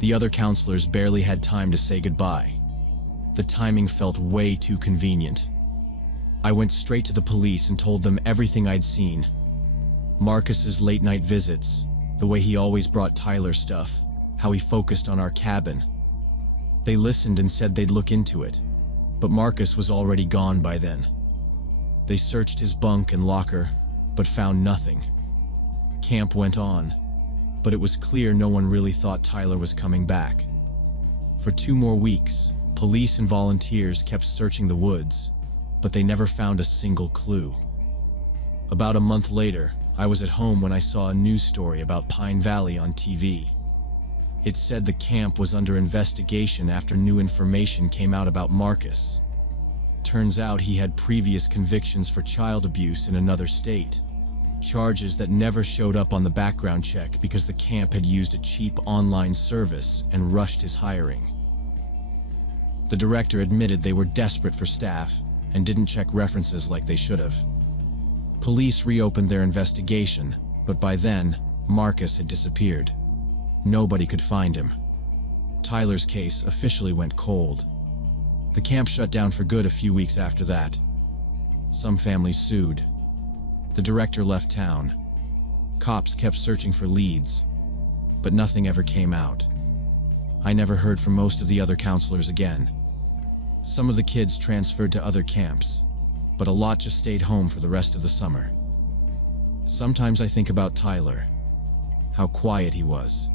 The other counselors barely had time to say goodbye. The timing felt way too convenient. I went straight to the police and told them everything I'd seen. Marcus's late-night visits, the way he always brought Tyler stuff, how he focused on our cabin. They listened and said they'd look into it, but Marcus was already gone by then. They searched his bunk and locker, but found nothing. Camp went on, but it was clear no one really thought Tyler was coming back. For 2 more weeks, police and volunteers kept searching the woods, but they never found a single clue. About a month later, I was at home when I saw a news story about Pine Valley on TV. It said the camp was under investigation after new information came out about Marcus. Turns out he had previous convictions for child abuse in another state. Charges that never showed up on the background check because the camp had used a cheap online service and rushed his hiring. The director admitted they were desperate for staff and didn't check references like they should have. Police reopened their investigation, but by then, Marcus had disappeared. Nobody could find him. Tyler's case officially went cold. The camp shut down for good a few weeks after that. Some families sued. The director left town. Cops kept searching for leads, but nothing ever came out. I never heard from most of the other counselors again. Some of the kids transferred to other camps, but a lot just stayed home for the rest of the summer. Sometimes I think about Tyler, how quiet he was,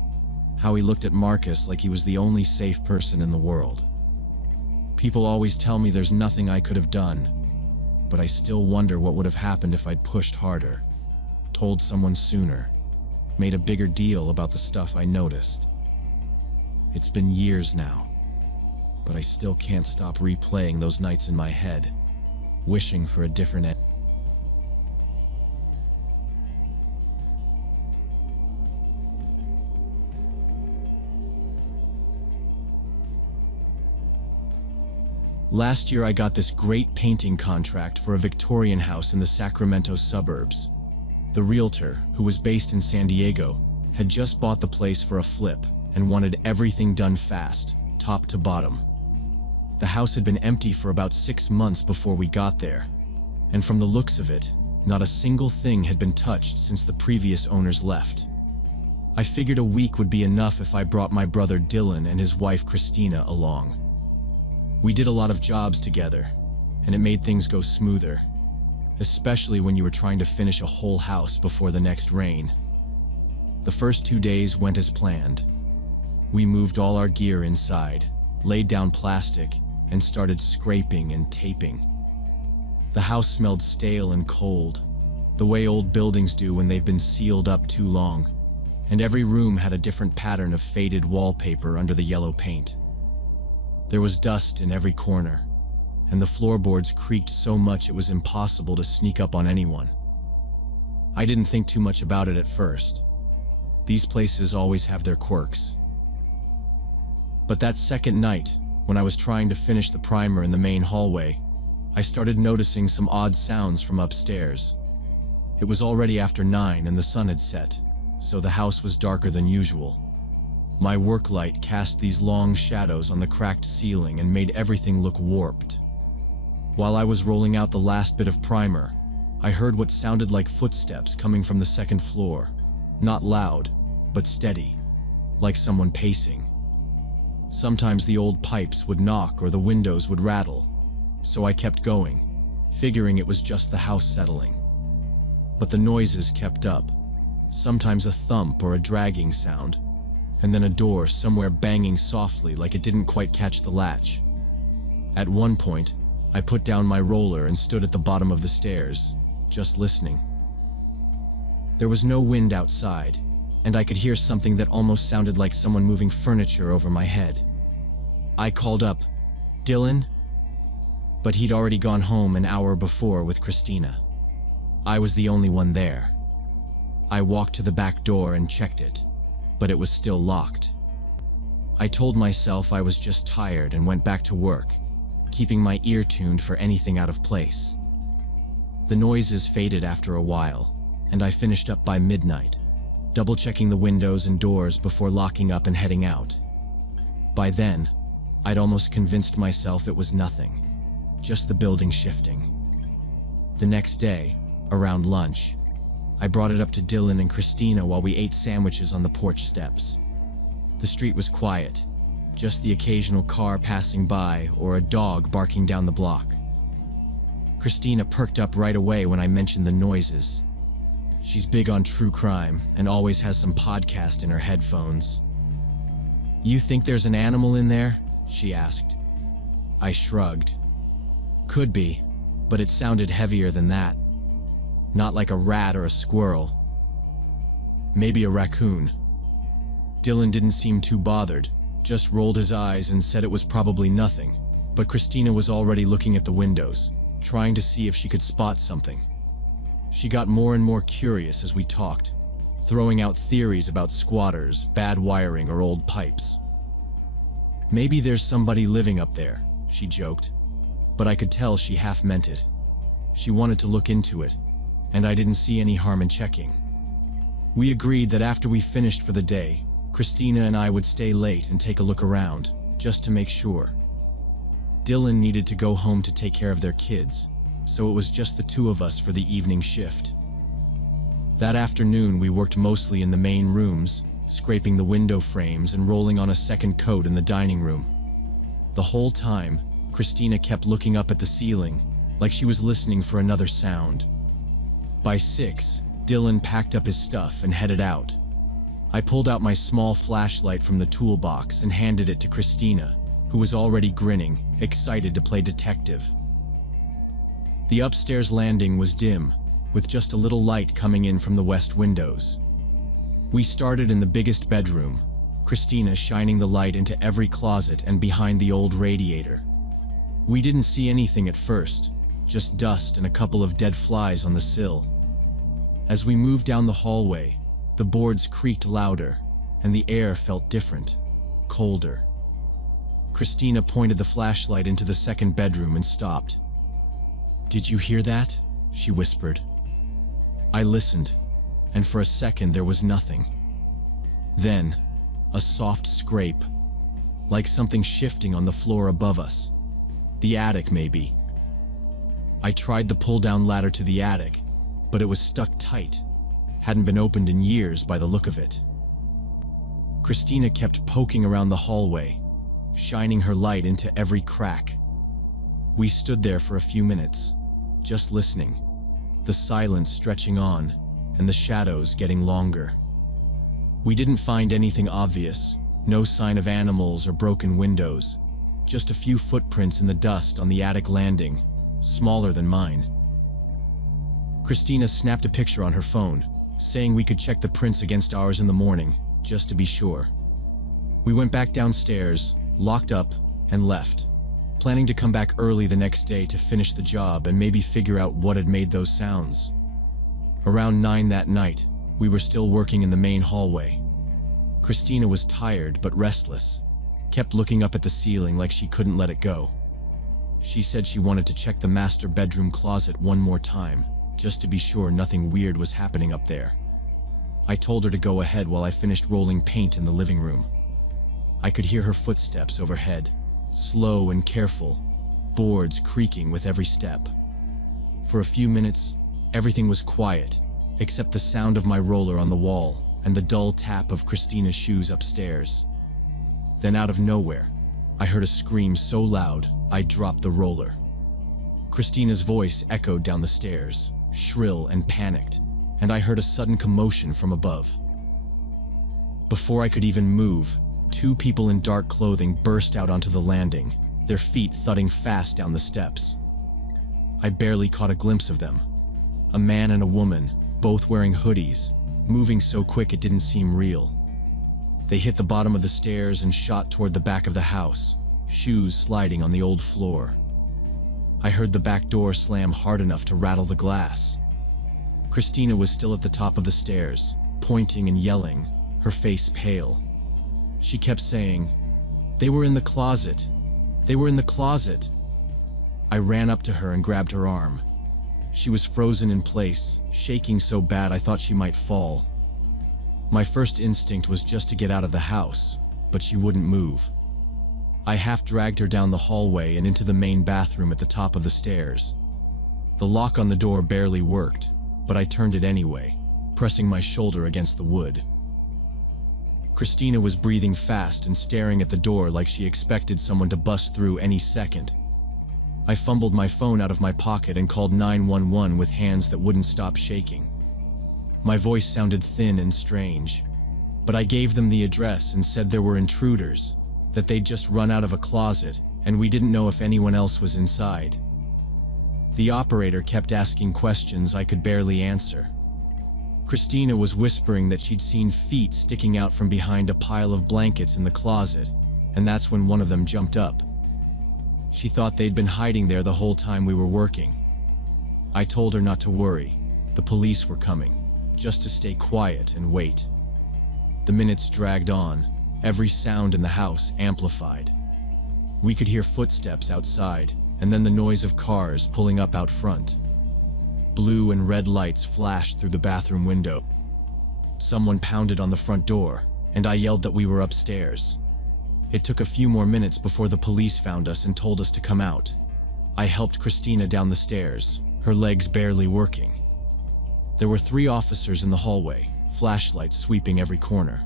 how he looked at Marcus like he was the only safe person in the world. People always tell me there's nothing I could have done, but I still wonder what would have happened if I'd pushed harder, told someone sooner, made a bigger deal about the stuff I noticed. It's been years now, but I still can't stop replaying those nights in my head, wishing for a different end. Last year I got this great painting contract for a Victorian house in the Sacramento suburbs. The realtor, who was based in San Diego, had just bought the place for a flip and wanted everything done fast, top to bottom. The house had been empty for about 6 months before we got there, and from the looks of it, not a single thing had been touched since the previous owners left. I figured a week would be enough if I brought my brother Dylan and his wife Christina along. We did a lot of jobs together, and it made things go smoother, especially when you were trying to finish a whole house before the next rain. The first 2 days went as planned. We moved all our gear inside, laid down plastic, and started scraping and taping. The house smelled stale and cold, the way old buildings do when they've been sealed up too long, and every room had a different pattern of faded wallpaper under the yellow paint. There was dust in every corner, and the floorboards creaked so much it was impossible to sneak up on anyone. I didn't think too much about it at first. These places always have their quirks. But that second night, when I was trying to finish the primer in the main hallway, I started noticing some odd sounds from upstairs. It was already after 9 and the sun had set, so the house was darker than usual. My work light cast these long shadows on the cracked ceiling and made everything look warped. While I was rolling out the last bit of primer, I heard what sounded like footsteps coming from the second floor. Not loud, but steady, like someone pacing. Sometimes the old pipes would knock or the windows would rattle, so I kept going, figuring it was just the house settling. But the noises kept up, sometimes a thump or a dragging sound, and then a door somewhere banging softly like it didn't quite catch the latch. At one point, I put down my roller and stood at the bottom of the stairs, just listening. There was no wind outside, and I could hear something that almost sounded like someone moving furniture over my head. I called up, "Dylan?" But he'd already gone home an hour before with Christina. I was the only one there. I walked to the back door and checked it, but it was still locked. I told myself I was just tired and went back to work, keeping my ear tuned for anything out of place. The noises faded after a while, and I finished up by midnight, double-checking the windows and doors before locking up and heading out. By then, I'd almost convinced myself it was nothing, just the building shifting. The next day, around lunch, I brought it up to Dylan and Christina while we ate sandwiches on the porch steps. The street was quiet, just the occasional car passing by or a dog barking down the block. Christina perked up right away when I mentioned the noises. She's big on true crime and always has some podcast in her headphones. "You think there's an animal in there?" she asked. I shrugged. "Could be, but it sounded heavier than that. Not like a rat or a squirrel. Maybe a raccoon." Dylan didn't seem too bothered, just rolled his eyes and said it was probably nothing, but Christina was already looking at the windows, trying to see if she could spot something. She got more and more curious as we talked, throwing out theories about squatters, bad wiring, or old pipes. "Maybe there's somebody living up there," she joked, but I could tell she half meant it. She wanted to look into it, and I didn't see any harm in checking. We agreed that after we finished for the day, Christina and I would stay late and take a look around, just to make sure. Dylan needed to go home to take care of their kids, so it was just the two of us for the evening shift. That afternoon we worked mostly in the main rooms, scraping the window frames and rolling on a second coat in the dining room. The whole time, Christina kept looking up at the ceiling, like she was listening for another sound. By 6, Dylan packed up his stuff and headed out. I pulled out my small flashlight from the toolbox and handed it to Christina, who was already grinning, excited to play detective. The upstairs landing was dim, with just a little light coming in from the west windows. We started in the biggest bedroom, Christina shining the light into every closet and behind the old radiator. We didn't see anything at first, just dust and a couple of dead flies on the sill. As we moved down the hallway, the boards creaked louder, and the air felt different, colder. Christina pointed the flashlight into the second bedroom and stopped. "Did you hear that?" she whispered. I listened, and for a second there was nothing. Then, a soft scrape, like something shifting on the floor above us. The attic, maybe. I tried the pull-down ladder to the attic, but it was stuck tight. Hadn't been opened in years by the look of it. Christina kept poking around the hallway, shining her light into every crack. We stood there for a few minutes, just listening, the silence stretching on, and the shadows getting longer. We didn't find anything obvious, no sign of animals or broken windows, just a few footprints in the dust on the attic landing, smaller than mine. Christina snapped a picture on her phone, saying we could check the prints against ours in the morning, just to be sure. We went back downstairs, locked up, and left, planning to come back early the next day to finish the job and maybe figure out what had made those sounds. Around 9 that night, we were still working in the main hallway. Christina was tired but restless, kept looking up at the ceiling like she couldn't let it go. She said she wanted to check the master bedroom closet one more time, just to be sure nothing weird was happening up there. I told her to go ahead while I finished rolling paint in the living room. I could hear her footsteps overhead, slow and careful, boards creaking with every step. For a few minutes, everything was quiet, except the sound of my roller on the wall and the dull tap of Christina's shoes upstairs. Then out of nowhere, I heard a scream so loud I dropped the roller. Christina's voice echoed down the stairs, shrill and panicked, and I heard a sudden commotion from above. Before I could even move, 2 people in dark clothing burst out onto the landing, their feet thudding fast down the steps. I barely caught a glimpse of them. A man and a woman, both wearing hoodies, moving so quick it didn't seem real. They hit the bottom of the stairs and shot toward the back of the house, shoes sliding on the old floor. I heard the back door slam hard enough to rattle the glass. Christina was still at the top of the stairs, pointing and yelling, her face pale. She kept saying, They were in the closet. They were in the closet. I ran up to her and grabbed her arm. She was frozen in place, shaking so bad I thought she might fall. My first instinct was just to get out of the house, but she wouldn't move. I half dragged her down the hallway and into the main bathroom at the top of the stairs. The lock on the door barely worked, but I turned it anyway, pressing my shoulder against the wood. Christina was breathing fast and staring at the door like she expected someone to bust through any second. I fumbled my phone out of my pocket and called 911 with hands that wouldn't stop shaking. My voice sounded thin and strange, but I gave them the address and said there were intruders, that they'd just run out of a closet, and we didn't know if anyone else was inside. The operator kept asking questions I could barely answer. Christina was whispering that she'd seen feet sticking out from behind a pile of blankets in the closet, and that's when one of them jumped up. She thought they'd been hiding there the whole time we were working. I told her not to worry. The police were coming, just to stay quiet and wait. The minutes dragged on, every sound in the house amplified. We could hear footsteps outside, and then the noise of cars pulling up out front. Blue and red lights flashed through the bathroom window. Someone pounded on the front door, and I yelled that we were upstairs. It took a few more minutes before the police found us and told us to come out. I helped Christina down the stairs, her legs barely working. There were 3 officers in the hallway, flashlights sweeping every corner.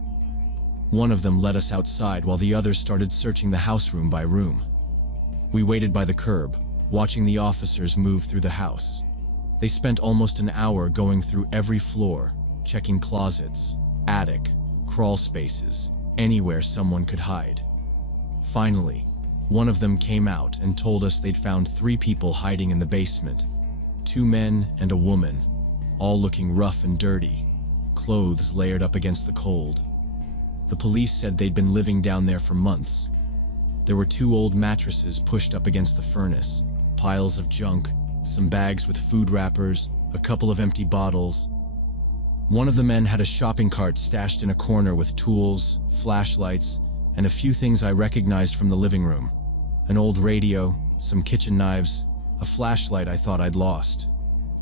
One of them led us outside while the others started searching the house room by room. We waited by the curb, watching the officers move through the house. They spent almost an hour going through every floor, checking closets, attic, crawl spaces, anywhere someone could hide. Finally, one of them came out and told us they'd found 3 people hiding in the basement. 2 men and a woman, all looking rough and dirty, clothes layered up against the cold. The police said they'd been living down there for months. There were 2 old mattresses pushed up against the furnace, piles of junk, some bags with food wrappers, a couple of empty bottles. One of the men had a shopping cart stashed in a corner with tools, flashlights, and a few things I recognized from the living room. An old radio, some kitchen knives, a flashlight I thought I'd lost.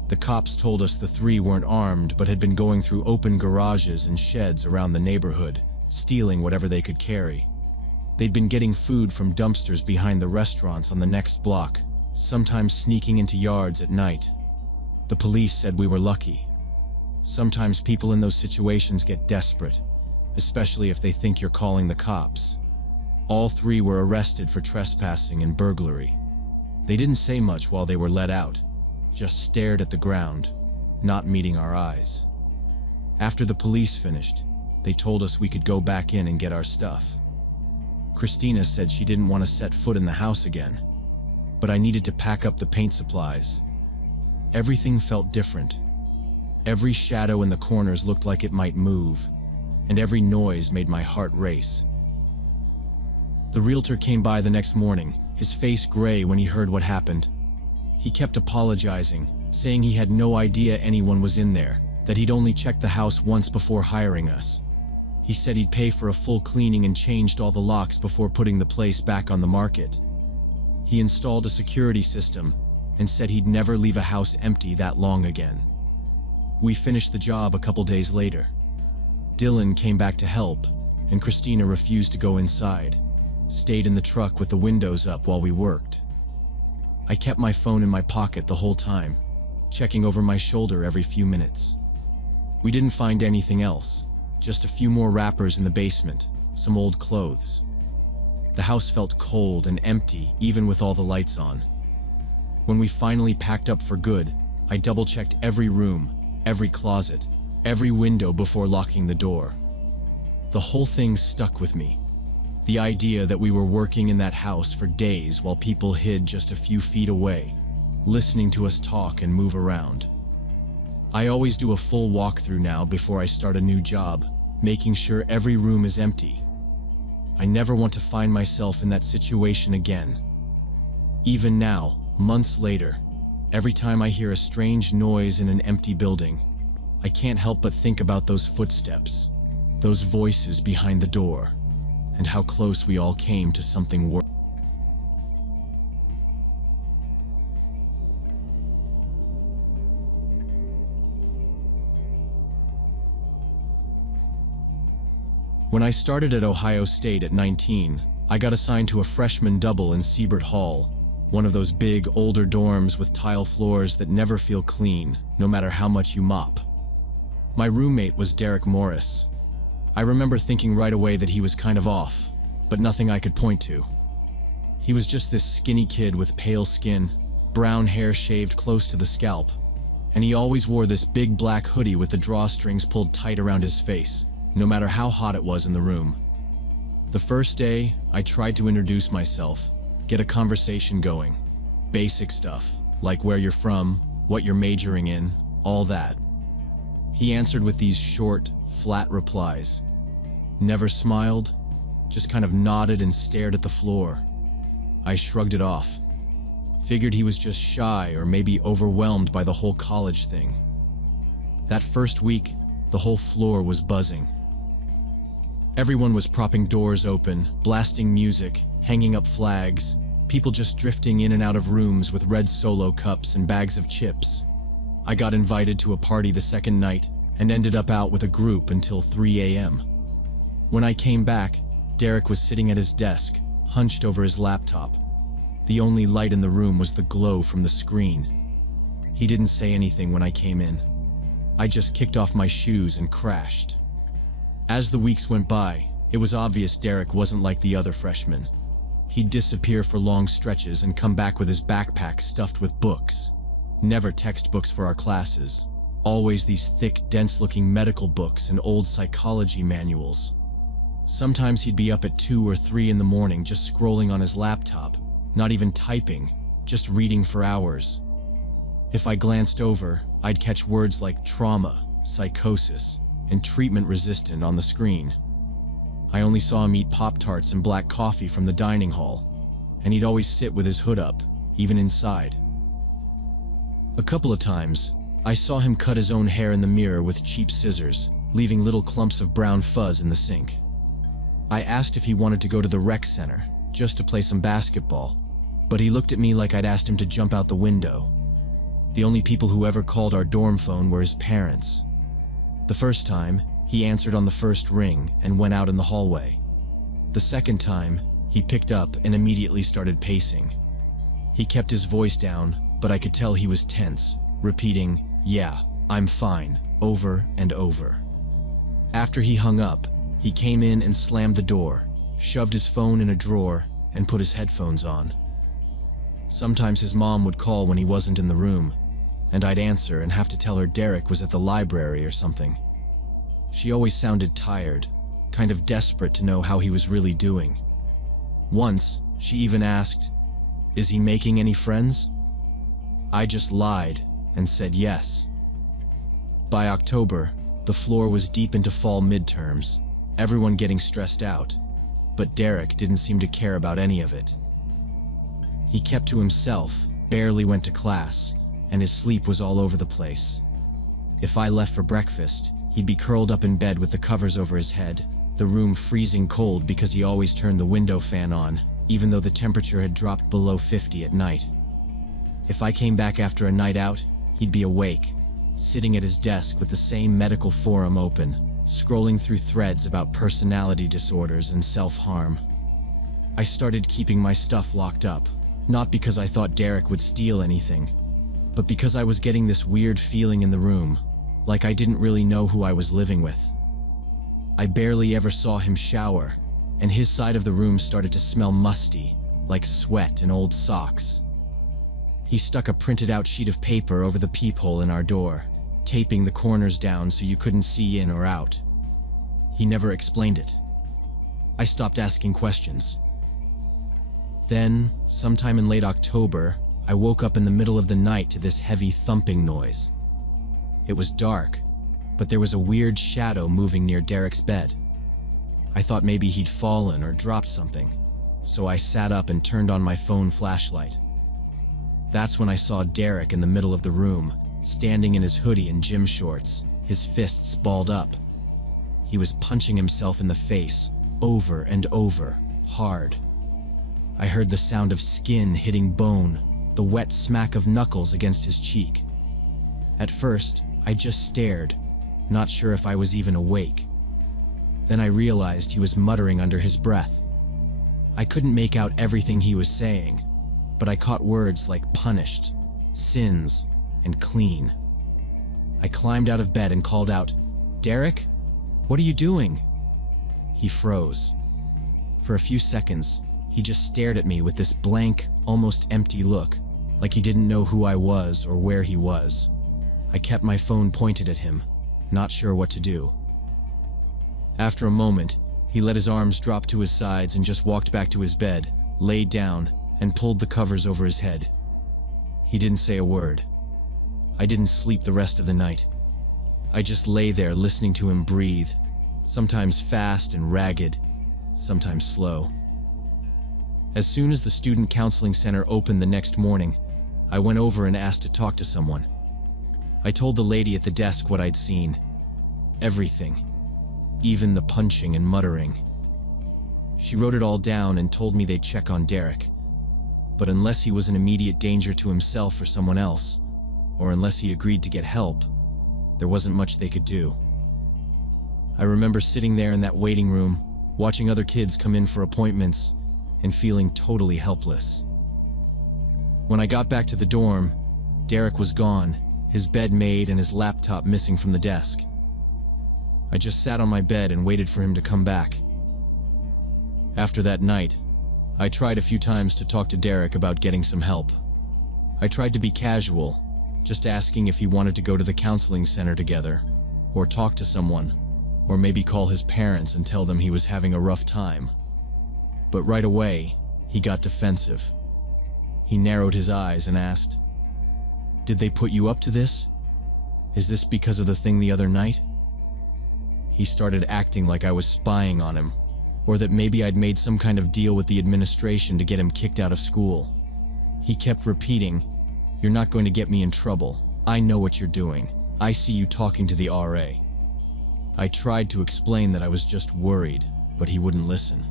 The cops told us the 3 weren't armed but had been going through open garages and sheds around the neighborhood, stealing whatever they could carry. They'd been getting food from dumpsters behind the restaurants on the next block, sometimes sneaking into yards at night. The police said we were lucky. Sometimes people in those situations get desperate, especially if they think you're calling the cops. All 3 were arrested for trespassing and burglary. They didn't say much while they were let out, just stared at the ground, not meeting our eyes. After the police finished, they told us we could go back in and get our stuff. Christina said she didn't want to set foot in the house again, but I needed to pack up the paint supplies. Everything felt different. Every shadow in the corners looked like it might move, and every noise made my heart race. The realtor came by the next morning, his face gray when he heard what happened. He kept apologizing, saying he had no idea anyone was in there, that he'd only checked the house once before hiring us. He said he'd pay for a full cleaning and changed all the locks before putting the place back on the market. He installed a security system and said he'd never leave a house empty that long again. We finished the job a couple days later. Dylan came back to help, and Christina refused to go inside, stayed in the truck with the windows up while we worked. I kept my phone in my pocket the whole time, checking over my shoulder every few minutes. We didn't find anything else, just a few more wrappers in the basement, some old clothes. The house felt cold and empty even with all the lights on. When we finally packed up for good, I double-checked every room, every closet, every window before locking the door. The whole thing stuck with me. The idea that we were working in that house for days while people hid just a few feet away, listening to us talk and move around. I always do a full walkthrough now before I start a new job, making sure every room is empty. I never want to find myself in that situation again. Even now, months later, every time I hear a strange noise in an empty building, I can't help but think about those footsteps, those voices behind the door, and how close we all came to something worse. When I started at Ohio State at 19, I got assigned to a freshman double in Siebert Hall, one of those big, older dorms with tile floors that never feel clean, no matter how much you mop. My roommate was Derek Morris. I remember thinking right away that he was kind of off, but nothing I could point to. He was just this skinny kid with pale skin, brown hair shaved close to the scalp, and he always wore this big black hoodie with the drawstrings pulled tight around his face, no matter how hot it was in the room. The first day, I tried to introduce myself, get a conversation going. Basic stuff, like where you're from, what you're majoring in, all that. He answered with these short, flat replies. Never smiled, just kind of nodded and stared at the floor. I shrugged it off. Figured he was just shy or maybe overwhelmed by the whole college thing. That first week, the whole floor was buzzing. Everyone was propping doors open, blasting music, hanging up flags, people just drifting in and out of rooms with red Solo cups and bags of chips. I got invited to a party the second night and ended up out with a group until 3 a.m. When I came back, Derek was sitting at his desk, hunched over his laptop. The only light in the room was the glow from the screen. He didn't say anything when I came in. I just kicked off my shoes and crashed. As the weeks went by, it was obvious Derek wasn't like the other freshmen. He'd disappear for long stretches and come back with his backpack stuffed with books. Never textbooks for our classes. Always these thick, dense-looking medical books and old psychology manuals. Sometimes he'd be up at 2 or 3 in the morning just scrolling on his laptop, not even typing, just reading for hours. If I glanced over, I'd catch words like trauma, psychosis, and treatment-resistant on the screen. I only saw him eat Pop-Tarts and black coffee from the dining hall, and he'd always sit with his hood up, even inside. A couple of times, I saw him cut his own hair in the mirror with cheap scissors, leaving little clumps of brown fuzz in the sink. I asked if he wanted to go to the rec center, just to play some basketball, but he looked at me like I'd asked him to jump out the window. The only people who ever called our dorm phone were his parents. The first time, he answered on the first ring and went out in the hallway. The second time, he picked up and immediately started pacing. He kept his voice down, but I could tell he was tense, repeating, "Yeah, I'm fine," over and over. After he hung up, he came in and slammed the door, shoved his phone in a drawer, and put his headphones on. Sometimes his mom would call when he wasn't in the room, and I'd answer and have to tell her Derek was at the library or something. She always sounded tired, kind of desperate to know how he was really doing. Once, she even asked, "Is he making any friends?" I just lied and said yes. By October, the floor was deep into fall midterms, everyone getting stressed out, but Derek didn't seem to care about any of it. He kept to himself, barely went to class, and his sleep was all over the place. If I left for breakfast, he'd be curled up in bed with the covers over his head, the room freezing cold because he always turned the window fan on, even though the temperature had dropped below 50 at night. If I came back after a night out, he'd be awake, sitting at his desk with the same medical forum open, scrolling through threads about personality disorders and self-harm. I started keeping my stuff locked up, not because I thought Derek would steal anything, but because I was getting this weird feeling in the room, like I didn't really know who I was living with. I barely ever saw him shower, and his side of the room started to smell musty, like sweat and old socks. He stuck a printed-out sheet of paper over the peephole in our door, taping the corners down so you couldn't see in or out. He never explained it. I stopped asking questions. Then, sometime in late October, I woke up in the middle of the night to this heavy thumping noise. It was dark, but there was a weird shadow moving near Derek's bed. I thought maybe he'd fallen or dropped something, so I sat up and turned on my phone flashlight. That's when I saw Derek in the middle of the room, standing in his hoodie and gym shorts, his fists balled up. He was punching himself in the face, over and over, hard. I heard the sound of skin hitting bone, the wet smack of knuckles against his cheek. At first, I just stared, not sure if I was even awake. Then I realized he was muttering under his breath. I couldn't make out everything he was saying, but I caught words like punished, sins, and clean. I climbed out of bed and called out, "Derek? What are you doing?" He froze. For a few seconds, he just stared at me with this blank, almost empty look, like he didn't know who I was or where he was. I kept my phone pointed at him, not sure what to do. After a moment, he let his arms drop to his sides and just walked back to his bed, laid down, and pulled the covers over his head. He didn't say a word. I didn't sleep the rest of the night. I just lay there listening to him breathe, sometimes fast and ragged, sometimes slow. As soon as the student counseling center opened the next morning, I went over and asked to talk to someone. I told the lady at the desk what I'd seen. Everything. Even the punching and muttering. She wrote it all down and told me they'd check on Derek. But unless he was an immediate danger to himself or someone else, or unless he agreed to get help, there wasn't much they could do. I remember sitting there in that waiting room, watching other kids come in for appointments, and feeling totally helpless. When I got back to the dorm, Derek was gone, his bed made and his laptop missing from the desk. I just sat on my bed and waited for him to come back. After that night, I tried a few times to talk to Derek about getting some help. I tried to be casual, just asking if he wanted to go to the counseling center together, or talk to someone, or maybe call his parents and tell them he was having a rough time. But right away, he got defensive. He narrowed his eyes and asked, "Did they put you up to this? Is this because of the thing the other night?" He started acting like I was spying on him, or that maybe I'd made some kind of deal with the administration to get him kicked out of school. He kept repeating, "You're not going to get me in trouble. I know what you're doing. I see you talking to the RA." I tried to explain that I was just worried, but he wouldn't listen.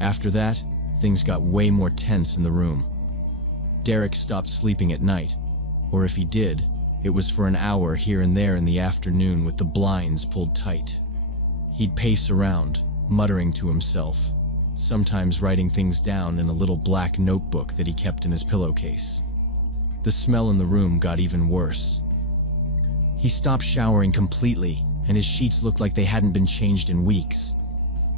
After that, things got way more tense in the room. Derek stopped sleeping at night, or if he did, it was for an hour here and there in the afternoon with the blinds pulled tight. He'd pace around, muttering to himself, sometimes writing things down in a little black notebook that he kept in his pillowcase. The smell in the room got even worse. He stopped showering completely, and his sheets looked like they hadn't been changed in weeks.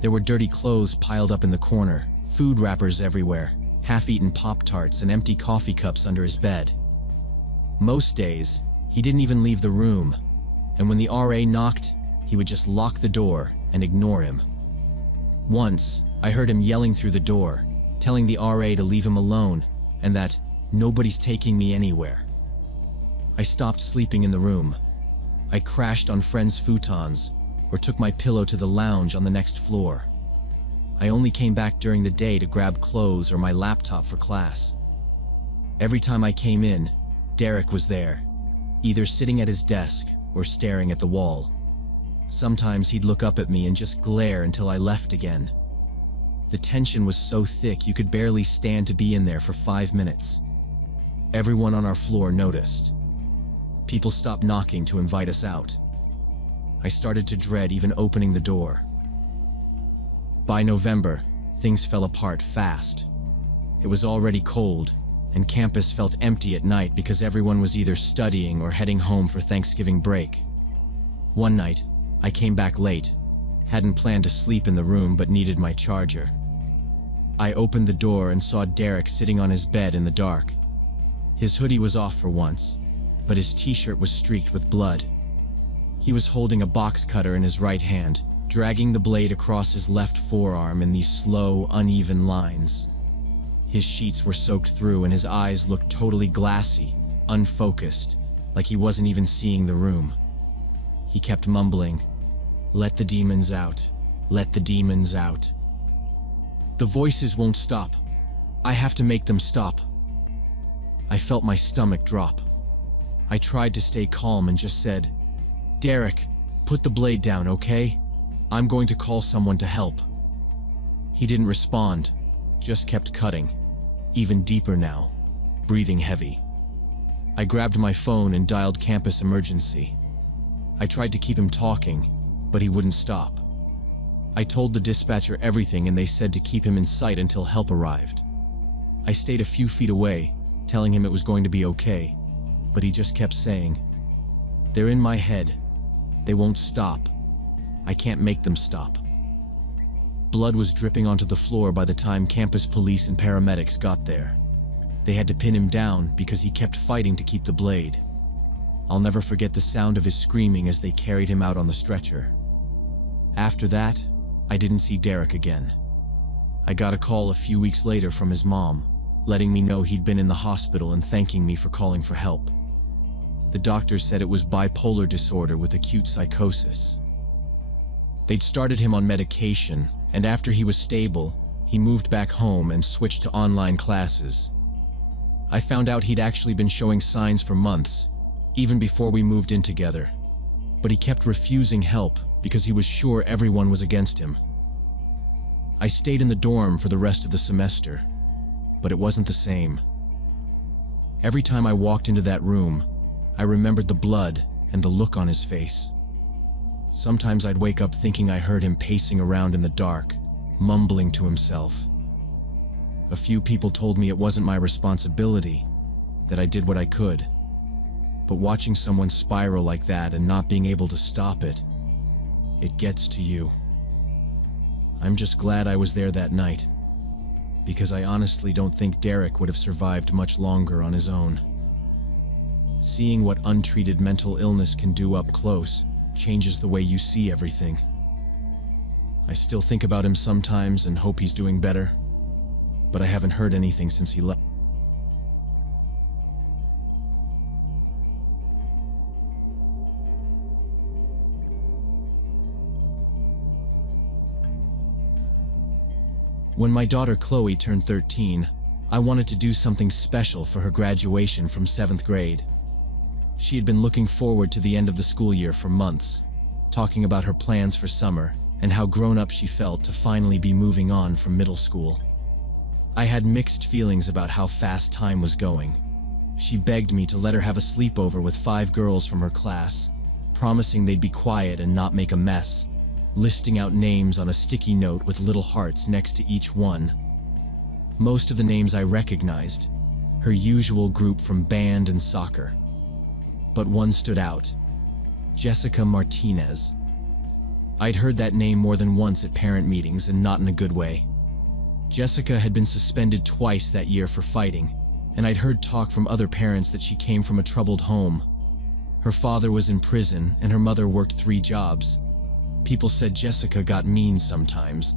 There were dirty clothes piled up in the corner, food wrappers everywhere, half-eaten Pop-Tarts and empty coffee cups under his bed. Most days, he didn't even leave the room, and when the RA knocked, he would just lock the door and ignore him. Once, I heard him yelling through the door, telling the RA to leave him alone, and that nobody's taking me anywhere. I stopped sleeping in the room. I crashed on friends' futons, or took my pillow to the lounge on the next floor. I only came back during the day to grab clothes or my laptop for class. Every time I came in, Derek was there, either sitting at his desk or staring at the wall. Sometimes he'd look up at me and just glare until I left again. The tension was so thick you could barely stand to be in there for 5 minutes. Everyone on our floor noticed. People stopped knocking to invite us out. I started to dread even opening the door. By November, things fell apart fast. It was already cold, and campus felt empty at night because everyone was either studying or heading home for Thanksgiving break. One night, I came back late, hadn't planned to sleep in the room but needed my charger. I opened the door and saw Derek sitting on his bed in the dark. His hoodie was off for once, but his t-shirt was streaked with blood. He was holding a box cutter in his right hand, dragging the blade across his left forearm in these slow, uneven lines. His sheets were soaked through and his eyes looked totally glassy, unfocused, like he wasn't even seeing the room. He kept mumbling, "Let the demons out, let the demons out. The voices won't stop. I have to make them stop." I felt my stomach drop. I tried to stay calm and just said, "Derek, put the blade down, okay? I'm going to call someone to help." He didn't respond, just kept cutting, even deeper now, breathing heavy. I grabbed my phone and dialed campus emergency. I tried to keep him talking, but he wouldn't stop. I told the dispatcher everything and they said to keep him in sight until help arrived. I stayed a few feet away, telling him it was going to be okay, but he just kept saying, "They're in my head. They won't stop. I can't make them stop." Blood was dripping onto the floor by the time campus police and paramedics got there. They had to pin him down because he kept fighting to keep the blade. I'll never forget the sound of his screaming as they carried him out on the stretcher. After that, I didn't see Derek again. I got a call a few weeks later from his mom, letting me know he'd been in the hospital and thanking me for calling for help. The doctors said it was bipolar disorder with acute psychosis. They'd started him on medication, and after he was stable, he moved back home and switched to online classes. I found out he'd actually been showing signs for months, even before we moved in together. But he kept refusing help because he was sure everyone was against him. I stayed in the dorm for the rest of the semester, but it wasn't the same. Every time I walked into that room, I remembered the blood and the look on his face. Sometimes I'd wake up thinking I heard him pacing around in the dark, mumbling to himself. A few people told me it wasn't my responsibility, that I did what I could. But watching someone spiral like that and not being able to stop it, it gets to you. I'm just glad I was there that night, because I honestly don't think Derek would have survived much longer on his own. Seeing what untreated mental illness can do up close changes the way you see everything. I still think about him sometimes and hope he's doing better, but I haven't heard anything since he left. When my daughter Chloe turned 13, I wanted to do something special for her graduation from 7th grade. She had been looking forward to the end of the school year for months, talking about her plans for summer and how grown up she felt to finally be moving on from middle school. I had mixed feelings about how fast time was going. She begged me to let her have a sleepover with 5 girls from her class, promising they'd be quiet and not make a mess, listing out names on a sticky note with little hearts next to each one. Most of the names I recognized, her usual group from band and soccer. But one stood out: Jessica Martinez. I'd heard that name more than once at parent meetings, and not in a good way. Jessica had been suspended twice that year for fighting, and I'd heard talk from other parents that she came from a troubled home. Her father was in prison and her mother worked 3 jobs. People said Jessica got mean sometimes.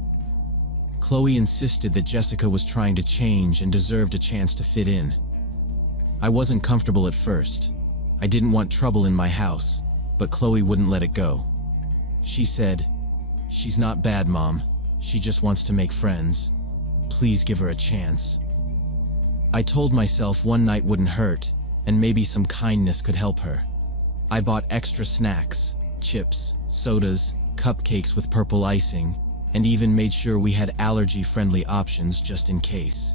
Chloe insisted that Jessica was trying to change and deserved a chance to fit in. I wasn't comfortable at first. I didn't want trouble in my house, but Chloe wouldn't let it go. She said, "She's not bad, Mom. She just wants to make friends. Please give her a chance." I told myself one night wouldn't hurt, and maybe some kindness could help her. I bought extra snacks, chips, sodas, cupcakes with purple icing, and even made sure we had allergy-friendly options just in case.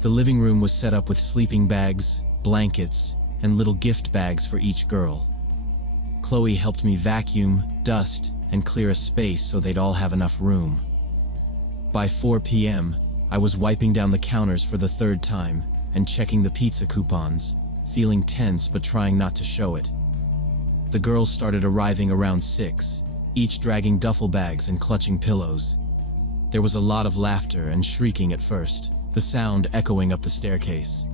The living room was set up with sleeping bags, blankets, and little gift bags for each girl. Chloe helped me vacuum, dust, and clear a space so they'd all have enough room. By 4 p.m., I was wiping down the counters for the 3rd time and checking the pizza coupons, feeling tense but trying not to show it. The girls started arriving around 6, each dragging duffel bags and clutching pillows. There was a lot of laughter and shrieking at first, the sound echoing up the staircase.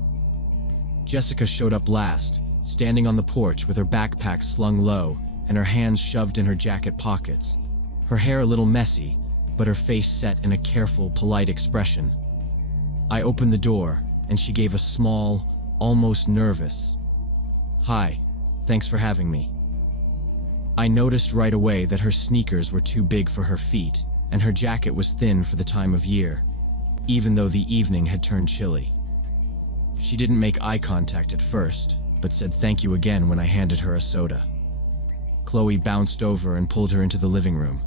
Jessica showed up last, standing on the porch with her backpack slung low and her hands shoved in her jacket pockets. Her hair a little messy, but her face set in a careful, polite expression. I opened the door, and she gave a small, almost nervous, "Hi, thanks for having me." I noticed right away that her sneakers were too big for her feet, and her jacket was thin for the time of year, even though the evening had turned chilly. She didn't make eye contact at first, but said thank you again when I handed her a soda. Chloe bounced over and pulled her into the living room.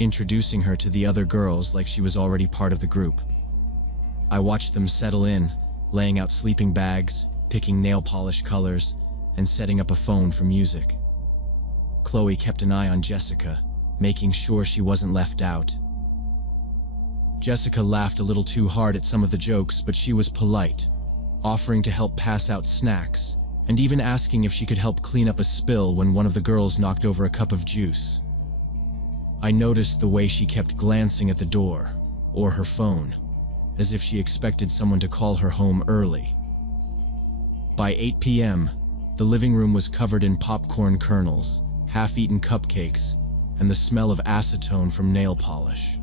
introducing her to the other girls like she was already part of the group. I watched them settle in, laying out sleeping bags, picking nail polish colors, and setting up a phone for music. Chloe kept an eye on Jessica, making sure she wasn't left out. Jessica laughed a little too hard at some of the jokes, but she was polite, offering to help pass out snacks, and even asking if she could help clean up a spill when one of the girls knocked over a cup of juice. I noticed the way she kept glancing at the door, or her phone, as if she expected someone to call her home early. By 8 p.m., the living room was covered in popcorn kernels, half-eaten cupcakes, and the smell of acetone from nail polish.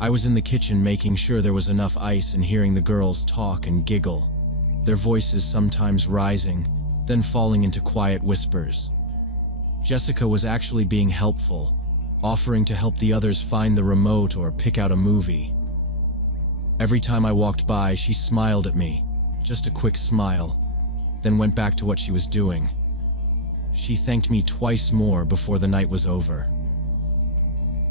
I was in the kitchen making sure there was enough ice and hearing the girls talk and giggle, their voices sometimes rising, then falling into quiet whispers. Jessica was actually being helpful, offering to help the others find the remote or pick out a movie. Every time I walked by, she smiled at me, just a quick smile, then went back to what she was doing. She thanked me twice more before the night was over.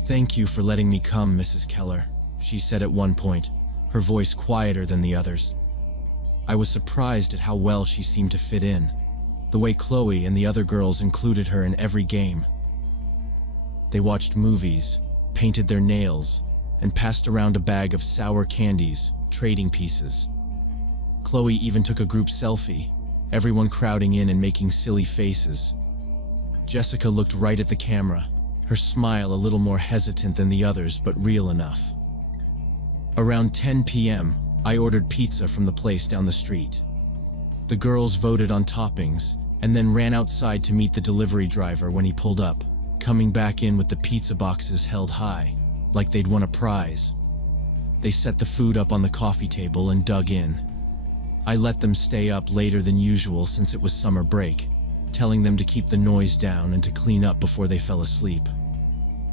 "Thank you for letting me come, Mrs. Keller," she said at one point, her voice quieter than the others. I was surprised at how well she seemed to fit in, the way Chloe and the other girls included her in every game. They watched movies, painted their nails, and passed around a bag of sour candies, trading pieces. Chloe even took a group selfie, everyone crowding in and making silly faces. Jessica looked right at the camera, her smile a little more hesitant than the others, but real enough. Around 10 p.m., I ordered pizza from the place down the street. The girls voted on toppings, and then ran outside to meet the delivery driver when he pulled up, coming back in with the pizza boxes held high, like they'd won a prize. They set the food up on the coffee table and dug in. I let them stay up later than usual since it was summer break, telling them to keep the noise down and to clean up before they fell asleep.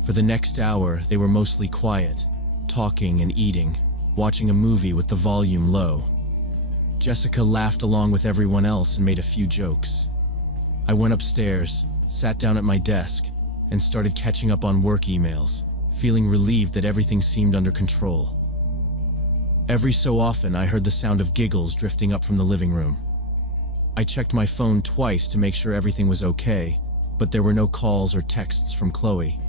For the next hour, they were mostly quiet, talking and eating, watching a movie with the volume low. Jessica laughed along with everyone else and made a few jokes. I went upstairs, sat down at my desk, and started catching up on work emails, feeling relieved that everything seemed under control. Every so often, I heard the sound of giggles drifting up from the living room. I checked my phone twice to make sure everything was okay, but there were no calls or texts from Chloe.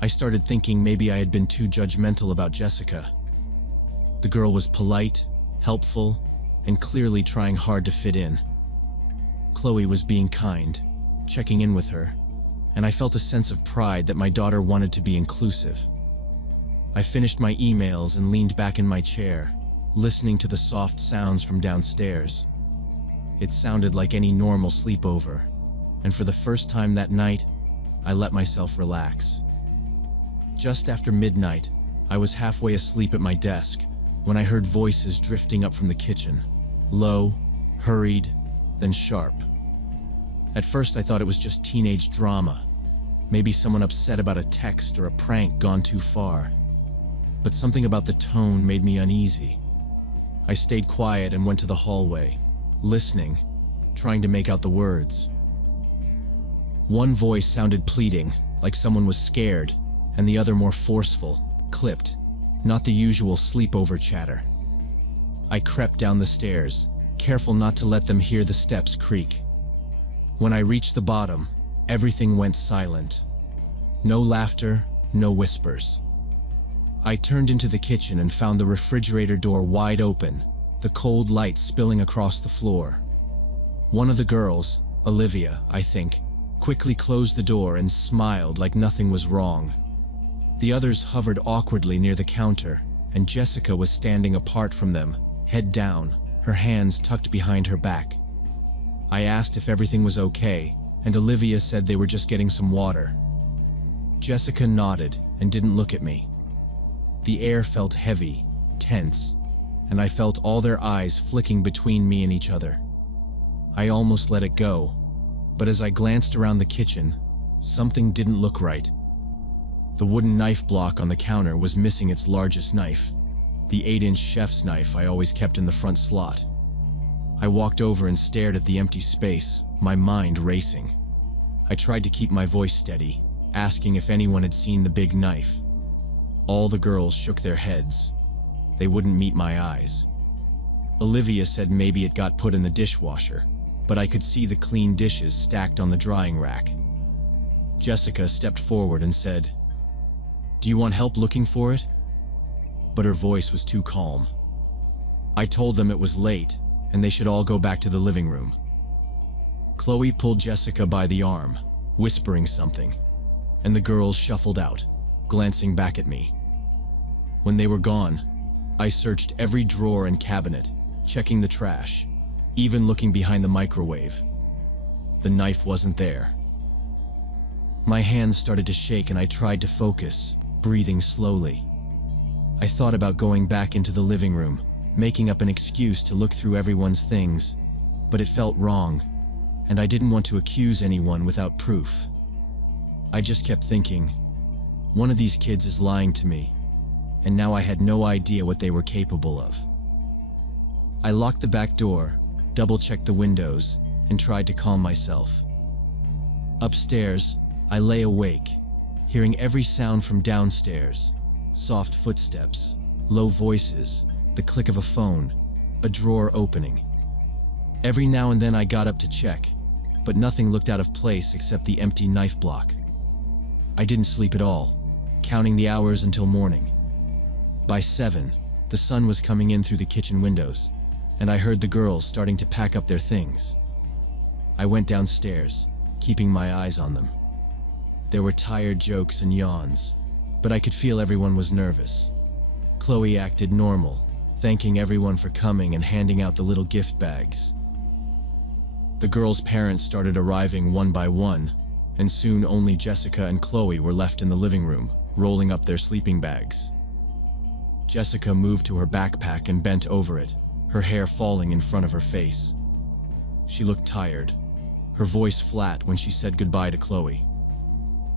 I started thinking maybe I had been too judgmental about Jessica. The girl was polite, helpful, and clearly trying hard to fit in. Chloe was being kind, checking in with her, and I felt a sense of pride that my daughter wanted to be inclusive. I finished my emails and leaned back in my chair, listening to the soft sounds from downstairs. It sounded like any normal sleepover, and for the first time that night, I let myself relax. Just after midnight, I was halfway asleep at my desk when I heard voices drifting up from the kitchen, low, hurried, then sharp. At first I thought it was just teenage drama, maybe someone upset about a text or a prank gone too far. But something about the tone made me uneasy. I stayed quiet and went to the hallway, listening, trying to make out the words. One voice sounded pleading, like someone was scared, and the other more forceful, clipped, not the usual sleepover chatter. I crept down the stairs, careful not to let them hear the steps creak. When I reached the bottom, everything went silent. No laughter, no whispers. I turned into the kitchen and found the refrigerator door wide open, the cold light spilling across the floor. One of the girls, Olivia, I think, quickly closed the door and smiled like nothing was wrong. The others hovered awkwardly near the counter, and Jessica was standing apart from them, head down, her hands tucked behind her back. I asked if everything was okay, and Olivia said they were just getting some water. Jessica nodded and didn't look at me. The air felt heavy, tense, and I felt all their eyes flicking between me and each other. I almost let it go, but as I glanced around the kitchen, something didn't look right. The wooden knife block on the counter was missing its largest knife, the 8-inch chef's knife I always kept in the front slot. I walked over and stared at the empty space, my mind racing. I tried to keep my voice steady, asking if anyone had seen the big knife. All the girls shook their heads. They wouldn't meet my eyes. Olivia said maybe it got put in the dishwasher, but I could see the clean dishes stacked on the drying rack. Jessica stepped forward and said, "Do you want help looking for it?" But her voice was too calm. I told them it was late and they should all go back to the living room. Chloe pulled Jessica by the arm, whispering something, and the girls shuffled out, glancing back at me. When they were gone, I searched every drawer and cabinet, checking the trash, even looking behind the microwave. The knife wasn't there. My hands started to shake and I tried to focus, breathing slowly. I thought about going back into the living room, making up an excuse to look through everyone's things, but it felt wrong, and I didn't want to accuse anyone without proof. I just kept thinking, one of these kids is lying to me, and now I had no idea what they were capable of. I locked the back door, double-checked the windows, and tried to calm myself. Upstairs, I lay awake, hearing every sound from downstairs: soft footsteps, low voices, the click of a phone, a drawer opening. Every now and then I got up to check, but nothing looked out of place except the empty knife block. I didn't sleep at all, counting the hours until morning. By 7, the sun was coming in through the kitchen windows, and I heard the girls starting to pack up their things. I went downstairs, keeping my eyes on them. There were tired jokes and yawns, but I could feel everyone was nervous. Chloe acted normal, thanking everyone for coming and handing out the little gift bags. The girls' parents started arriving one by one, and soon only Jessica and Chloe were left in the living room, rolling up their sleeping bags. Jessica moved to her backpack and bent over it, her hair falling in front of her face. She looked tired, her voice flat when she said goodbye to Chloe.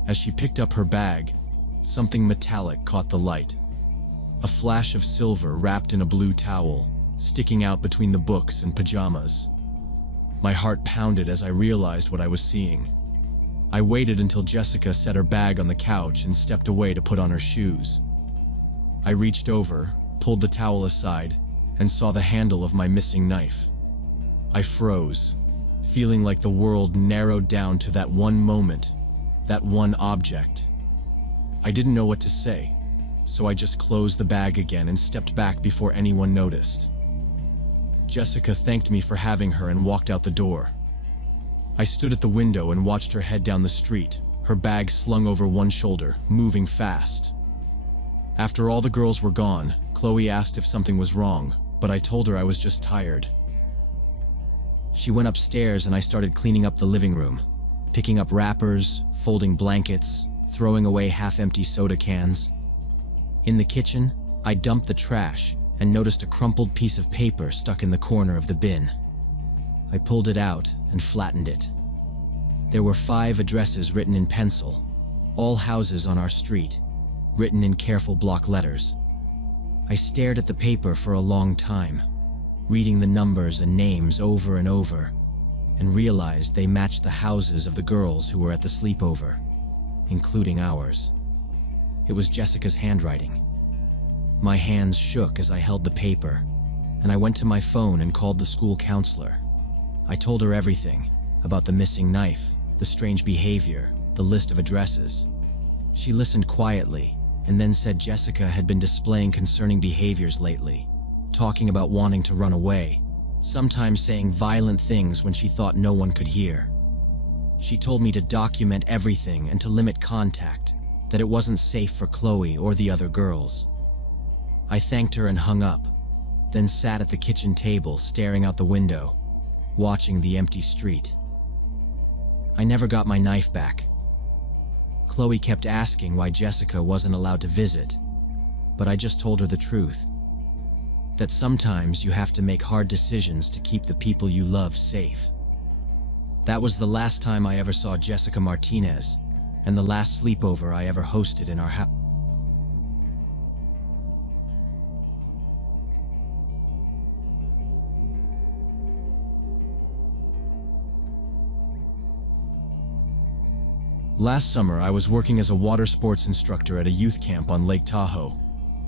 As she picked up her bag, something metallic caught the light. A flash of silver wrapped in a blue towel, sticking out between the books and pajamas. My heart pounded as I realized what I was seeing. I waited until Jessica set her bag on the couch and stepped away to put on her shoes. I reached over, pulled the towel aside, and saw the handle of my missing knife. I froze, feeling like the world narrowed down to that one moment, that one object. I didn't know what to say, so I just closed the bag again and stepped back before anyone noticed. Jessica thanked me for having her and walked out the door. I stood at the window and watched her head down the street, her bag slung over one shoulder, moving fast. After all the girls were gone, Chloe asked if something was wrong, but I told her I was just tired. She went upstairs and I started cleaning up the living room, picking up wrappers, folding blankets, throwing away half-empty soda cans. In the kitchen, I dumped the trash and noticed a crumpled piece of paper stuck in the corner of the bin. I pulled it out and flattened it. There were 5 addresses written in pencil, all houses on our street, written in careful block letters. I stared at the paper for a long time, reading the numbers and names over and over, and realized they matched the houses of the girls who were at the sleepover, including ours. It was Jessica's handwriting. My hands shook as I held the paper, and I went to my phone and called the school counselor. I told her everything about the missing knife, the strange behavior, the list of addresses. She listened quietly and then said Jessica had been displaying concerning behaviors lately, talking about wanting to run away, sometimes saying violent things when she thought no one could hear. She told me to document everything and to limit contact, that it wasn't safe for Chloe or the other girls. I thanked her and hung up, then sat at the kitchen table staring out the window, watching the empty street. I never got my knife back. Chloe kept asking why Jessica wasn't allowed to visit, but I just told her the truth. That sometimes you have to make hard decisions to keep the people you love safe. That was the last time I ever saw Jessica Martinez, and the last sleepover I ever hosted in our house. Last summer, I was working as a water sports instructor at a youth camp on Lake Tahoe.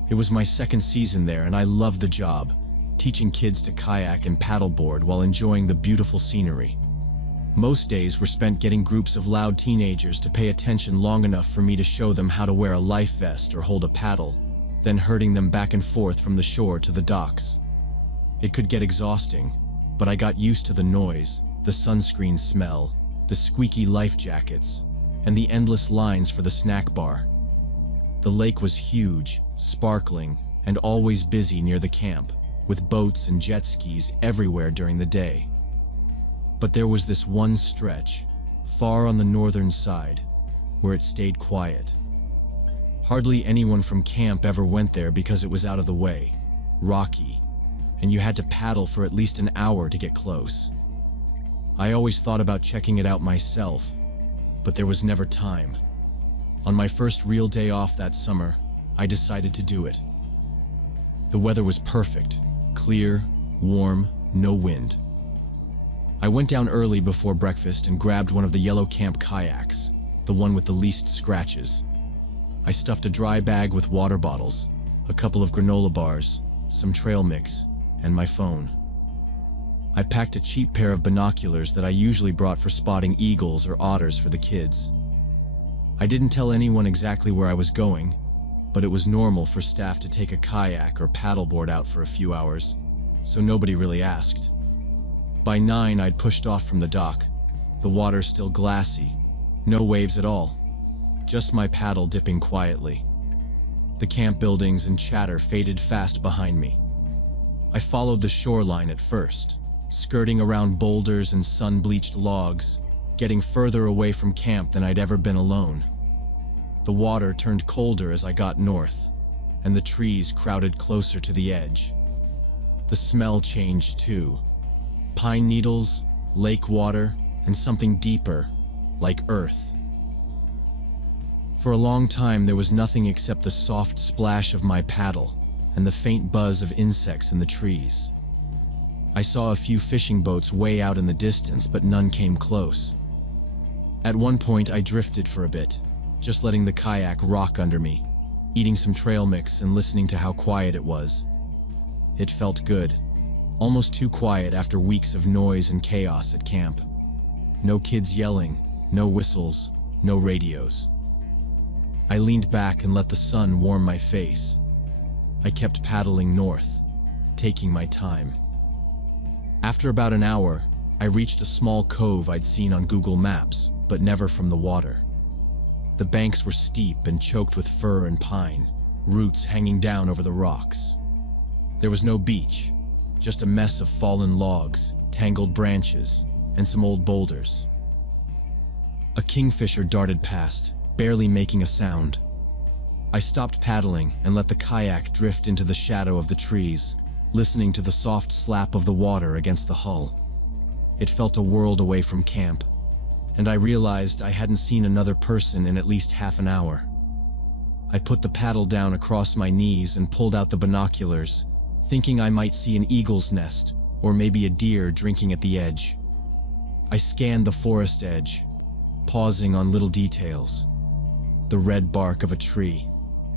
It was my second season there, and I loved the job, teaching kids to kayak and paddleboard while enjoying the beautiful scenery. Most days were spent getting groups of loud teenagers to pay attention long enough for me to show them how to wear a life vest or hold a paddle, then herding them back and forth from the shore to the docks. It could get exhausting, but I got used to the noise, the sunscreen smell, the squeaky life jackets, and the endless lines for the snack bar. The lake was huge, sparkling, and always busy near the camp, with boats and jet skis everywhere during the day. But there was this one stretch, far on the northern side, where it stayed quiet. Hardly anyone from camp ever went there because it was out of the way, rocky, and you had to paddle for at least an hour to get close. I always thought about checking it out myself, but there was never time. On my first real day off that summer, I decided to do it. The weather was perfect, clear, warm, no wind. I went down early before breakfast and grabbed one of the yellow camp kayaks, the one with the least scratches. I stuffed a dry bag with water bottles, a couple of granola bars, some trail mix, and my phone. I packed a cheap pair of binoculars that I usually brought for spotting eagles or otters for the kids. I didn't tell anyone exactly where I was going, but it was normal for staff to take a kayak or paddleboard out for a few hours, so nobody really asked. By 9, I'd pushed off from the dock, the water still glassy, no waves at all, just my paddle dipping quietly. The camp buildings and chatter faded fast behind me. I followed the shoreline at first, skirting around boulders and sun-bleached logs, getting further away from camp than I'd ever been alone. The water turned colder as I got north, and the trees crowded closer to the edge. The smell changed too. Pine needles, lake water, and something deeper, like earth. For a long time there was nothing except the soft splash of my paddle and the faint buzz of insects in the trees. I saw a few fishing boats way out in the distance, but none came close. At one point I drifted for a bit, just letting the kayak rock under me, eating some trail mix and listening to how quiet it was. It felt good, almost too quiet after weeks of noise and chaos at camp. No kids yelling, no whistles, no radios. I leaned back and let the sun warm my face. I kept paddling north, taking my time. After about an hour, I reached a small cove I'd seen on Google Maps, but never from the water. The banks were steep and choked with fir and pine, roots hanging down over the rocks. There was no beach, just a mess of fallen logs, tangled branches, and some old boulders. A kingfisher darted past, barely making a sound. I stopped paddling and let the kayak drift into the shadow of the trees, listening to the soft slap of the water against the hull. It felt a world away from camp, and I realized I hadn't seen another person in at least half an hour. I put the paddle down across my knees and pulled out the binoculars, thinking I might see an eagle's nest or maybe a deer drinking at the edge. I scanned the forest edge, pausing on little details. The red bark of a tree,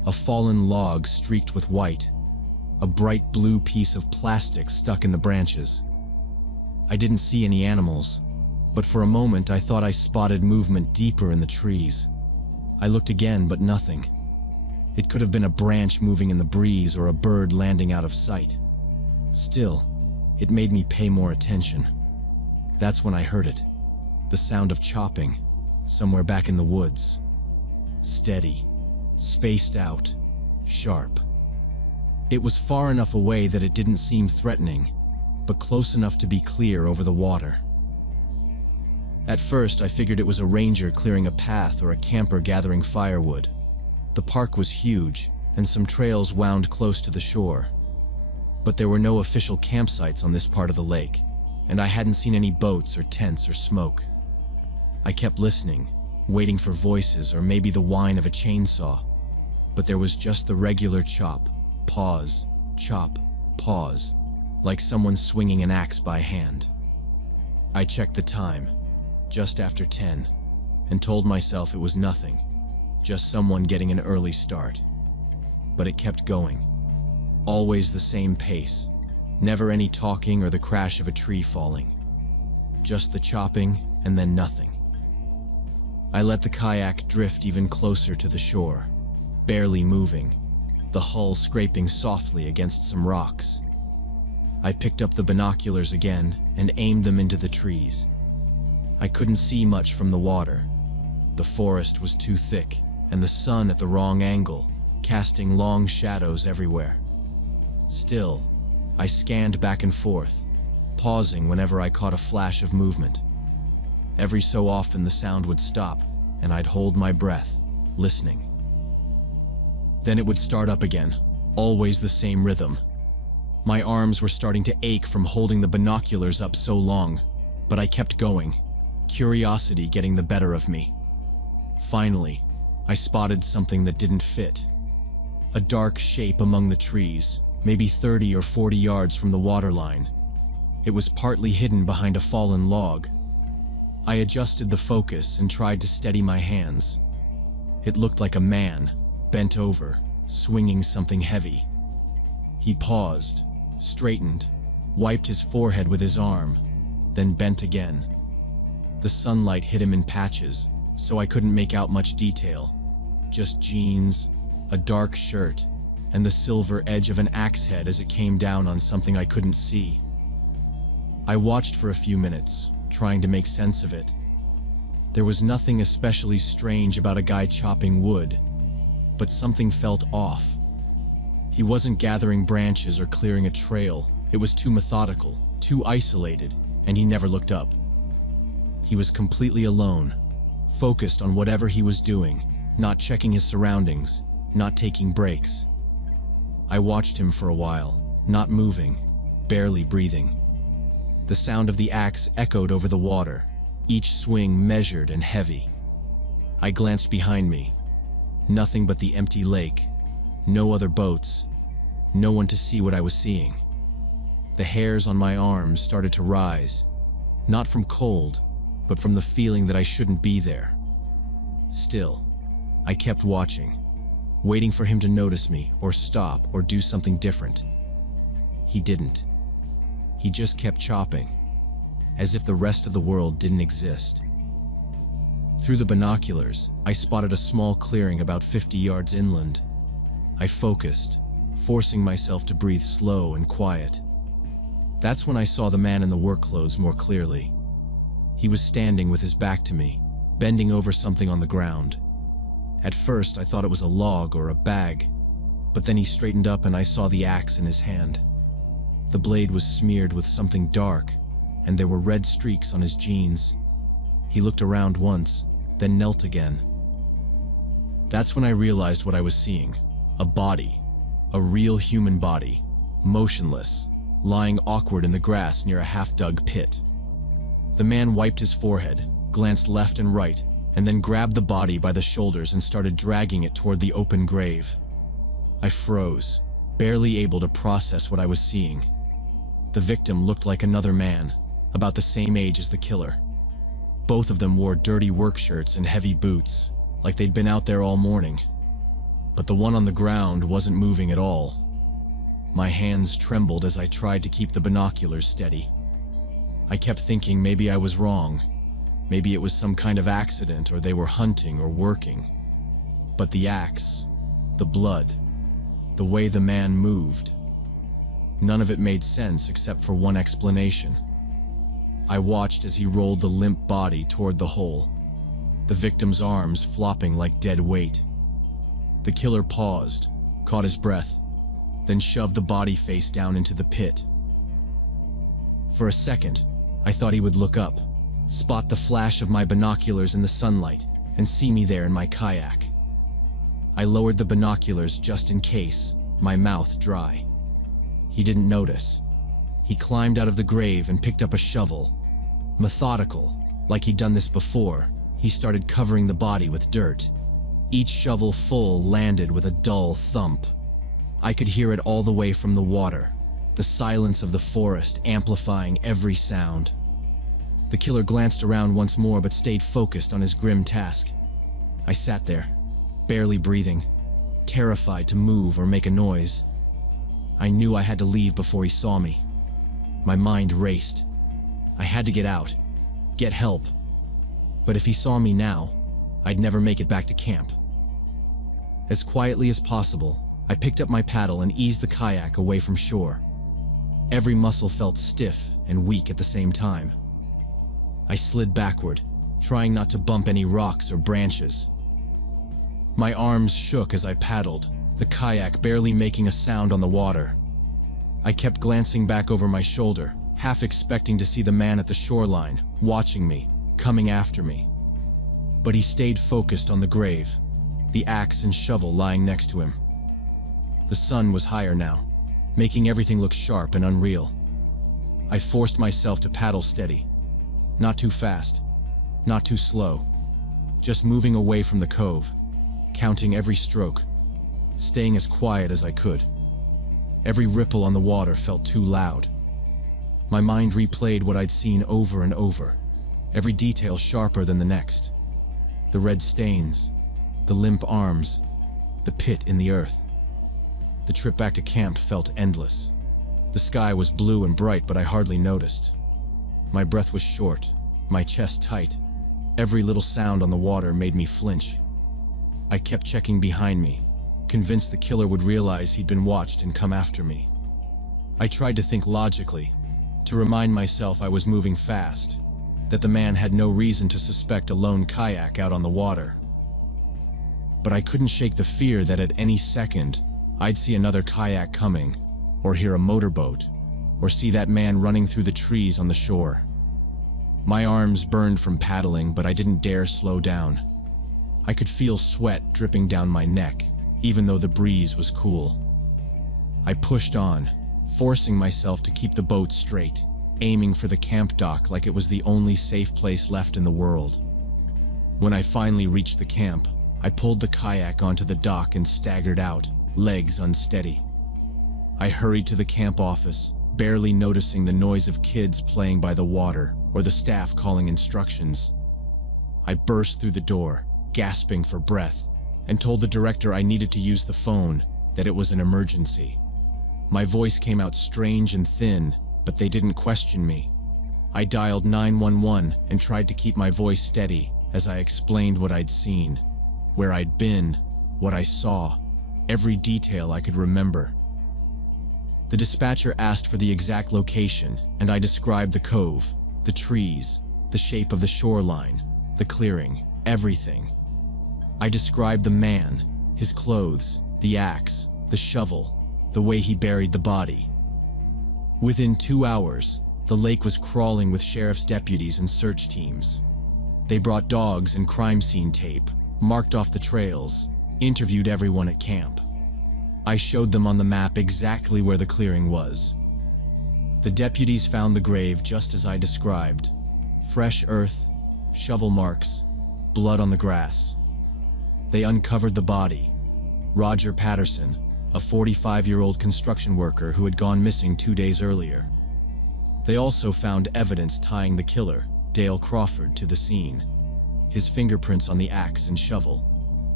a fallen log streaked with white, a bright blue piece of plastic stuck in the branches. I didn't see any animals, but for a moment I thought I spotted movement deeper in the trees. I looked again, but nothing. It could have been a branch moving in the breeze or a bird landing out of sight. Still, it made me pay more attention. That's when I heard it. The sound of chopping, somewhere back in the woods. Steady, spaced out, sharp. It was far enough away that it didn't seem threatening, but close enough to be clear over the water. At first, I figured it was a ranger clearing a path or a camper gathering firewood. The park was huge, and some trails wound close to the shore. But there were no official campsites on this part of the lake, and I hadn't seen any boats or tents or smoke. I kept listening, waiting for voices or maybe the whine of a chainsaw, but there was just the regular chop, pause, chop, pause, like someone swinging an axe by hand. I checked the time, just after 10. and told myself it was nothing, just someone getting an early start. But it kept going. Always the same pace. Never any talking or the crash of a tree falling. Just the chopping and then nothing. I let the kayak drift even closer to the shore, barely moving, the hull scraping softly against some rocks. I picked up the binoculars again and aimed them into the trees. I couldn't see much from the water. The forest was too thick, and the sun at the wrong angle, casting long shadows everywhere. Still, I scanned back and forth, pausing whenever I caught a flash of movement. Every so often the sound would stop, and I'd hold my breath, listening. Then it would start up again, always the same rhythm. My arms were starting to ache from holding the binoculars up so long, but I kept going, curiosity getting the better of me. Finally, I spotted something that didn't fit. A dark shape among the trees, maybe 30 or 40 yards from the waterline. It was partly hidden behind a fallen log. I adjusted the focus and tried to steady my hands. It looked like a man, bent over, swinging something heavy. He paused, straightened, wiped his forehead with his arm, then bent again. The sunlight hit him in patches, so I couldn't make out much detail. Just jeans, a dark shirt, and the silver edge of an axe head as it came down on something I couldn't see. I watched for a few minutes, trying to make sense of it. There was nothing especially strange about a guy chopping wood, but something felt off. He wasn't gathering branches or clearing a trail. It was too methodical, too isolated, and he never looked up. He was completely alone, focused on whatever he was doing, not checking his surroundings, not taking breaks. I watched him for a while, not moving, barely breathing. The sound of the axe echoed over the water, each swing measured and heavy. I glanced behind me. Nothing but the empty lake, no other boats, no one to see what I was seeing. The hairs on my arms started to rise, not from cold, but from the feeling that I shouldn't be there. Still, I kept watching, waiting for him to notice me or stop or do something different. He didn't. He just kept chopping, as if the rest of the world didn't exist. Through the binoculars, I spotted a small clearing about 50 yards inland. I focused, forcing myself to breathe slow and quiet. That's when I saw the man in the work clothes more clearly. He was standing with his back to me, bending over something on the ground. At first, I thought it was a log or a bag, but then he straightened up and I saw the axe in his hand. The blade was smeared with something dark, and there were red streaks on his jeans. He looked around once, then knelt again. That's when I realized what I was seeing. A body. A real human body. Motionless, lying awkward in the grass near a half-dug pit. The man wiped his forehead, glanced left and right, and then grabbed the body by the shoulders and started dragging it toward the open grave. I froze, barely able to process what I was seeing. The victim looked like another man, about the same age as the killer. Both of them wore dirty work shirts and heavy boots, like they'd been out there all morning. But the one on the ground wasn't moving at all. My hands trembled as I tried to keep the binoculars steady. I kept thinking maybe I was wrong. Maybe it was some kind of accident or they were hunting or working. But the axe, the blood, the way the man moved, none of it made sense except for one explanation. I watched as he rolled the limp body toward the hole, the victim's arms flopping like dead weight. The killer paused, caught his breath, then shoved the body face down into the pit. For a second, I thought he would look up, spot the flash of my binoculars in the sunlight, and see me there in my kayak. I lowered the binoculars just in case, my mouth dry. He didn't notice. He climbed out of the grave and picked up a shovel. Methodical, like he'd done this before, he started covering the body with dirt. Each shovel full landed with a dull thump. I could hear it all the way from the water, the silence of the forest amplifying every sound. The killer glanced around once more but stayed focused on his grim task. I sat there, barely breathing, terrified to move or make a noise. I knew I had to leave before he saw me. My mind raced. I had to get out, get help. But if he saw me now, I'd never make it back to camp. As quietly as possible, I picked up my paddle and eased the kayak away from shore. Every muscle felt stiff and weak at the same time. I slid backward, trying not to bump any rocks or branches. My arms shook as I paddled, the kayak barely making a sound on the water. I kept glancing back over my shoulder, half expecting to see the man at the shoreline, watching me, coming after me. But he stayed focused on the grave, the axe and shovel lying next to him. The sun was higher now, making everything look sharp and unreal. I forced myself to paddle steady. Not too fast, not too slow, just moving away from the cove, counting every stroke, staying as quiet as I could. Every ripple on the water felt too loud. My mind replayed what I'd seen over and over, every detail sharper than the next. The red stains, the limp arms, the pit in the earth. The trip back to camp felt endless. The sky was blue and bright, but I hardly noticed. My breath was short, my chest tight. Every little sound on the water made me flinch. I kept checking behind me, convinced the killer would realize he'd been watched and come after me. I tried to think logically, to remind myself I was moving fast, that the man had no reason to suspect a lone kayak out on the water. But I couldn't shake the fear that at any second, I'd see another kayak coming, or hear a motorboat, or see that man running through the trees on the shore. My arms burned from paddling, but I didn't dare slow down. I could feel sweat dripping down my neck, even though the breeze was cool. I pushed on, forcing myself to keep the boat straight, aiming for the camp dock like it was the only safe place left in the world. When I finally reached the camp, I pulled the kayak onto the dock and staggered out, legs unsteady. I hurried to the camp office, barely noticing the noise of kids playing by the water or the staff calling instructions. I burst through the door, gasping for breath, and told the director I needed to use the phone, that it was an emergency. My voice came out strange and thin, but they didn't question me. I dialed 911 and tried to keep my voice steady as I explained what I'd seen, where I'd been, what I saw, every detail I could remember. The dispatcher asked for the exact location, and I described the cove, the trees, the shape of the shoreline, the clearing, everything. I described the man, his clothes, the axe, the shovel, the way he buried the body. Within 2 hours, the lake was crawling with sheriff's deputies and search teams. They brought dogs and crime scene tape, marked off the trails, interviewed everyone at camp. I showed them on the map exactly where the clearing was. The deputies found the grave just as I described. Fresh earth, shovel marks, blood on the grass. They uncovered the body. Roger Patterson, a 45-year-old construction worker who had gone missing 2 days earlier. They also found evidence tying the killer, Dale Crawford, to the scene. His fingerprints on the axe and shovel,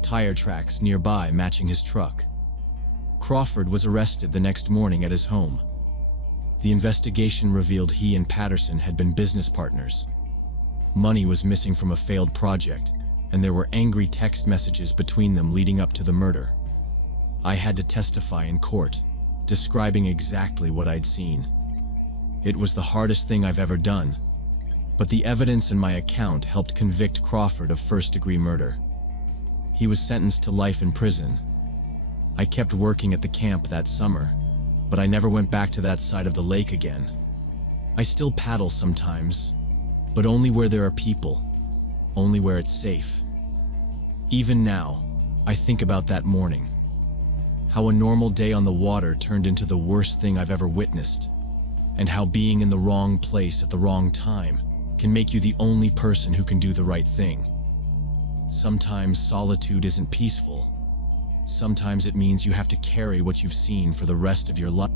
tire tracks nearby matching his truck. Crawford was arrested the next morning at his home. The investigation revealed he and Patterson had been business partners. Money was missing from a failed project, and there were angry text messages between them leading up to the murder. I had to testify in court, describing exactly what I'd seen. It was the hardest thing I've ever done, but the evidence in my account helped convict Crawford of first-degree murder. He was sentenced to life in prison. I kept working at the camp that summer, but I never went back to that side of the lake again. I still paddle sometimes, but only where there are people, only where it's safe. Even now, I think about that morning. How a normal day on the water turned into the worst thing I've ever witnessed, and how being in the wrong place at the wrong time can make you the only person who can do the right thing. Sometimes solitude isn't peaceful. Sometimes it means you have to carry what you've seen for the rest of your life.